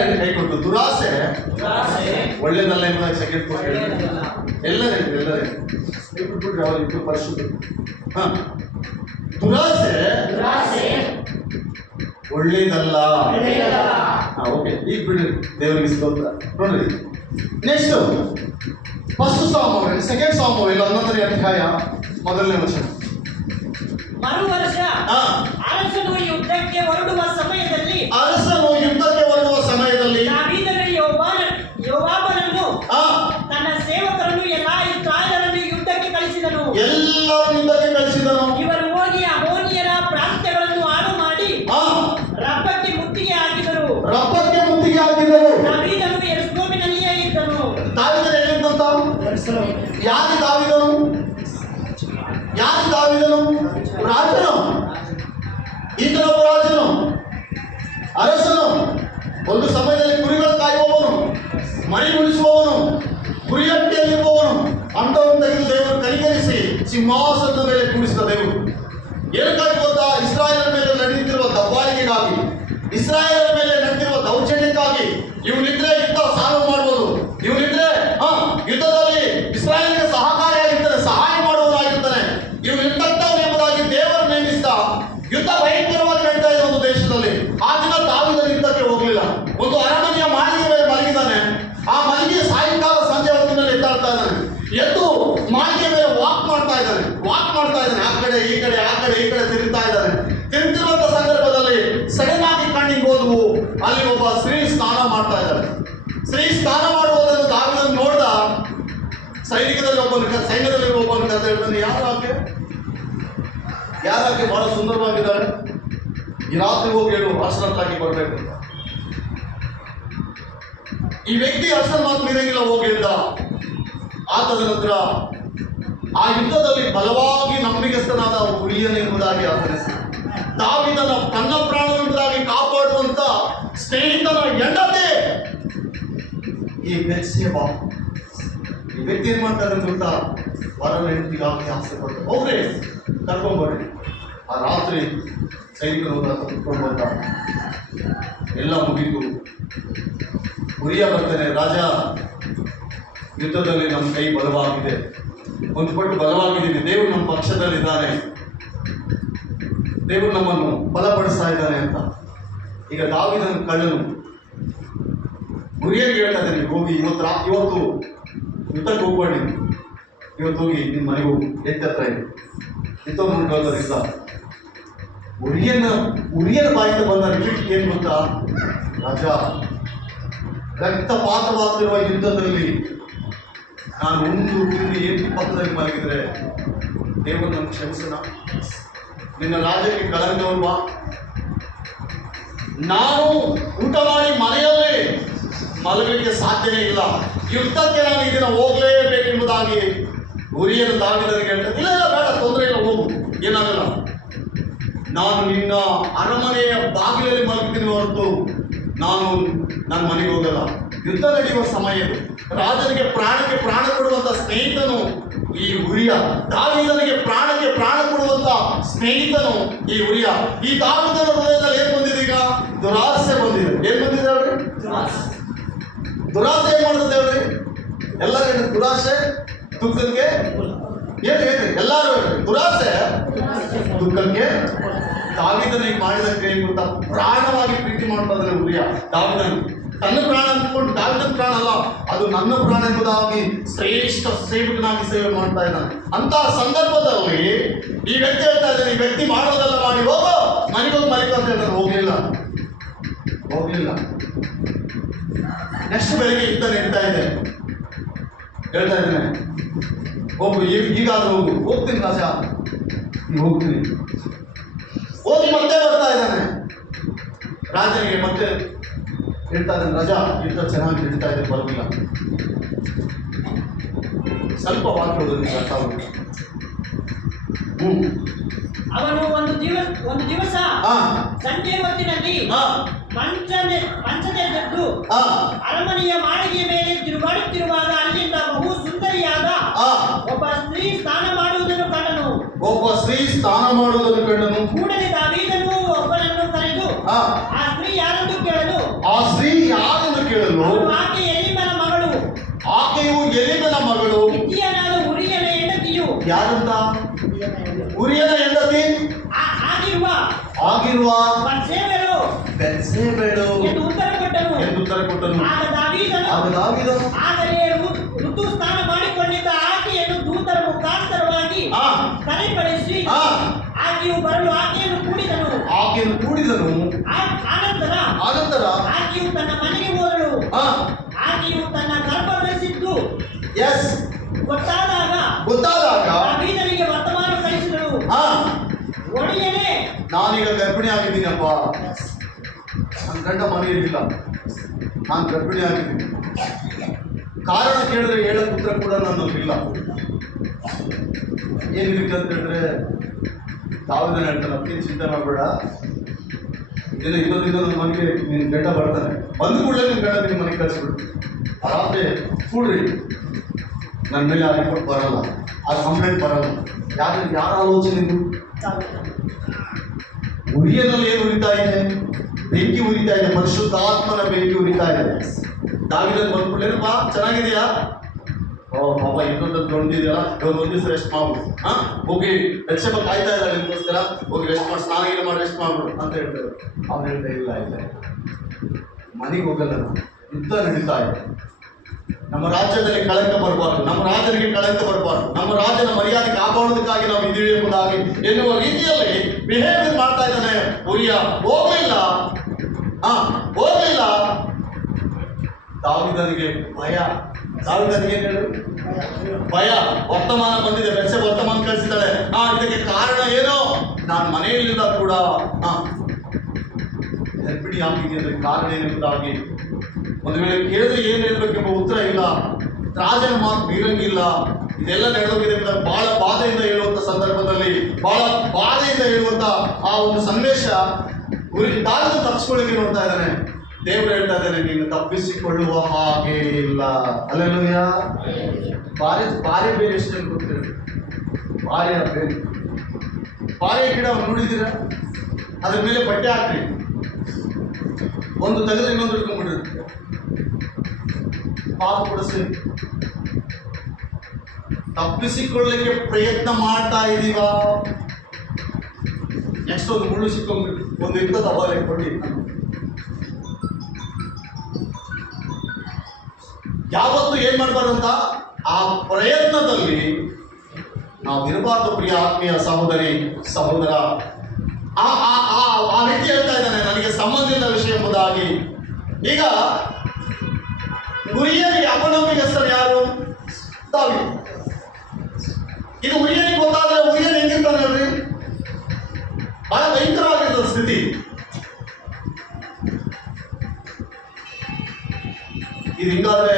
ಹೇಳಿ ಕೈ ಕೊಟ್ಟು, ದುರಾಸೆ ಒಳ್ಳೇದಲ್ಲ ಎಂಬುದಾಗಿ ಸೆಕೆಂಡ್ ಎಲ್ಲರೇ ಬಿಟ್ಬಿಟ್ರೆ ಅವ್ರು ಇಬ್ಬರು ಪರಿಶುದ್ಧ. ದುರಾಸೆ ಒಳ್ಳೇದಲ್ಲ. ಓಕೆ, ಈಗ ಬಿಡ್ರಿ, ದೇವರಿಗೆ ಸ್ತೋತ್ರ. ನೋಡ್ರಿ, ನೆಕ್ಸ್ಟ್ ಫಸ್ಟ್ ಸಾಮುವೇಲ್, ಸೆಕೆಂಡ್ ಸಾಮುವೇಲ್ 11ನೇ ಅಧ್ಯಾಯ 1ನೇ ವಚನ. ಮರು ವರ್ಷ ಅರಸನು ಯುದ್ಧಕ್ಕೆ ಹೊರಡುವ ಸಮಯದಲ್ಲಿ ದಾವೀದನು ಯೋವಾಬನನ್ನು ತನ್ನ ಸೇವಕರನ್ನು ಎಲ್ಲಾ ಇಸ್ರಾಯೇಲರನ್ನು ಯುದ್ಧಕ್ಕೆ ಕಳಿಸಿದನು. ಇವರು ಹೋಗಿ ಅಮ್ಮೋನಿಯರ ಪ್ರಾಂತ್ಯಗಳನ್ನು ಹಾಳು ಮಾಡಿ ರಬ್ಬಕ್ಕೆ ಮುತ್ತಿಗೆ ಹಾಕಿದರು. ದಾವೀದನು ಯೆರೂಸಲೇಮಿನಲ್ಲಿಯೇ ಇದ್ದನು. ಯಾರು ದಾವೀದನು? ರಾಜನು, ಈತನೊಬ್ಬ ರಾಜನು, ಅರಸನು. ಒಂದು ಸಮಯದಲ್ಲಿ ಕುರಿಗಳು ಕಾಯುವವನು, ಮರಿ ಉಳಿಸುವವನು, ಕುರಿಯಟ್ಟಿಯಲ್ಲಿರುವವನು. ಅಂಥವನ್ನು ತೆಗೆದು ದೇವರು ಕನಿಕರಿಸಿ ಸಿಂಹಾಸನದ ಮೇಲೆ ಕೂಡಿಸಿದ ದೇವರು. ಏನಕ್ಕಾಗಿ ಗೊತ್ತಾ? ಇಸ್ರಾಯೇಲರ ಮೇಲೆ ನಡೆಯುತ್ತಿರುವ ದಬ್ಬಾಳಿಕೆಗಾಗಿ, ಇಸ್ರಾಯೇಲರ ಮೇಲೆ ನಡೆದಿರುವ ದೌರ್ಜನ್ಯಕ್ಕಾಗಿ. ಇವನಿದ್ರೆ ಯುದ್ಧ ಸಾಲ್ವ್ ಮಾಡ್ಬೋದು, ಇವನಿದ್ರೆ ಯುದ್ಧದಲ್ಲಿ ಇಸ್ರಾಯೇಲ್ಗೆ ಸಹಕಾರಿಯಾಗಿರ್ತಾನೆ, ಸಹಾಯ ಮಾಡುವವರಾಗಿರ್ತಾನೆ. ಇವನು ಯುದ್ಧಕ್ತವನು ಎಂಬುದಾಗಿ ದೇವರು ನೇಮಿಸಿದ. ಯುದ್ಧ ಭಯಂಕರವಾಗಿ ನಡೀತಾ ಇದೆ ಒಂದು ದೇಶದಲ್ಲಿ. ಆ ದಿನ ದಾವೀದನು ಯುದ್ಧಕ್ಕೆ ಹೋಗಲಿಲ್ಲ. ಒಂದು ಅರಮನೆಯ ಮಾಳಿಗೆ ಮೇಲೆ ಮಲಗಿದ್ದಾನೆ. ಆ ಮಲಗಿ ಸಾಯಂಕಾಲ ಸಂಜೆ ಹೊತ್ತಿನಲ್ಲಿ ಎದ್ದಾಡ್ತಾ ಇದ್ದಾನೆ. ಎದ್ದು ಮಾಳಿಗೆ ಮೇಲೆ ವಾಕ್ ಮಾಡ್ತಾ ಇದ್ದಾನೆ. ಆ ಕಡೆ ಈ ಕಡೆ ತಿರುಗ್ತಾ ಇದ್ದಾನೆ. ತಿರುಗ್ತಿರುವಂತ ಸಂದರ್ಭದಲ್ಲಿ ಸಡನ್ ಆಗಿ ಕಣ್ಣಿಗೆ ಹೋದವು, ಅಲ್ಲಿ ಒಬ್ಬ ಸ್ತ್ರೀ ಸ್ನಾನ ಮಾಡ್ತಾ ಇದ್ದಾಳೆ. ಸ್ತ್ರೀ ಸ್ನಾನ ಮಾಡುವುದನ್ನು ದಾವೀದನು ನೋಡ್ದ. ಸೈನಿಕರ ಸೈನ್ಯದಲ್ಲಿ ಒಬ್ಬನ ಕಥೆ ಹೇಳ್ತಾನೆ, ಯಾರಾಕೆ ಬಹಳ ಸುಂದರವಾಗಿದ್ದಾಳೆ, ಈ ರಾತ್ರಿ ಹೋಗಿ ಹೇಳು ಅರ್ಸನತ್ತಾಗಿ ಬರಬೇಕು ಅಂತ. ಈ ವ್ಯಕ್ತಿ ಅರ್ಸನ ಮಾತು ಮೀರಂಗಿಲ್ಲ, ಹೋಗಿದ್ದ. ಆತದ ನಂತರ ಆ ಯುದ್ಧದಲ್ಲಿ ಬಲವಾಗಿ ನಂಬಿಕೆಸ್ತನಾದ ಉರಿಯನ್ ಎಂಬುದಾಗಿ ಆತನ ಹೆಸರು. ದಾವೀದನ ತನ್ನ ಪ್ರಾಣವೆಂಬುದಾಗಿ ಕಾಪಾಡುವಂತ ಸ್ನೇಹಿತನ ಹೆಂಡತಿ ಈ ಬೆತ್ಷೆಬಾ. ಈ ವ್ಯಕ್ತಿ ಏನ್ ಮಾಡ್ತಾರೆ ಅಂತ ವರನ ಹೆಂಡತಿಗಾಗಿ ಆಸೆ ಪಡ್ತಾರೆ. ಹೋಗ್ರಿ ಕರ್ಕೊಂಡ್ಬರ್ರಿ. ಆ ರಾತ್ರಿ ಸೈನಿಕರು ಕುತ್ಕೊಂಡು ಬಂದ, ಎಲ್ಲ ಮುಗಿತು. ಉರಿಯ ಬರ್ತಾನೆ, ರಾಜ ಯುದ್ಧದಲ್ಲಿ ನಮ್ಮ ಕೈ ಬಲವಾಗಿದೆ, ಒಂದು ಪಟ್ಟು ಬಲವಾಗಿದ್ದೀನಿ, ದೇವರು ನಮ್ಮ ಪಕ್ಷದಲ್ಲಿದ್ದಾನೆ, ದೇವರು ನಮ್ಮನ್ನು ಬಲಪಡಿಸ್ತಾ ಇದ್ದಾನೆ ಅಂತ. ಈಗ ದಾವೀದನ ಕಳ್ಳನು ಉರಿಯನಿಗೆ ಹೇಳ್ತಾ ಇದ್ದಾನೆ, ಹೋಗಿ ಇವತ್ತು ಯುದ್ಧಕ್ಕೆ ಹೋಗ್ಬೇಡಿ, ಇವತ್ತು ಹೋಗಿ ನಿಮ್ಮ ಮನೆಗೆ ಹೋಗಿ ಎತ್ತತ್ರ ಇದೆ ಯುದ್ಧ. ಉರಿಯನ ಬಾಯಿಂದ ಬಂದ ರಿಪೀಟ್ ಏನ್ ಗೊತ್ತಾ, ರಾಜ ರಕ್ತಪಾತವಾಗುತ್ತಿರುವ ಯುದ್ಧದಲ್ಲಿ ನಾನು ಒಂದು ತಿಂದು ಏನು ಪಕ್ಕದಲ್ಲಿ ಮಲಗಿದ್ರೆ ದೇವರು ನನ್ನ ಕ್ಷಮಿಸೋಣ, ನಿನ್ನ ರಾಜ್ಯಕ್ಕೆ ಕಳಂಕವಲ್ವಾ? ನಾನು ಊಟ ಮಾಡಿ ಮನೆಯಲ್ಲೇ ಮಲಗಲಿಕ್ಕೆ ಸಾಧ್ಯನೇ ಇಲ್ಲ, ಯುದ್ಧಕ್ಕೆ ನಾನು ಈ ದಿನ ಹೋಗಲೇಬೇಕೆಂಬುದಾಗಿ ಉರಿಯನ ದಾವೀದನಿಗೆ ಹೇಳ್ತಾರೆ. ಇಲ್ಲ ಬೇಡ, ತೊಂದರೆ ಇಲ್ಲ, ಹೋಗು, ಏನಾಗಲ್ಲ, ನಾನು ನಿನ್ನ ಅರಮನೆಯ ಬಾಗಿಲಲ್ಲಿ ಮಲಗ್ತೀನಿ ಹೊರತು ನಾನು ನನ್ನ ಮನೆಗೆ ಹೋಗಲ್ಲ. ಯುದ್ಧ ನಡೆಯುವ ಸಮಯ ಇದು. ರಾಜನಿಗೆ ಪ್ರಾಣಕ್ಕೆ ಪ್ರಾಣ ಕೊಡುವಂತ ಸ್ನೇಹಿತನು ಈ ಉರಿಯ, ದಾವೀದನಿಗೆ ಪ್ರಾಣಕ್ಕೆ ಪ್ರಾಣ ಕೊಡುವಂತ ಸ್ನೇಹಿತನು ಈ ಉರಿಯ. ಈ ದಾವೀದನ ಹೃದಯದಲ್ಲಿ ಏನ್ ಬಂದಿದೆ? ಈಗ ದುರಾಸೆ ಬಂದಿದೆ. ಏನ್ ಬಂದಿದೆ ಹೇಳ್ರಿ? ದುರಾಸೆ ಏನ್ ಮಾಡ್ತದೆ ಹೇಳ್ರಿ? ಎಲ್ಲರೂ ದುರಾಸೆ ದುಃಖಕ್ಕೆ ಏನ್ ಹೇಳ್ರಿ? ಎಲ್ಲರೂ ದುರಾಸೆ ದುಃಖಕ್ಕೆ. ದಾವೀದನಿಗೆ ಮಾಡಿದ ಕ್ರಿಯೆ ಗೊತ್ತಾ? ಪ್ರಾಣವಾಗಿ ಪ್ರೀತಿ ಮಾಡ್ತಾರೆ ಉರಿಯ. ದಾವೀದನು ತನ್ನ ಪ್ರಾಣ ಅಂದ್ಕೊಂಡು, ದಾವೀದನ ಪ್ರಾಣ ಅಲ್ಲ, ಅದು ನನ್ನ ಪ್ರಾಣ ಎಂಬುದಾಗಿ ಶ್ರೇಷ್ಠ ಸೇವಕನಾಗಿ ಸೇವೆ ಮಾಡ್ತಾ ಇದ್ದಾನೆ. ಅಂತ ಸಂದರ್ಭದಲ್ಲಿ ಈ ವ್ಯಕ್ತಿ ಹೇಳ್ತಾ ಇದ್ದಾನೆ, ಈ ವ್ಯಕ್ತಿ ಮಾಡೋದೆಲ್ಲ ಮಾಡಿ ಹೋಗೋ ಮನೆಗೆ ಹೋಗಿ ಮಲಿಕ ಅಂತ ಹೇಳ್ತಾನೆ. ಹೋಗ್ಲಿಲ್ಲ. ನೆಕ್ಸ್ಟ್ ಬೆಳಿಗ್ಗೆ ಯುದ್ಧ ನಡೀತಾ ಇದೆ. ಹೇಳ್ತಾ ಇದ್ದೇನೆ, ಹೋಗು, ಈಗಾದ್ರೂ ಹೋಗು. ಹೋಗ್ತೀನಿ ರಾಜ, ಹೋಗ್ತೀನಿ. ಹೋಗಿ ಮತ್ತೆ ಬರ್ತಾ ಇದ್ದಾನೆ. ರಾಜನಿಗೆ ಮತ್ತೆ ಹೇಳ್ತಾ ಇದ್ದಾನೆ, ರಾಜ ಯುದ್ಧ ಚೆನ್ನಾಗಿ ನಡೀತಾ ಇದೆ, ಬರೋದಿಲ್ಲ. ಸ್ವಲ್ಪ ವಾಕ್ಯ ಓದೋದಿಲ್ಲ ಅರ್ಥ ಆಗುತ್ತೆ. ಅವನು ಒಂದು ದಿವಸ ಸಂಜೆ ಹೊತ್ತಿನಲ್ಲಿ ಮಂಚದೆದ್ದು ಅರಮನೆಯ ಮಾಳಿಗೆಯ ಮೇಲೆ ತಿರುಗಾಡುತ್ತಿರುವಾಗ ಅಲ್ಲಿಂದ ಬಹು ಸುಂದರಿಯಾದ ಒಬ್ಬ ಸ್ತ್ರೀ ಸ್ನಾನ ಮಾಡುವುದನ್ನು ಕಂಡನು. ಕೂಡಲೇ ದಾವೀದನು ಒಬ್ಬನನ್ನು ಕರೆದು ಆ ಸ್ತ್ರೀ ಯಾರೆಂದು ಕೇಳಲು ಆಕೆ ಎಲೀಮನ ಮಗಳು, ಆಕೆಯು ಎಲೀಮನ ಮಗಳು, ಹಿತ್ತಿಯನಾದ ಉರಿಯನ ಹೆಂಡತಿಯು. ಯಾರಂತ? ಉರಿಯನ ಹೆಂಡತಿ ಆಗಿರುವ ಬೆತ್ಷೆಬೆಳು ಎಂದು ಉತ್ತರ ಕೊಟ್ಟನು. ಆಗ ದಾವೀದನು ಆದರೆ ಋತು ಸ್ನಾನ ಮಾಡಿಕೊಂಡಿದ್ದ ಆಕೆಯನ್ನು ದೂತರ ಮುಖಾಂತರವಾಗಿ ಕರೆಕಳಿಸಿ ಆಕೆಯು ಬರಲು ಆಕೆಯನ್ನು ಕೂಡಿದನು. ಆನಂತರ ಆಕೆಯು ತನ್ನ ಮನೆಗೆ ಹೋದಳು. ಆಕೆಯು ತನ್ನ ಗರ್ಭ ಧರಿಸಿದ್ದು ಗೊತ್ತಾದಾಗ ದಾವೀದನಿಗೆ ವರ್ತಮಾನ ಕಳಿಸಿದಳು. ಒಡೆಯನೇ, ನಾನೀಗ ಗರ್ಭಿಣಿ ಆಗಿದ್ದೀನಪ್ಪ, ನನ್ನ ಗಂಡ ಮನೆಯಲ್ಲಿಲ್ಲ, ನಾನು ಗರ್ಭಿಣಿ ಆಗಿದ್ದೀನಿ. ಕಾರಣ ಕೇಳಿದ್ರೆ ಹೇಳಕ್ ಉತ್ತರ ಕೂಡ ನನ್ನಲ್ಲಿಲ್ಲ. ಏನಿರುತ್ತೆ ಅಂತ ಹೇಳಿದ್ರೆ ದಾವೀದನ ಹೇಳ್ತಾನೆ, ಅದಕ್ಕೇನು ಚಿಂತೆ ಮಾಡಬೇಡ, ಇನ್ನೊಂದು ನನ್ನ ಮನೆಗೆ ನಿನ್ನ ಗಂಡ ಬರ್ತಾನೆ, ಬಂದ ಕೂಡಲೇ ನಿನ್ನ ಗಂಡ ನಿಮ್ಮ ಮನೆಗೆ ಕಳಿಸ್ಬಿಡ್ತೀನಿ. ಆ ರಾತ್ರಿ ಕೂಡ್ರಿ, ನನ್ನ ಮೇಲೆ ಆ ರಿಪೋರ್ಟ್ ಬರಲ್ಲ, ಆ ಕಂಪ್ಲೇಂಟ್ ಬರಲ್ಲ. ಯಾರ ಆಲೋಚನೆ ಇದು? ಉರಿಯನಲ್ಲಿ ಏನು ಉರಿತಾ ಇದೆ? ಬೆಂಕಿ ಉರಿತಾ ಇದೆ, ಪರಿಶುದ್ಧಾತ್ಮನ ಬೆಂಕಿ ಉರಿತಾ ಇದೆ. ದಾವೀದನ ಬಂದ್ಬಿಡ್ಲೇನಪ್ಪ, ಚೆನ್ನಾಗಿದೆಯಾ? ಪಾಪ ಇನ್ನೊಂದು ತೊಗೊಂಡಿದೆಯಲ್ಲ, ಒಂದು ದಿವಸ ರೆಸ್ಟ್ ಮಾಡ್ಬಿಡು, ಹೋಗಿ ಬೆತ್ಷೆಬ ಕಾಯ್ತಾ ಇದ್ದಾಳೆ ನಿಮಗೋಸ್ಕರ, ಹೋಗಿ ರೆಸ್ಟ್ ಮಾಡಿ, ಸ್ನಾನ ಮಾಡಿ ರೆಸ್ಟ್ ಮಾಡ್ಬಿಡು ಅಂತ ಹೇಳ್ತಾರೆ. ಅವ್ನು ಹೇಳ್ತಾ ಇಲ್ಲ, ಮನೆಗೆ ಹೋಗಲ್ಲ, ಯುದ್ಧ ನಡೀತಾ ಇದೆ. ನಮ್ಮ ರಾಜ್ಯದಲ್ಲಿ ಕಳಂಕ ಬರಬಾರ್ದು, ನಮ್ಮ ರಾಜನಿಗೆ ಕಳಂಕ ಬರಬಾರ್ದು, ನಮ್ಮ ರಾಜನ ಮರ್ಯಾದೆ ಕಾಪಾಡೋದಕ್ಕಾಗಿ ನಾವು ಇದೀವಿ ಎಂಬುದಾಗಿ ಎನ್ನುವ ರೀತಿಯಲ್ಲಿ ಬಿಹೇವಿಯರ್ ಮಾಡ್ತಾ ಇದ್ದಾನೆ ಉರಿಯ. ಹೋಗ್ಲಿಲ್ಲ. ದಾವೀದನಿಗೆ ಭಯ, ದಾವಿದನಿಗೆ ಏನ್ ಹೇಳು? ಭಯ. ವರ್ತಮಾನ ಬಂದಿದೆ, ಬೆಚ್ಚ ವರ್ತಮಾನ ಕಳಿಸಿದ್ದಾಳೆ. ಇದಕ್ಕೆ ಕಾರಣ ಏನೋ, ನಾನು ಮನೆಯಲ್ಲಿಂದ ಕೂಡ ಗರ್ಭಿಣಿ ಆಗಿದೆಯಾ ಅಂದ್ರೆ ಕಾರಣ ಏನೆಂಬುದಾಗಿ ಒಂದು ವೇಳೆ ಕೇಳಿದ್ರೆ ಏನ್ ಹೇಳ್ಬೇಕೆಂಬ ಉತ್ತರ ಇಲ್ಲ, ರಾಜನ ಮಾತು ಬೀರಂಗಿಲ್ಲ. ಇದೆಲ್ಲ ನಡೆದೋಗಿದೆ ಅಂತ ಬಹಳ ಬಾಧೆಯಿಂದ ಹೇಳುವಂತ ಸಂದರ್ಭದಲ್ಲಿ, ಬಹಳ ಬಾಧೆಯಿಂದ ಹೇಳುವಂತ ಆ ಒಂದು ಸಂದೇಶ ದಾರಿದ ತಪ್ಪಿಸ್ಕೊಳ್ಳಿಕ್ಕೆ ನೋಡ್ತಾ ಇದ್ದಾನೆ. ದೇವರು ಹೇಳ್ತಾ ಇದ್ದಾನೆ, ನೀನು ತಪ್ಪಿಸಿಕೊಳ್ಳುವ ಹಾಗೆ ಇಲ್ಲ. ಅಲ್ಲೆಲ್ಲೂಯ. ಬಾರಿ ಬೇರೆ ಎಷ್ಟು ಜನ ಗೊತ್ತಿಲ್ಲ. ಬಾರಿಯ ಬೇರೆ, ಬಾರಿಯ ಗಿಡ ನೋಡಿದ್ದೀರ? ಅದ್ರ ಮೇಲೆ ಬಟ್ಟೆ ಹಾಕ್ರಿ, ಒಂದು ತೆಗೆದ್ರೆ ಇನ್ನೊಂದು ಹಿಡ್ಕೊಂಡ್ಬಿಟ್ಟಿರುತ್ತೆ. ಪಾಪ ಕೊಡಿಸಿ ತಪ್ಪಿಸಿಕೊಳ್ಳಲಿಕ್ಕೆ ಪ್ರಯತ್ನ ಮಾಡ್ತಾ ಇದೀವ. ನೆಕ್ಸ್ಟ್ ಒಂದು ಮುಳ್ಳು ಸಿಕ್ಕೊಂಡ್ಬಿಟ್ಟು ಒಂದು ಇರ್ತದ ಅವಾಗ ಕೊಡಿ. ಯಾವತ್ತು ಏನ್ ಮಾಡ್ಬಾರ್ದು ಅಂತ ಆ ಪ್ರಯತ್ನದಲ್ಲಿ ನಾವು ಇರಬಾರ್ದು. ಪ್ರಿಯ ಆತ್ಮೀಯ ಸಹೋದರಿ ಸಹೋದರ, ಆ ವ್ಯಕ್ತಿ ಹೇಳ್ತಾ ಇದ್ದಾನೆ, ನನಗೆ ಸಂಬಂಧಿತ ವಿಷಯ ಎಂಬುದಾಗಿ. ಈಗ ಉರಿಯನಿಗೆ ಅಪನಂಬಿಕಸ್ಥರು ಯಾರು? ದಾವೀದ. ಇದು ಉರಿಯನಿಗೆ ಗೊತ್ತಾದ್ರೆ ಉರಿಯನ್ ಹೆಂಗಿರ್ತಾನೆ ಹೇಳ್ರಿ? ಬಹಳ ಭಯಂಕರವಾಗಿರ್ತದ ಸ್ಥಿತಿ. ಇದು ಹಿಂಗಾದ್ರೆ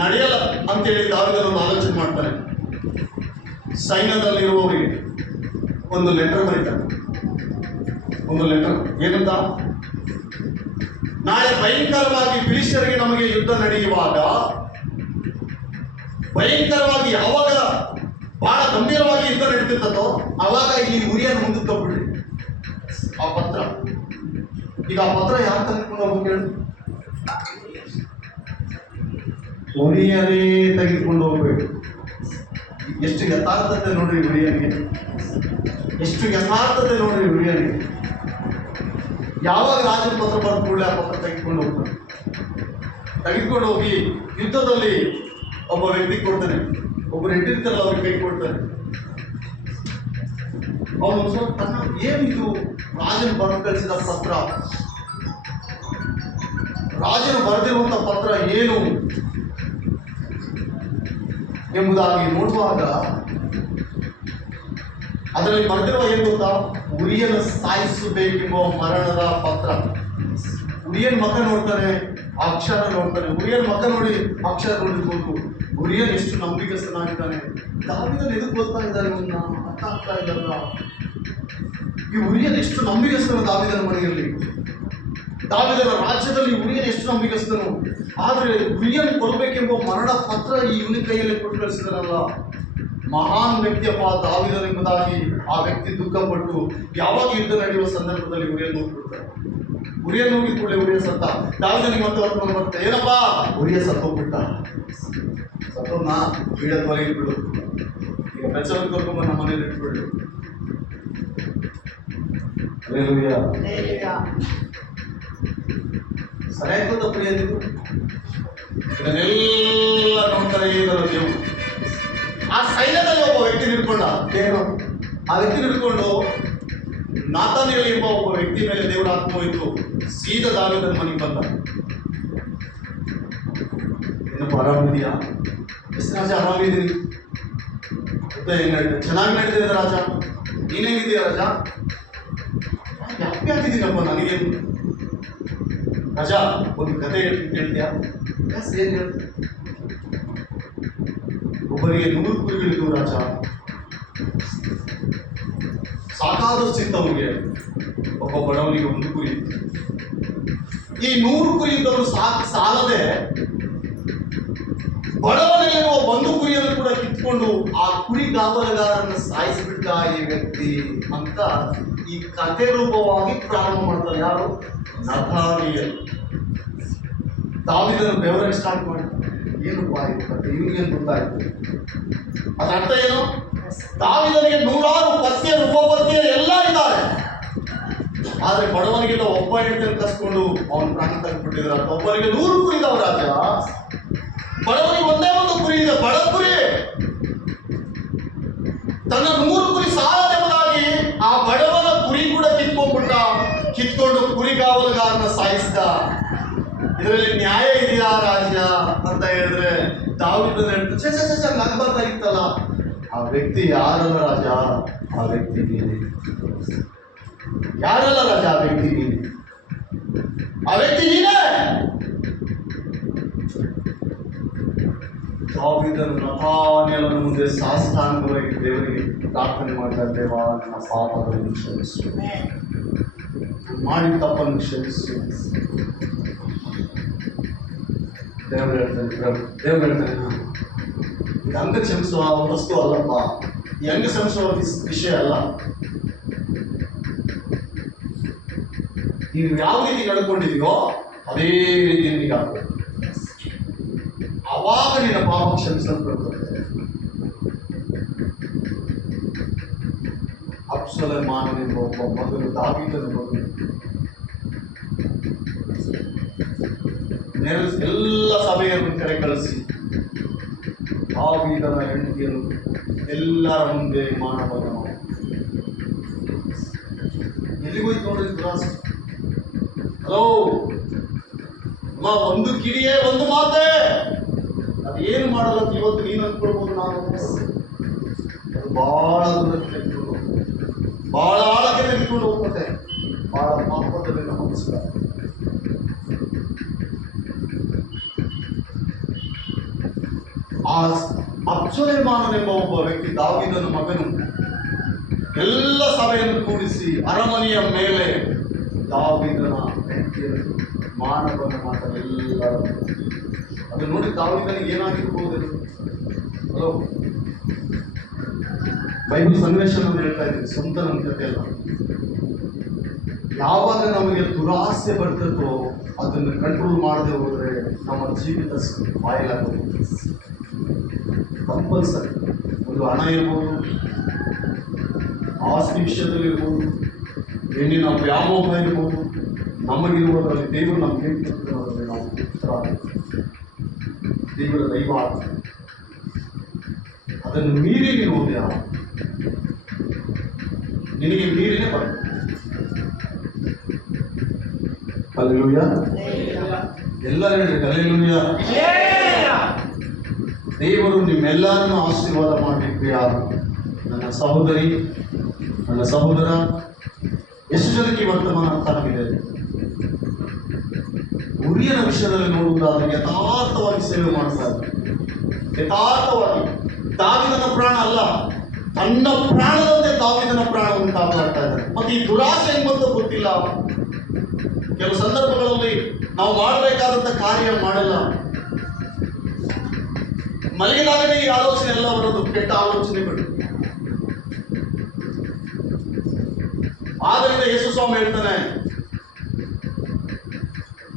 ನಡೆಯಲ್ಲ ಅಂತೇಳಿ ದಾವೀದನನ್ನು ಆಲೋಚನೆ ಮಾಡ್ತಾನೆ. ಸೈನ್ಯದಲ್ಲಿರುವವರಿಗೆ ಒಂದು ಲೆಟರ್ ಬರೀತಾರೆ. ಒಂದು ಲೆಟರ್ ಏನಂತ? ನಾಳೆ ಭಯಂಕರವಾಗಿ ಫಿಲಿಸ್ಟಿಯರಿಗೆ ನಮಗೆ ಯುದ್ಧ ನಡೆಯುವಾಗ, ಭಯಂಕರವಾಗಿ ಯಾವಾಗ ಬಹಳ ಗಂಭೀರವಾಗಿ ಯುದ್ಧ ನಡೀತಿರ್ತದೋ ಅವಾಗ ಇಲ್ಲಿ ಉರಿಯನ್ನು ಮುಂದೆ ತಗೊಳ್ಳಿ ಆ ಪತ್ರ. ಈಗ ಆ ಪತ್ರ ಯಾರು ತೆಗೆದುಕೊಂಡು ಹೋಗಿ ಹೇಳಿ? ಉರಿಯನೇ ತೆಗೆದುಕೊಂಡು ಹೋಗ್ಬೇಕು. ಎಷ್ಟು ಯಥಾರ್ಥತೆ ನೋಡ್ರಿ ಉರಿಯನಿಗೆ, ಎಷ್ಟು ಯಥಾರ್ಥತೆ ನೋಡ್ರಿ ಉರಿಯನಿಗೆ. ಯಾವಾಗ ರಾಜನ ಪತ್ರ ಬರೆದ ಕೂಡಲೇ ಆ ಪತ್ರ ತೆಗೆದುಕೊಂಡು ಹೋಗಿ ಯುದ್ಧದಲ್ಲಿ ಒಬ್ಬ ವ್ಯಕ್ತಿ ಕೊಡ್ತಾನೆ. ಒಬ್ಬರು ಇಟ್ಟಿರ್ತಾರಲ್ಲ ಅವ್ರಿಗೆ ಕೈ ಕೊಡ್ತಾನೆ. ಅವನು ಸ್ವಲ್ಪ ಏನಿದು ರಾಜನ ಬರೆದು ಕಳಿಸಿದ ಪತ್ರ, ರಾಜನು ಬರೆದಿರುವಂತ ಪತ್ರ ಏನು ಎಂಬುದಾಗಿ ನೋಡುವಾಗ ಅದರಲ್ಲಿ ಬರೆದಿರುವ ಏನು ಗೊತ್ತಾ? ಉರಿಯನ್ನು ಸಾಯಿಸಬೇಕೆಂಬ ಮರಣದ ಪತ್ರ. ಉರಿಯನ್ ಮಗ ನೋಡ್ತಾನೆ, ಅಕ್ಷರ ನೋಡ್ತಾನೆ. ಉರಿಯನ್ ಮಗ ನೋಡಿ ಅಕ್ಷರ ನೋಡಿರ್ಬೇಕು. ಉರಿಯನ್ ಎಷ್ಟು ನಂಬಿಕಸ್ಥನಾಗಿದ್ದಾನೆ. ದಾವೀದನು ಎದಕ್ಕೆ ಗೊತ್ತಾ ಇದ್ದಾನೆ ಅವನ್ನ ಅರ್ಥ ಆಗ್ತಾ ಇದ್ದಾರಲ್ಲ. ಈ ಉರಿಯನ್ ಎಷ್ಟು ನಂಬಿಕಸ್ಥನು ದಾವೀದನ ಮನೆಯಲ್ಲಿ, ದಾವೀದನ ರಾಜ್ಯದಲ್ಲಿ ಉರಿಯನ್ ಎಷ್ಟು ನಂಬಿಕಸ್ಥನು. ಆದ್ರೆ ಉರಿಯನ್ ಕೊಡಬೇಕೆಂಬ ಮರಣ ಪತ್ರ ಈ ಇವನ ಕೈಯಲ್ಲಿ ಕೊಟ್ಟು ಕಳಿಸಿದಾರಲ್ಲ. ಮಹಾನ್ ವ್ಯಕ್ತಿಯಪ್ಪ ದಾವೀದನು ಎಂಬುದಾಗಿ ಆ ವ್ಯಕ್ತಿ ದುಃಖಪಟ್ಟು ಯಾವಾಗ ಯುದ್ಧ ನಡೆಯುವ ಸಂದರ್ಭದಲ್ಲಿ ಉರಿಯನ್ ಹೋಗ್ಬಿಡ್ತಾರೆ. ಉರಿಯನ್ ಹೋಗಿ ಕೂಡಲೇ ಉರಿಯ ಸತ್ತ. ದಾವೀದನಿಗೆ ಮತ್ತೆ ಹೊರಕೊಂಡು ಬರುತ್ತೆ, ಏನಪ್ಪಾ ಉರಿಯ ಸತ್ತೋಗ್ಬಿಟ್ಟ. ಸತ್ತೋದ್ನ ಬೀಳದ ಹೊರಗೆ ಬಿಡು, ಈಗ ಬೆಚ್ಚವನ್ನು ಕರ್ಕೊಂಬ ನಮ್ಮ ಮನೇಲಿ ಇಟ್ಬಿಡು. ಸರಿಯಾಗಿ ತಪ್ಪಿಯದಿದ್ದು ಇದನ್ನೆಲ್ಲ ನೋಡ್ತಾರೆ ಇದರ ದೇವು. ಆ ಸೈನ್ಯದಲ್ಲಿ ಒಬ್ಬ ವ್ಯಕ್ತಿ ನಿಡ್ಕೊಂಡ. ಆ ವ್ಯಕ್ತಿ ನಿಡ್ಕೊಂಡು ನಾತಾನಿಯಲ್ ಎಂಬ ಒಬ್ಬ ವ್ಯಕ್ತಿ ಮೇಲೆ ದೇವರ ಆತ್ಮ ಹೋಯಿತು. ಸೀದಾ ದಾವೀದನ ಮನೆಗೆ ಬಂದ. ಏನಪ್ಪ ಆರಾಮಿದೆಯಾ? ಎಷ್ಟು ರಾಜ ಆರಾಮಿದ್ದೀರಿ? ಚೆನ್ನಾಗಿ ನಡೀತಿದೆ ರಾಜ, ನೀನೇಗಿದೆಯಾ ರಾಜ? ಯಾಕೆ ಹಾಕಿದ್ದೀನಪ್ಪ ನನಗೇನು ರಾಜ? ಒಂದು ಕತೆ ಹೇಳ್ತೀಯಾ? ಏನು ಹೇಳ್ತ? ಒಬ್ಬರಿಗೆ 100 ಕುರಿಗಳಿದ್ದು ರಾಜ. ಸಾಕಾದಷ್ಟಿತ್ತು ಅವನಿಗೆ. ಒಬ್ಬ ಬಡವನಿಗೆ 1 ಕುರಿ. ಈ 100 ಕುರಿ ಇದ್ದವರು ಸಾಲದೆ ಬಡವನಿರುವ 1 ಕುರಿಯನ್ನು ಕೂಡ ಕಿತ್ಕೊಂಡು ಆ ಕುರಿ ಕಾವಲುಗಾರನ್ನು ಸಾಯಿಸಿಬಿಟ್ಟ ಈ ವ್ಯಕ್ತಿ ಅಂತ ಈ ಕಥೆ ರೂಪವಾಗಿ ಪ್ರಾರಂಭ ಮಾಡ್ತಾರೆ. ಯಾರು? ನಾತಾನಿಯಲ್. ದಾವೀದನು ಬೆವರಕ್ಕೆ ಸ್ಟಾರ್ಟ್ ಮಾಡಿ, ಏನು ಆಯ್ತು ಕಥೆ, ಇವ್ರಿಗೇನು ಗೊತ್ತಾಯ್ತು? ಅದರ ಅರ್ಥ ಏನು? ದಾವೀದನಿಗೆ 100 ಪತ್ನಿಯರು, ಉಪಪತ್ನಿಯರು ಎಲ್ಲ ಇದ್ದಾರೆ. ಆದ್ರೆ ಬಡವನಿಗಿಂತ ಒಬ್ಬ ಹೆಂಡತಿಯನ್ನು ಕಸ್ಕೊಂಡು ಅವನ ಪ್ರಾಣ ತೆಗೆದುಬಿಟ್ಟಿದ್ರು. ಒಬ್ಬರಿಗೆ 100 ಕುರಿ ಇದಾವ ರಾಜ, ಬಡವನಿಗೆ ಒಂದೇ 1 ಕುರಿ ಇದೆ. ಬಡ ಕುರಿ ತನ್ನ 100 ಕುರಿ ಸಾಲದೆಂಬುದಾಗಿ ಆ ಬಡವನ ಕುರಿ ಕೂಡ ಕಿತ್ಕೊಂಡು ಕುರಿಗಾವಲುಗಾರನ ಸಾಯಿಸಿದ. ಇದರಲ್ಲಿ ನ್ಯಾಯ ಇದೆಯಾ ರಾಜ್ಯ ಅಂತ ಹೇಳಿದ್ರೆ ದಾವೀದನ ಹೇಳ್ತಾರೆ ನಗ್ಬಾರ್ದಾಗಿತ್ತಲ್ಲ. ಆ ವ್ಯಕ್ತಿ ಯಾರಲ್ಲ ರಾಜ? ಆ ವ್ಯಕ್ತಿ ನೀನೆ. ಯಾರಲ್ಲ ರಾಜ? ಆ ವ್ಯಕ್ತಿ ನೀನೆ. ಆ ವ್ಯಕ್ತಿ ನೀನೇ. ದಾವೀದನು ನತಾನ್ಯೇಲನ ಮುಂದೆ ಸಾಷ್ಟಾಂಗವಾಗಿ ದೇವರಿಗೆ ಪ್ರಾರ್ಥನೆ ಮಾಡ್ತಾ, ದೇವ ನನ್ನ ಪಾಪಗಳನ್ನು ಕ್ಷಮಿಸು, ಮಾಡಿದ ತಪ್ಪನ್ನು ಕ್ಷಮಿಸು. ದೇವರು ಹೇಳ್ತಾನೆ ಇದು ಹಂಗ ಕ್ಷಮಿಸುವ ವಸ್ತು ಅಲ್ಲಪ್ಪ, ಈ ಹಂಗ ಕ್ಷಮಿಸುವ ವಿಷಯ ಅಲ್ಲ. ನೀವು ಯಾವ ರೀತಿ ನಡ್ಕೊಂಡಿದೀಯೋ ಅದೇ ರೀತಿ ನಿನಗೆ ಆಗ್ಬೇಕು. ಅವಾಗ ನಿನ್ನ ಪಾಪ ಕ್ಷಮಿಸಲ್ಪಡ್ತದೆ. ಅಬ್ಷಾಲೋಮನೆಂಬ ಒಬ್ಬ ಮಗನು, ದಾವೀದನ ಮಗನು, ಎಲ್ಲ ಸಭೆಯನ್ನು ಕರೆ ಕಳಿಸಿ ದಾವೀದನ ಹೆಂಡತಿಯನ್ನು ಎಲ್ಲರ ಮುಂದೆ ಮಾನಭಂಗ ಮಾಡಿ ಎಲ್ಲಿಗೋಯ್ತು ನೋಡ್ರಿ ದುರಾಸೆ. ಹಲೋ ಅಮ್ಮ, ಒಂದು ಕಿಡಿಯೇ ಒಂದು ಮಾತೆ, ಅದೇನು ಮಾಡಲ್ಲ ಇವತ್ತು ನೀನು ಅಂದ್ಕೊಳ್ಬೋದು. ನಾನು ಅದು ಬಹಳ ದೂರಕ್ಕೆ ಬಹಳ ಆಳಕ್ಕೆ ತೆಗೆದುಕೊಂಡು ಹೋಗ್ತದೆ. ಬಹಳ ಪಾಪದಲ್ಲಿ ನಮಸ್ಕಾರ. ಆ ಅಬ್ಷಾಲೋಮನೆಂಬ ಒಬ್ಬ ವ್ಯಕ್ತಿ, ದಾವೀದನ ಮಗನು, ಎಲ್ಲ ಸಭೆಯನ್ನು ಕೂಡಿಸಿ ಅರಮನೆಯ ಮೇಲೆ ದಾವೀದನ ಹೆಂಡತಿಯನ್ನು ಮಾನವನ್ನು ಮಾತಾಡ ಎಲ್ಲರೂ ಅದು ನೋಡಿ ದಾವೀದನಿಗೆ ಏನಾಗಿರ್ಬೋದು. ಹಲೋ, ಬೈಬಲ್ ಸನ್ನಿವೇಶವನ್ನು ಹೇಳ್ತಾ ಇದ್ದೀವಿ, ಸ್ವಂತ ನಮ್ಮ ಕಥೆ ಅಲ್ಲ. ಯಾವಾಗ ನಮಗೆ ದುರಾಸೆ ಬರ್ತದೋ ಅದನ್ನು ಕಂಟ್ರೋಲ್ ಮಾಡದೆ ಹೋದರೆ ನಮ್ಮ ಜೀವಿತ ಬಾಯಿಲಾಗುತ್ತೆ. ಕಂಪಲ್ಸರಿ. ಒಂದು ಹಣ ಇರ್ಬೋದು, ಆಸ್ತಿ ವಿಷಯದಲ್ಲಿ ಇರ್ಬೋದು, ಹೆಣ್ಣಿನ ವ್ಯಾಮೋಹ ಇರ್ಬೋದು, ನಮಗಿರುವುದರಲ್ಲಿ ದೇವರು ನಮ್ಗೆ ಹೇಳ್ತಿರೋದ್ರಲ್ಲಿ ನಾವು ಉತ್ತರ ದೇವರ ದೈವ. ಅದನ್ನು ಮೀರಿ ನೀನು ಹೋದ್ಯ, ನಿನಗೆ ಮೀರಿನೇ ಬರ್ತದೆ. ಹಲ್ಲೆಲೂಯಾ. ಎಲ್ಲರೂ ಹೇಳಿ ಹಲ್ಲೆಲೂಯಾ. ದೇವರು ನಿಮ್ಮೆಲ್ಲರನ್ನು ಆಶೀರ್ವಾದ ಮಾಡಬೇಕು. ಯಾರು ನನ್ನ ಸಹೋದರಿ, ನನ್ನ ಸಹೋದರ, ಎಷ್ಟು ಜನಕ್ಕೆ ವರ್ತಮಾನ ಅರ್ಥ ಆಗಿದೆ? ಉರಿಯನ ವಿಷಯದಲ್ಲಿ ನೋಡುವುದಾದರೆ ಯಥಾರ್ಥವಾಗಿ ಸೇವೆ ಮಾಡ್ತಾ ಇದ್ದಾರೆ. ಯಥಾರ್ಥವಾಗಿ ದಾವೀದನ ಪ್ರಾಣ ಅಲ್ಲ, ತನ್ನ ಪ್ರಾಣದಂತೆ ದಾವೀದನ ಪ್ರಾಣವನ್ನು ಕಾಪಾಡ್ತಾ ಇದ್ದಾರೆ. ಮತ್ತೆ ಈ ದುರಾಸೆ ಹೆಂಗ್ ಬಂತು ಗೊತ್ತಿಲ್ಲ. ಕೆಲವು ಸಂದರ್ಭಗಳಲ್ಲಿ ನಾವು ಮಾಡಬೇಕಾದಂತ ಕಾರ್ಯ ಮಾಡಲ್ಲ. ಮಲಗಿದಾಗಲೇ ಈ ಆಲೋಚನೆ ಎಲ್ಲ ಬರೋದು, ಕೆಟ್ಟ ಆಲೋಚನೆಗಳು. ಆದ್ದರಿಂದ ಯೇಸು ಸ್ವಾಮಿ ಹೇಳ್ತಾನೆ,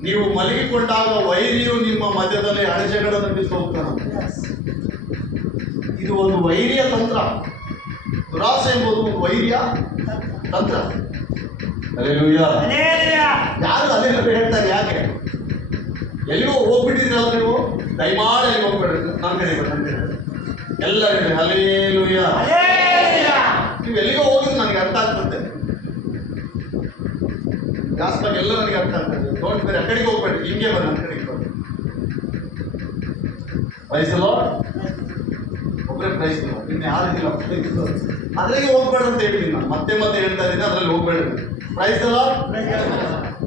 ನೀವು ಮಲಗಿಕೊಂಡಾಗ ವೈರಿಯು ನಿಮ್ಮ ಮಧ್ಯದಲ್ಲಿ ಅಡಚಣೆಗಳನ್ನು ಬಿಟ್ಟು ಹೋಗ್ತಾನೆ. ಇದು ಒಂದು ವೈರಿಯ ತಂತ್ರ. ದುರಾಸೆ ಎಂಬುದು ಒಂದು ವೈರಿಯ ತಂತ್ರ. ಹಲ್ಲೆಲೂಯಾ. ಯಾರು ಅಲ್ಲೆಲ್ಲ ಹೇಳ್ತಾರೆ? ಯಾಕೆ ಎಲ್ಲಿಗೂ ಹೋಗ್ಬಿಟ್ಟಿದ್ರಲ್ಲ ನೀವು? ದಯಮಾಡಿ ಎಲ್ಲಿ ಹೋಗ್ಬೇಡ್ರಿ, ನನ್ನ ಕಡೆ ಎಲ್ಲ ಹೇಳಿ ಹಲ್ಲೆಲೂಯಾ. ನೀವು ಎಲ್ಲಿಗೋ ಹೋಗಿದ್ದು ನನಗೆ ಅರ್ಥ ಆಗ್ತದೆ. ಜಾಸ್ತಿ ಎಲ್ಲ ನನಗೆ ಅರ್ಥ ಆಗ್ತದೆ. ಡೋಂಟ್ ಬೇರೆ, ಆ ಕಡೆಗೆ ಹೋಗ್ಬೇಡ್ರಿ, ಹಿಂಗೆ ಬರ್ರಿ, ನನ್ನ ಕಡೆಗೆ ಬರ್ರಿ. Praise the Lord. ಒಬ್ಬರೇ ಪ್ರೈಸ್ ದಿ ಲಾರ್ಡ್, ಇನ್ನು ಯಾರು ಇಲ್ಲ. ಅದ್ರಾಗೆ ಹೋಗ್ಬೇಡ್ರಿ ಅಂತ ಹೇಳಿದ್ದೀನಿ ನಾನು, ಮತ್ತೆ ಮತ್ತೆ ಹೇಳ್ತಾ ಇದ್ದೀನಿ, ಅದರಲ್ಲಿ ಹೋಗ್ಬೇಡ್ರಿ. Praise the Lord.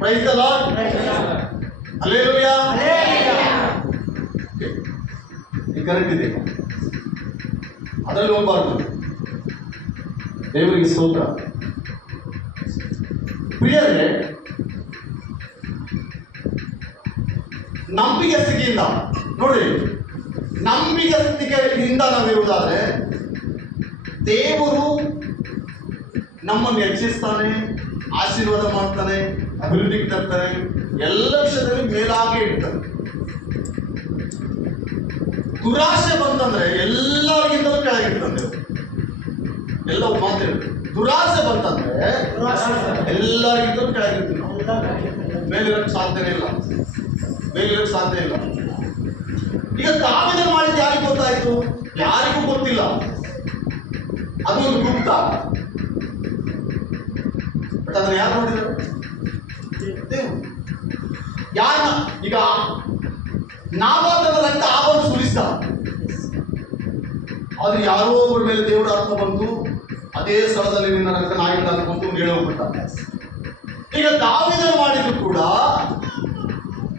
Praise the Lord. Hallelujah. ಈ ಕರೆಕ್ಟ್ ಇದೆ, ಅದರಲ್ಲಿ ಹೋಗ್ಬಾರ್ದು. ದೇವರಿಗೆ ಸ್ತೋತ್ರ. ಪ್ರಿಯರೇ, ನಂಬಿಕೆಸ್ತಿಕೆಯಿಂದ ನೋಡಿ, ನಂಬಿಕೆಸ್ತಿಕೆಯಿಂದ ನಾವಿರುವುದಾದ್ರೆ ದೇವರು ನಮ್ಮನ್ನು ಹೆಚ್ಚಿಸ್ತಾನೆ, ಆಶೀರ್ವಾದ ಮಾಡ್ತಾನೆ, ಅಭಿವೃದ್ಧಿಗೆ ತರ್ತಾನೆ, ಎಲ್ಲ ವಿಷಯದಲ್ಲಿ ಮೇಲಾಗೆ ಇಡ್ತಾನೆ. ದುರಾಶೆ ಬಂತಂದ್ರೆ ಎಲ್ಲರಿಗಿಂತಲೂ ಕೆಳಗಿಡ್ತಾನೆ. ಎಲ್ಲ ಮಾತು ದುರಾಸೆ ಬಂತಂದ್ರೆ ಎಲ್ಲರಿಗಿಂತಲೂ ಕೆಳಗಿರ್ತೀವಿ ನಾವು. ಮೇಲಿರೋಕ್ಕೆ ಸಾಧ್ಯನೇ ಇಲ್ಲ, ಮೇಲಿರೋಕ್ಕೆ ಸಾಧ್ಯ ಇಲ್ಲ. ಈಗ ದಾವೀದ ಮಾಡಿದ್ದು ಯಾರಿಗೂ ಗೊತ್ತಾಯ್ತು? ಯಾರಿಗೂ ಗೊತ್ತಿಲ್ಲ. ಅದು ಒಂದು ಗುಪ್ತ. ಬಟ್ ಅದನ್ನ ಯಾರು ನೋಡಿದ್ರು? ಯಾರ? ಈಗ ನಾವಾತನ ರಕ್ತ ಆವನ್ನು ಸುರಿಸಿದ, ಆದ್ರೆ ಯಾರೋ ಒಬ್ಬರ ಮೇಲೆ ದೇವರ ಆತ್ಮ ಬಂತು, ಅದೇ ಸ್ಥಳದಲ್ಲಿ ನಿನ್ನ ರಕ್ತ ನಾಯಿ ಬಂತು ಹೇಳೋಗ್ಬಿಟ್ಟ. ಈಗ ದಾವೀದನು ಮಾಡಿದ್ರು ಕೂಡ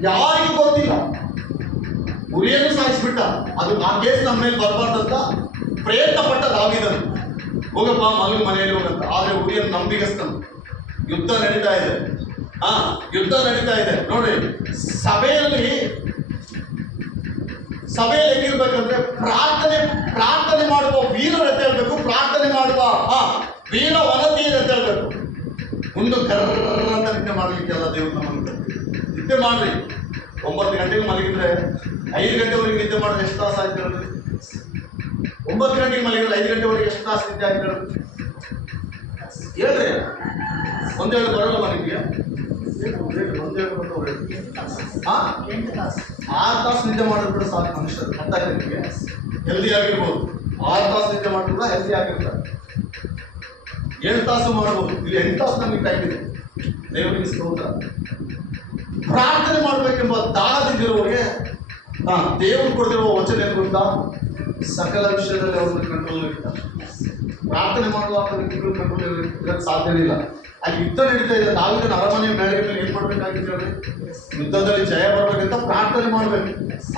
ಯಾರಿಗೂ ಗೊತ್ತಿಲ್ಲ, ಉರಿಯನ್ನು ಸಾಯಿಸ್ಬಿಟ್ಟ. ಅದು ಆ ಕೇಸ್ ನಮ್ಮ ಮೇಲೆ ಬರಬಾರ್ದಂತ ಪ್ರಯತ್ನ ಪಟ್ಟ ದಾವೀದನು, ಹೋಗಪ್ಪ ಮಗನ ಮನೆಯಲ್ಲಿ ಹೋಗಂತ. ಆದ್ರೆ ಉರಿಯನ್ನು ನಂಬಿಗಸ್ತನು. ಯುದ್ಧ ನಡೀತಾ ಇದೆ, ಯುದ್ಧ ನಡೀತಾ ಇದೆ ನೋಡ್ರಿ. ಸಭೆಯಲ್ಲಿ ಹೆಂಗಿರ್ಬೇಕಂದ್ರೆ ಪ್ರಾರ್ಥನೆ ಮಾಡುವ ವೀರರು ಎದ್ದೇಳ್ಬೇಕು, ಪ್ರಾರ್ಥನೆ ಮಾಡುವ ವೀರ ವನತಿಯರು ಎದ್ದೇಳ್ಬೇಕು. ಮುಂದೆ ಕರ್ರ ಅಂತ ನಿದ್ದೆ ಮಾಡ್ಲಿಕ್ಕೆಲ್ಲ ದೇವ್ರು ನಮ್ಮನ್ನು ನಿದ್ದೆ ಮಾಡ್ರಿ. 9 ಗಂಟೆಗೆ ಮಲಗಿದ್ರೆ 5 ಗಂಟೆವರೆಗೆ ನಿದ್ದೆ ಮಾಡಿದ್ರೆ ಎಷ್ಟು ತಾಸು ಆಯ್ತು ಹೇಳ್ರಿ? 9 ಗಂಟೆಗೆ ಮಲಗಿದ್ರೆ 5 ಗಂಟೆವರೆಗೆ ಎಷ್ಟು ತಾಸು ನಿದ್ದೆ ಆಯ್ತು ಹೇಳ್ರಿ? ಒಂದೇಳು ಬರೋಲ್ಲ ಮನೆಗೆ, ಒಂದೇಳು ಬಂದು 8 ತಾಸು 6 ತಾಸು ನಿದ್ದೆ ಮಾಡಿದ್ರು ಕೂಡ ಸಾಕು ಮನುಷ್ಯರು. ಅರ್ಥ ಆಯ್ತು ನಿಮಗೆ? ಹೆಲ್ದಿ ಆಗಿರ್ಬೋದು. 6 ತಾಸು ನಿದ್ದೆ ಮಾಡಿದ್ರು ಕೂಡ ಹೆಲ್ದಿ ಆಗಿರ್ತಾರೆ. 7 ತಾಸು ಮಾಡ್ಬೋದು. ಇಲ್ಲಿ 8 ತಾಸು ನಮಗೆ ಟೈಮ್ ಇದೆ. ದೇವರಿಗೆ ಸ್ತೋತ್ರ. ಪ್ರಾರ್ಥನೆ ಮಾಡಬೇಕೆಂಬ ದಾಹದಿಂದಿರುವವರಿಗೆ ದೇವರು ಕೊಡ್ತಿರುವ ವಚನ ಏನು ಗೊತ್ತಾ? ಸಕಲ ವಿಷಯದಲ್ಲಿ ಅವ್ರನ್ನ ಕಂಟ್ರೋಲ್ ಇರ್ತಾರೆ. ಪ್ರಾರ್ಥನೆ ಮಾಡುವಾಗ ವ್ಯಕ್ತಿಗಳು ಕಂಟ್ರೋಲ್ ಇರಕ್ಕೆ ಸಾಧ್ಯನೇ ಇಲ್ಲ. ಅಲ್ಲಿ ಯುದ್ಧ ನಡೀತಾ ಇದೆ. ದಾವೀದನ ಅರಮನೆಯ ಮೇಲೆ ಏನ್ ಮಾಡ್ಬೇಕಾಗಿತ್ತು ಹೇಳಿ? ಯುದ್ಧದಲ್ಲಿ ಜಯ ಬರ್ಬೇಕಂತ ಪ್ರಾರ್ಥನೆ ಮಾಡ್ಬೇಕು.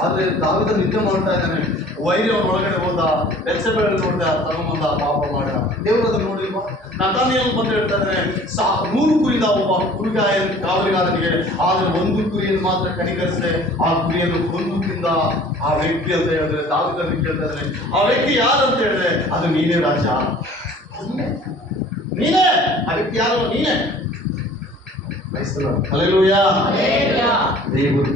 ಆದ್ರೆ ದಾವೀದ ನಿದ್ದೆ ಮಾಡ್ತಾ ಇದ್ದಾನೆ. ವೈರಿ ಅವ್ರ ಒಳಗಡೆ ಹೋದ, ಬೆತ್ಸೆಬೆಯಲ್ಲಿ ನೋಡ್ದ, ತಗೊಂಬಂದ, ಪಾಪ ಮಾಡ. ದೇವರು ಅದನ್ನು ನೋಡಿಲ್ವಾ? ನತಾನಿಯಲ್ ಬಂದು ಹೇಳ್ತಾ ಇದ್ದಾನೆ, 100 ಕುರಿದ ಒಬ್ಬ ಕುರಿಗಾಯ ಕಾವಲಿಗಾರನಿಗೆ, ಆದ್ರೆ 1 ಕುರಿಯನ್ನು ಮಾತ್ರ ಕನಿಕರಿಸಿದೆ, ಆ ಕುರಿಯನ್ನು ಕೊಂದು ತಿಂದ ಆ ವ್ಯಕ್ತಿ ಅಂತ ಹೇಳಿದ್ರೆ ದಾವೀದನಿಗೆ ಕೇಳ್ತಾ ಇದ್ದಾನೆ, ಆ ವ್ಯಕ್ತಿ ಯಾರು ಅಂತ ಹೇಳಿದ್ರೆ ಅದು ನೀನೇ ರಾಜ, ನೀನೇ. ಆ ವ್ಯಕ್ತಿ ಯಾರು? ನೀನೇ. ಹಲ್ಲೆಲೂಯಾ. ದೇವರ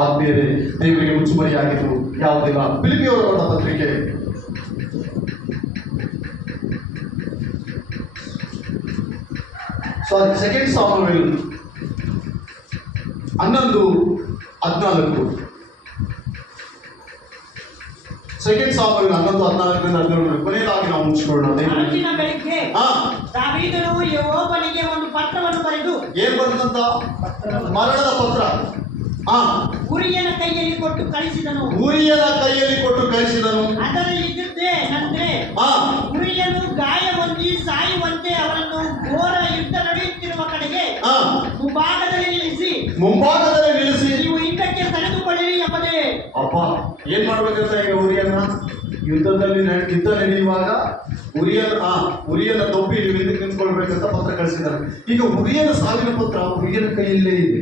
ಆತ್ಮೀಯರೇ, ದೇವರಿಗೆ ಮುಚ್ಚುಮರಿಯಾಗಿದ್ದು ಯಾವುದಿಲ್ಲ. ಫಿಲಿಪಿಯವರ ಪತ್ರಿಕೆ 2 ಸಾಮುವೇಲ್ 11:14. 2 ಸಾಮುವೇಲ್ 11:14 ಕೊನೆಯದಾಗಿ ನಾವು ಮುಚ್ಚಿಕೊಳ್ಳೋಣ. ಮರುದಿನ ಬೆಳಿಗ್ಗೆ ದಾವೀದನು ಯೆಹೋವನಿಗೆ ಒಂದು ಪತ್ರವನ್ನು ಬರೆದು, ಏನ್ ಬರೆದಂತ? ಮರಣದ ಪತ್ರ. ಉರಿಯನ ಕೈಯಲ್ಲಿ ಕೊಟ್ಟು ಕಳಿಸಿದನು. ಅದರಲ್ಲಿ ಇದ್ದಿದ್ದೇನೆಂದ್ರೆ, ಉರಿಯನು ಗಾಯ ಹೊಂದಿ ಸಾಯುವಂತೆ ಅವರನ್ನು ಘೋರ ಯುದ್ಧ ನಡೆಯುತ್ತಿರುವ ಕಡೆಗೆ ಮುಂಭಾಗದಲ್ಲಿ ನಿಲ್ಲಿಸಿ ನೀವು ಹಿಂದಕ್ಕೆ ಸರಿದುಕೊಳ್ಳಿರಿ ಎಂಬುದೇ. ಅಪ್ಪ ಏನ್ ಮಾಡ್ಬೇಕಂತ ಈಗ ಉರಿಯನ್ನ ಯುದ್ಧದಲ್ಲಿ ಯುದ್ಧ ನಡೆಯುವಾಗ ಉರಿಯನ್ನ ತಪ್ಪಿ ನೀವು ಹಿಂದಕ್ಕೆ ನಿಂತ್ಕೊಳ್ಬೇಕಂತ ಪತ್ರ ಕಳಿಸಿದ್ದಾರೆ. ಈಗ ಉರಿಯನ ಸಾವಿನ ಪತ್ರ ಉರಿಯನ ಕೈಯಲ್ಲೇ ಇದೆ.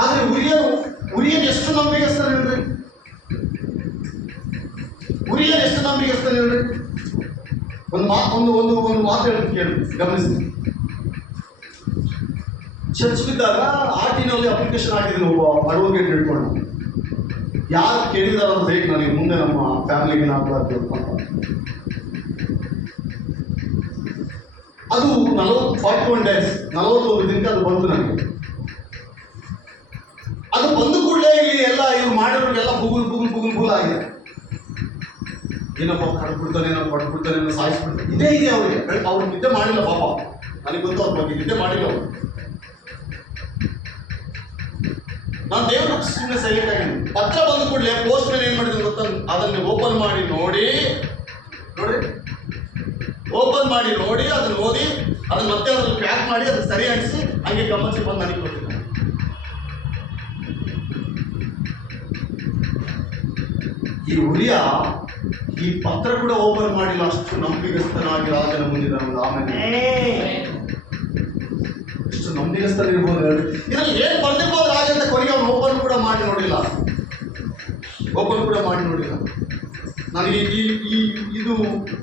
ಆದ್ರೆ ಉರಿಯನ್ ಎಷ್ಟು ನಂಬಿಕೆಸ್ತಾನೆ ಹೇಳ್ರಿ? ಉರಿಯನ್ ಎಷ್ಟು ನಂಬಿಕೆಸ್ತಾನೆ ಹೇಳ್ರಿ? ಒಂದು ಮಾತು ಹೇಳ್ತೀನಿ ಕೇಳಿ, ಗಮನಿಸಿ. ಚರ್ಚ್ ಬಿದ್ದಾಗ ಆರ್ಟಿನಲ್ಲಿ ಅಪ್ಲಿಕೇಶನ್ ಹಾಕಿದ್ದೀನಿ ಒಬ್ಬ ಅಡ್ವೊಕೇಟ್ ಹಿಡ್ಕೊಂಡು. ಯಾರು ಕೇಳಿದಾರ ಅದು ಬೇಕು ನನಗೆ, ಮುಂದೆ ನಮ್ಮ ಫ್ಯಾಮಿಲಿಗೆ ನಾಲ್ಕು ಅದು 41 days 41 ದಿನಕ್ಕೆ ಅದು ಬಂತು ನನಗೆ. ಅದು ಬಂದು ಕೂಡಲೇ ಇಲ್ಲಿ ಎಲ್ಲ ಇವ್ರು ಮಾಡಿರೋರಿಗೆಲ್ಲ ಬುಗುಲ್ ಆಗಿದೆ. ಏನಪ್ಪ ಪಡ್ಬಿಡ್ತಾನೆ ಸಾಯಿಸ್ಬಿಡ್ತಾರೆ. ಇದೇ ಇದೆ ಅವ್ರಿಗೆ. ಅವ್ರು ನಿದ್ದೆ ಮಾಡಿಲ್ಲ ಪಾಪ, ನನಗೆ ಗೊತ್ತು ಅವ್ರ ಬಗ್ಗೆ ನಿದ್ದೆ ಮಾಡಿಲ್ಲ ಅವರು. ನಾನು ದೇವ್ರ ಸುಮ್ಮನೆ ಸೈಲೆಂಟ್ ಆಗಿದ್ದೀನಿ. ಪತ್ರ ಬಂದ ಕೂಡಲೇ ಪೋಸ್ಟ್ ಮೇಲೆ ಏನ್ ಮಾಡಿದ್ರು ಗೊತ್ತಾ? ಅದನ್ನು ಓಪನ್ ಮಾಡಿ ನೋಡ್ರಿ, ಓಪನ್ ಮಾಡಿ ನೋಡಿ, ಅದನ್ನ ಓದಿ, ಅದನ್ನ ಮತ್ತೆ ಅದನ್ನು ಪ್ಯಾಕ್ ಮಾಡಿ ಅದನ್ನ ಸರಿ ಅನಿಸಿ ಹಂಗೆ ಗಮನಿಸಿ ಬಂದು ನನಗೆ ಕೊಟ್ಟಿದ್ದಾರೆ. ಈ ಉರಿಯ ಈ ಪತ್ರ ಕೂಡ ಓಪನ್ ಮಾಡಿಲ್ಲ, ಅಷ್ಟು ನಂಬಿಗಸ್ತನಾಗಿ ರಾಜನ ಮುಂದಿನ ಆಮೇಲೆ ಎಷ್ಟು ನಂಬಿಗಸ್ತನಿರ್ಬೋದು ಹೇಳಿ. ಇದರಲ್ಲಿ ಏನ್ ಬರ್ದಿರ್ಬೋದು ರಾಜ ಅಂತ ಕೊನೆಗೆ ಅವನು ಓಪನ್ ಕೂಡ ಮಾಡಿ ನೋಡಿಲ್ಲ. ನನಗೆ ಇದು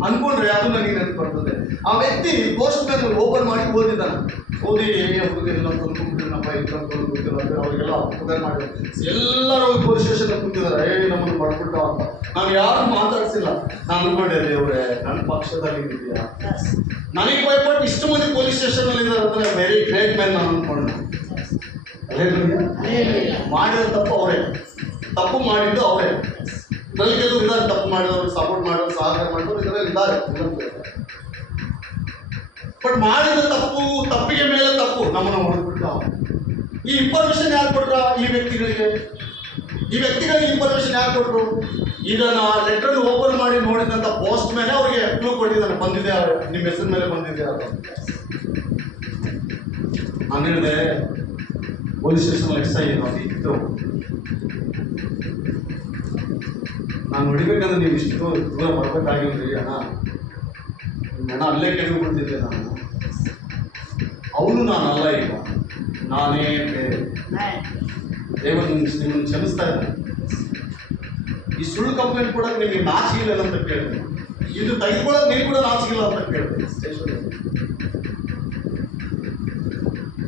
ಅನ್ಕೊಂಡ್ರೆ ಅದು ನನಗೆ ನೆನಪು ಬರ್ತದೆ. ಆ ವ್ಯಕ್ತಿ ಪೋಸ್ಟ್ ಮ್ಯಾನ್ ಓಪನ್ ಮಾಡಿ ಓದಿದ್ದಾನೆ. ಓದಿ ಹುಡುಗರೆಲ್ಲ ತಂದ್ಕೊಂಡ್ಬಿಟ್ಟಿನಪ್ಪ, ಅವರಿಗೆಲ್ಲ ಉಪಕಾರ ಮಾಡಿದ್ದಾರೆ. ಎಲ್ಲರೂ ಪೊಲೀಸ್ ಸ್ಟೇಷನ್ ಕೂತಿದ್ದಾರೆ, ನಮ್ಮನ್ನು ಪಡ್ಬಿಟ್ಟ ಅಂತ. ನಾನು ಯಾರು ಮಾತಾಡ್ಸಿಲ್ಲ. ನಾನು ಅನ್ಕೊಂಡೆ, ದೇವ್ರೆ ನನ್ನ ಪಕ್ಷದಲ್ಲಿ ಇದೆಯಾ, ನನಗೆ ಭಯಪಟ್ಟು ಇಷ್ಟು ಮಂದಿ ಪೊಲೀಸ್ ಸ್ಟೇಷನ್ ಅಲ್ಲಿ ಇದ್ದಾರೆ ಅಂದ್ರೆ ವೆರಿ ಗ್ರೇಟ್ ಮ್ಯಾನ್ ನಾನು ಅನ್ಕೊಂಡೆ. ಮಾಡಿದ ತಪ್ಪು ಮಾಡಿದ್ದು ಅವರೇ. ನನಗೆ ಇದ್ದಾರೆ, ತಪ್ಪು ಮಾಡಿದವರು, ಸಪೋರ್ಟ್ ಮಾಡೋರು, ಸಹಕಾರ ಮಾಡಿದವರು ಇದರಲ್ಲಿ ಇದ್ದಾರೆ. ಬಟ್ ಮಾಡಿದ ತಪ್ಪಿಗೆ ಮೇಲೆ ತಪ್ಪು ನಮ್ಮನ್ನು ಹೊಡೆದ್ಬಿಟ್ಟು ಈ ಇನ್ಫಾರ್ಮೇಶನ್ ಯಾರು ಕೊಟ್ರ? ಈ ವ್ಯಕ್ತಿಗಳಿಗೆ ಈ ವ್ಯಕ್ತಿಗಳಿಗೆ ಇನ್ಫಾರ್ಮೇಶನ್ ಯಾರು ಕೊಟ್ಟರು? ಇದನ್ನ ಲೆಟರ್ ಓಪನ್ ಮಾಡಿ ನೋಡಿದಂತ ಪೋಸ್ಟ್ ಮೇಲೆ ಅವರಿಗೆ ಕ್ಲೂ ಕೊಟ್ಟಿದ್ದಾನೆ, ಬಂದಿದೆ ನಿಮ್ಮ ಹೆಸರು ಮೇಲೆ ಬಂದಿದೆ ಅಂತ. ನಾನು ಹೇಳಿದೆ ಪೊಲೀಸ್ ಸ್ಟೇಷನ್ SI ಇತ್ತು, ನಾನು ಹೊಡಿಬೇಕಂದ್ರೆ ನೀವು ಇಷ್ಟು ದೂರ ಬರ್ಬೇಕಾಗಿಲ್ರಿ ಅಣ್ಣ, ನಿಮ್ಮ ಹಣ ಅಲ್ಲೇ ಕೆಳಗೆ ನಾನು. ಅವನು ನಾನಲ್ಲ, ಈಗ ನಾನೇ ಬೇರೆ. ದೇವರು ನಿಮ್ಮನ್ನು ಕ್ಷಮಿಸ್ತಾ ಇದ್ದಾನೆ. ಈ ಸುಳ್ಳು ಕಂಪ್ಲೇಂಟ್ ಕೊಡೋಕೆ ನಿಮಗೆ ನಾಚಿಗಿಲ್ಲ ಅಂತ ಕೇಳಿದೆ, ಇದು ತೆಗೆದುಕೊಳ್ಳೋಕೆ ನೀವು ಕೂಡ ನಾಚಿಗಿಲ್ಲ ಅಂತ ಕೇಳಿದೆ. ಸ್ಟೇಷನ್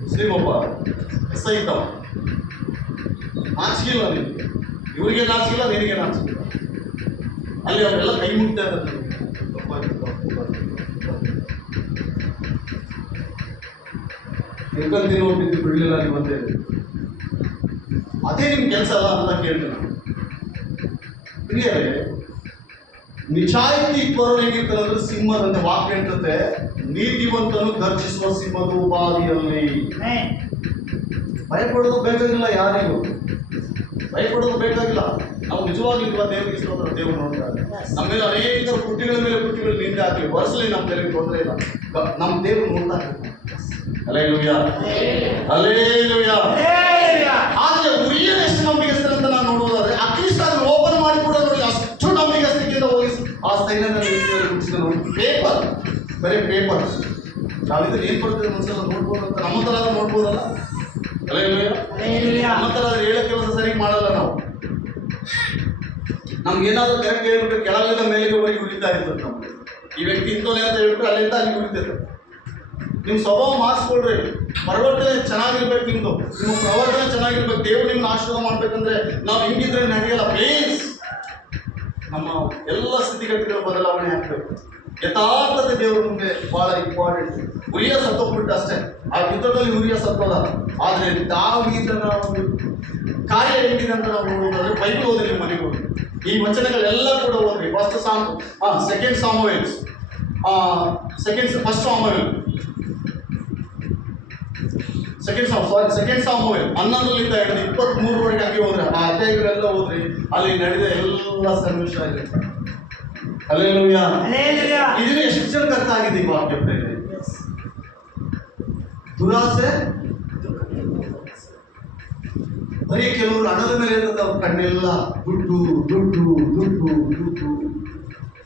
ಮುಸ್ಲಿಂ ಒಬ್ಬ SI ಇದ್ದವ, ನಾಚಿಗಿಲ್ಲ ನಿಮಗೆ, ಇವರಿಗೆ ನಾಚಿಗಿಲ್ಲ, ನಿನಗೆ ನಾಚಿಗಿಲ್ಲ. ಅಲ್ಲಿ ಅವರೆಲ್ಲ ಕೈ ಮುಗ್ತಾ ಇದ್ದಾರೆ. ತಿಳ್ಕೊಂತೀನಿ ಹೋಗ್ತಿದ್ದು ಬಿಡಲಿಲ್ಲ ನೀವು ಅಂತ ಹೇಳಿ, ಅದೇ ನಿಮ್ಮ ಕೆಲಸ ಅಲ್ಲ ಅಂತ ಕೇಳ್ತೀನಿ ನಾನು. ಪ್ರಿಯರೇ, ನಿಜಾಯಿತಿ ಇಬ್ಬರು ಹೇಗಿರ್ತಾರೆ ಸಿಂಹದಂತೆ ವಾಕ್ಯ ಹೇಳ್ತದೆ, ನೀತಿವಂತನು ಗರ್ಜಿಸುವ ಸಿಂಹದ ಉಪಾದಿಯಲ್ಲಿ. ಭಯಪಡೋದು ಬೇಕಾಗಿಲ್ಲ, ಯಾರಿಗೂ ಭಯಪಡೋದು ಬೇಕಾಗಿಲ್ಲ. ನಾವು ನಿಜವಾಗ್ಲೂ ದೇವರಿಗೆ ಸ್ತೋತ್ರ, ದೇವರು ನೋಡ್ತಾರೆ. ನಮ್ಮ ಮೇಲೆ ಅನೇಕ ಕುಟ್ಟಿಗಳ ಮೇಲೆ ಕುಟ್ಟಿಗಳು ನಿಂದೆ ಆಗಲಿ ವರ್ಷಲಿ ನಮ್ಮ ದೇವರಿಗೆ ತೊಂದರೆ ಇಲ್ಲ, ನಮ್ಮ ದೇವರು ನೋಡ್ತಾ ಇರ್ತಾರೆ. Hallelujah, hallelujah. ಆದ್ರೆ ಉರಿಯನ್ ಎಷ್ಟು ನಂಬಿಕೆಸ್ತರಂತ ನಾನು ನೋಡುವುದಾದ್ರೆ ಅಟ್ಲೀಸ್ಟ್ ಅದನ್ನು ಓಪನ್ ಮಾಡಿ ಕೂಡ ನೋಡಿ, ಅಷ್ಟು ನಂಬಿಕೆಸ್ತಿಕೆಯಿಂದ ಹೋಗಿ ಆ ಸೈನ್ಯದಲ್ಲಿ ನೋಡಿ. ಪೇಪರ್, ಬರೀ ಪೇಪರ್. ನಾವಿದ್ರೆ ಏನ್ ಬರ್ತದೆ ಮನಸ್ಸೆಲ್ಲ ನೋಡ್ಬೋದು ಅಂತ, ನಮ್ಮ ಥರ ನೋಡ್ಬೋದಲ್ಲ. ಹಲ್ಲೆಲೂಯಾ. ನಮ್ಮ ಥರ ಹೇಳೋ ಕೆಲಸ ಸರಿ ಮಾಡಲ್ಲ ನಾವು. ನಮ್ಗೇನಾದ್ರೂ ಕರೆಕ್ಟ್ ಹೇಳ್ಬಿಟ್ಟು ಕೆಳಗಿಂದ ಮೇಲಿಗೆ ಹೋಗಿ ಉಳಿತಾ ಇರ್ತದೆ ನಮ್ಗೆ. ಈ ವ್ಯಕ್ತಿ ಇಂತೋಲೆ ಅಂತ ಹೇಳ್ಬಿಟ್ಟು ಅಲ್ಲಿಂದ ಅಲ್ಲಿ ಉಳಿತೈತೆ. ನಿಮ್ಮ ಸ್ವಭಾವ ಮಾರ್ಸ್ಕೊಳ್ರಿ, ಪರಿವರ್ತನೆ ಚೆನ್ನಾಗಿರ್ಬೇಕು, ನಿಮ್ಮ ಪ್ರವರ್ತನೆ ಚೆನ್ನಾಗಿರ್ಬೇಕು. ದೇವರು ನಿಮ್ಗೆ ಆಶೀರ್ವಾದ ಮಾಡ್ಬೇಕಂದ್ರೆ ನಾವು ಹಿಂಗಿದ್ರೆ ನಡೆಯಲ್ಲ. ಪ್ಲೀಸ್ ನಮ್ಮ ಎಲ್ಲ ಸ್ಥಿತಿಗತಿಗಳ ಬದಲಾವಣೆ ಆಗ್ಬೇಕು. ಯಥಾರ್ಥತೆ ದೇವರು ಮುಂದೆ ಬಹಳ ಇಂಪಾರ್ಟೆಂಟ್. ಉರಿಯ ಸತ್ತೋಗ್ಬಿಟ್ಟು ಅಷ್ಟೇ, ಆ ಯುದ್ಧದಲ್ಲಿ ಉರಿಯ ಸತ್ತೋದ. ಆದರೆ ದಾವೀದನ ಒಂದು ಕಾರ್ಯ ಹೆಂಗಿದೆ ಅಂತ ನಾವು ನೋಡೋದಾದ್ರೆ ಬೈಬಲ್ ಓದಿ ನಿಮ್ಮ ಮನೆಗೆ ಹೋಗಿ ಈ ವಚನಗಳೆಲ್ಲ ಕೂಡ ಓದ್ರಿ. ಫಸ್ಟ್ ಸಾಮುವೇಲ್ 11ರಿಂದ ಹಿಡಿದು 23 ಹಂಗೆ ಹೋದ್ರೆ ಆ ಅಧ್ಯಾಯಗಳೆಲ್ಲ ಓದ್ರಿ. ಅಲ್ಲಿ ನಡೆದ ಎಲ್ಲ ಸನ್ನಿವೇಶ ಇದೆ. ಹಲ್ಲೆಲೂಯಾ. ಇದನ್ನ ಎಷ್ಟು ಜನಕ್ಕೆ ಅರ್ಥ ಆಗಿದೆ ಈ ವಾಕ್ಯ? ದುರಾಸೆ ಬರೀ ಕೆಲವರು ಹಣದ ಮೇಲೆ ಇರೋದು, ಅವ್ರ ಕಣ್ಣೆಲ್ಲ ದುಡ್ಡು ದುಡ್ಡು ದುಡ್ಡು ದುಡ್ಡು.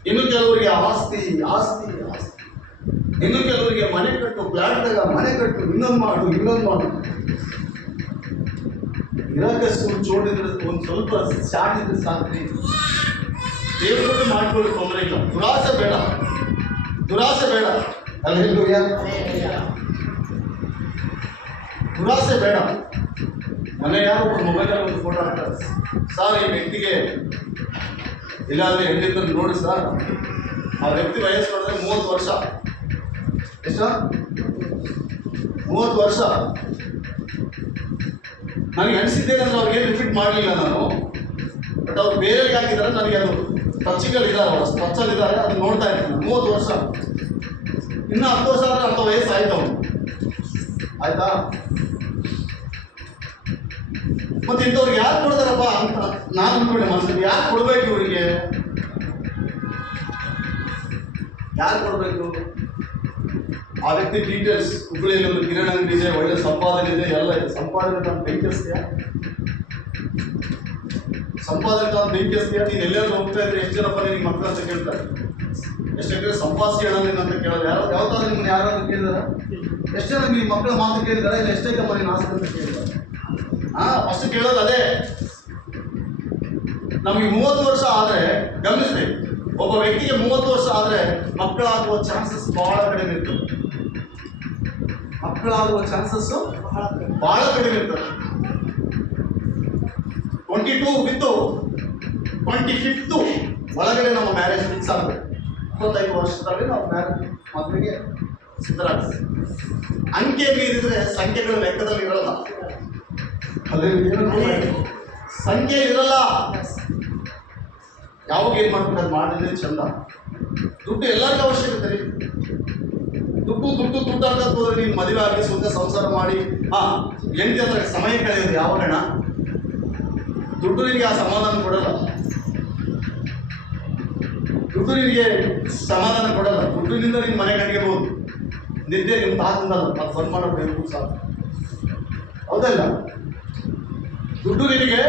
ಇನ್ನು ಕೆಲವರಿಗೆ ಆಸ್ತಿ ಆಸ್ತಿ ಆಸ್ತಿ. ಇನ್ನು ಕೆಲವರಿಗೆ ಮನೆ ಕಟ್ಟು, ಫ್ಲಾಟ್ದಾಗ ಮನೆ ಕಟ್ಟು, ಇನ್ನೊಂದು ಮಾಡು ಇನ್ನೊಂದು ಮಾಡು. ಇರೋಕ್ಕೆ ಚೋಟಿದ್ರೆ ಒಂದು ಸ್ವಲ್ಪ ಶಾರ್ಟ್ ಇದ್ರೆ ಸಾಕ್ರಿ. ದೇವರು ಮಾಡ್ಕೊಳ್ಳಿ, ತೊಂದರೆ ಇಲ್ಲ. ದುರಾಸೆ ಬೇಡ, ದುರಾಸೆ ಬೇಡ. ಹಲ್ಲೆಲೂಯಾ. ದುರಾಸೆ ಬೇಡ. ಮೊನ್ನೆ ಯಾರು ಮೊಬೈಲಲ್ಲಿ ಒಂದು ಫೋಟೋ ಹಾಕ್ತಾರೆ, ಸರ್ ಈ ವ್ಯಕ್ತಿಗೆ ಇಲ್ಲಾಂದ್ರೆ ಹೆಂಡಿದ್ದ ನೋಡಿ ಸರ್, ಆ ವ್ಯಕ್ತಿ ವಯಸ್ಸು ನೋಡಿದ್ರೆ 30 ವರ್ಷ. ಎಷ್ಟು? 30 ವರ್ಷ. ನನಗೆ ಅನಿಸಿದ್ದೇನೆಂದ್ರೆ ಅವ್ರಿಗೆ ರಿಪೀಟ್ ಮಾಡಲಿಲ್ಲ ನಾನು, ಬಟ್ ಅವ್ರು ಬೇರೆಗೆ ಹಾಕಿದ್ದಾರೆ. ನನಗೆ ಅದು ಟಚ್ಗಳಿದ್ದಾರೆ, ಅವರು ಟಚ್ಚಲ್ಲಿದ್ದಾರೆ, ಅದು ನೋಡ್ತಾ ಇದ್ದೀನಿ. 30 ವರ್ಷ. ಇನ್ನು 10 ವರ್ಷ ಆದರೆ 10 ವಯಸ್ಸು ಆಯ್ತು ಅವನು. ಆಯ್ತಾ? ಮತ್ತೆ ಇಂಥವ್ರಿಗೆ ಯಾರು ಕೊಡ್ತಾರಪ್ಪ ಅಂತ ನಾನು ಅಂದ್ಕೊಂಡೆ ಮನಸ್ಸಿಗೆ. ಯಾರು ಕೊಡ್ಬೇಕು ಇವರಿಗೆ? ಯಾರು ಕೊಡ್ಬೇಕು? ಆ ವ್ಯಕ್ತಿ ಡೀಟೇಲ್ಸ್, ಹುಬ್ಬಳ್ಳಿಯಲ್ಲಿ ಒಂದು ಕಿರಾಣಿ ಅಂಗಡಿ ಇದೆ, ಒಳ್ಳೆ ಸಂಪಾದನೆ ಇದೆ, ಎಲ್ಲ ಇದೆ. ಸಂಪಾದನೆ ತಾನು ಬೆಂಕಿಸ್ತೀಯಾ? ಸಂಪಾದನೆ ತಾನು ಬೆಂಕಿಸ್ತೀಯಾ? ನೀನು ಎಲ್ಲಾದ್ರೂ ಹೋಗ್ತಾ ಇದ್ರೆ ಎಷ್ಟು ಜನಪ್ಪ ನಿನಗೆ ಮಕ್ಕಳು ಅಂತ ಕೇಳ್ತಾರೆ. ಎಷ್ಟು ಎಕರೆ ಸಂಪಾದಿಸೋಣ ಅಂತ ಕೇಳೋದು. ಯಾವತ್ತಾದ್ರೂ ನಿಮ್ಮನ್ನು ಯಾರಾದ್ರೂ ಕೇಳಿದಾರ? ಎಷ್ಟು ಜನ ನಿಮ್ಮ ಮಕ್ಕಳ ಮಾತು ಕೇಳಿದಾರ? ಇಲ್ಲ ಎಷ್ಟೈತಪ್ಪ ನೀನು ಆಸ್ತಿ ಅಂತ ಕೇಳಿದಾರೆ? ಫಸ್ಟ್ ಕೇಳೋದು ಅದೇ. ನಮಗೆ 30 ವರ್ಷ ಆದರೆ ಗಮನಿಸ್ಬೇಕು, ಒಬ್ಬ ವ್ಯಕ್ತಿಗೆ 30 ವರ್ಷ ಆದರೆ ಮಕ್ಕಳಾಗುವ ಚಾನ್ಸಸ್ ಬಹಳ ಕಡಿಮೆ ಇರ್ತದೆ. ಮಕ್ಕಳಾಗುವ ಚಾನ್ಸಸ್ ಬಹಳ ಕಡಿಮೆ ಇರ್ತದೆ. 22 ಬಿತ್ತು 25th ಒಳಗಡೆ ನಮ್ಮ ಮ್ಯಾರೇಜ್ ಫಿಕ್ಸ್ ಆಗಬೇಕು. 25 ವರ್ಷದಲ್ಲಿ ನಾವು ಮ್ಯಾರೇಜ್ ಮಕ್ಕಳಿಗೆ ಸಿದ್ಧರಾಗ್ತದೆ. ಅಂಕೆ ಮೀರಿದ್ರೆ ಸಂಖ್ಯೆಗಳ ಲೆಕ್ಕದಲ್ಲಿ ಇರಲ್ಲ. ಸಂಖ್ಯೆ ಇರಲ್ಲ. ಯಾವಾಗ ಏನ್ ಮಾಡ್ಬೇಕು ಅದು ಮಾಡಿದ್ರೆ ಚಂದ. ದುಡ್ಡು ಎಲ್ಲರಿಗೂ ಅವಶ್ಯಕತೆ ರೀ. ದುಡ್ಡು ದುಡ್ಡು ದುಡ್ಡು ಅಂತ ಹೋದ್ರೆ ನೀನು ಮದುವೆ ಆಗಿ ಸ್ವಂತ ಸಂಸಾರ ಮಾಡಿ ಹೆಂಡತಿ ಅಂದ್ರೆ ಸಮಯ ಕಳೆಯೋದು ಯಾವಾಗಣ? ದುಡ್ಡು ನಿನಗೆ ಆ ಸಮಾಧಾನ ಕೊಡಲ್ಲ. ದುಡ್ಡು ನಿನಗೆ ಸಮಾಧಾನ ಕೊಡಲ್ಲ. ದುಡ್ಡಿನಿಂದ ನಿನ್ನ ಮನೆ ಕಟ್ಟಿಗೆಬಹುದು. ನಿದ್ದೆ ನಿಮ್ಮ ತಾತಂದಲ್ಲ, ಅದು ಫೋನ್ ಮಾಡೋ ಬೇಕು ಸಾಕು. ಹೌದಲ್ಲ? ದುಡ್ಡು ನಿನಗೆ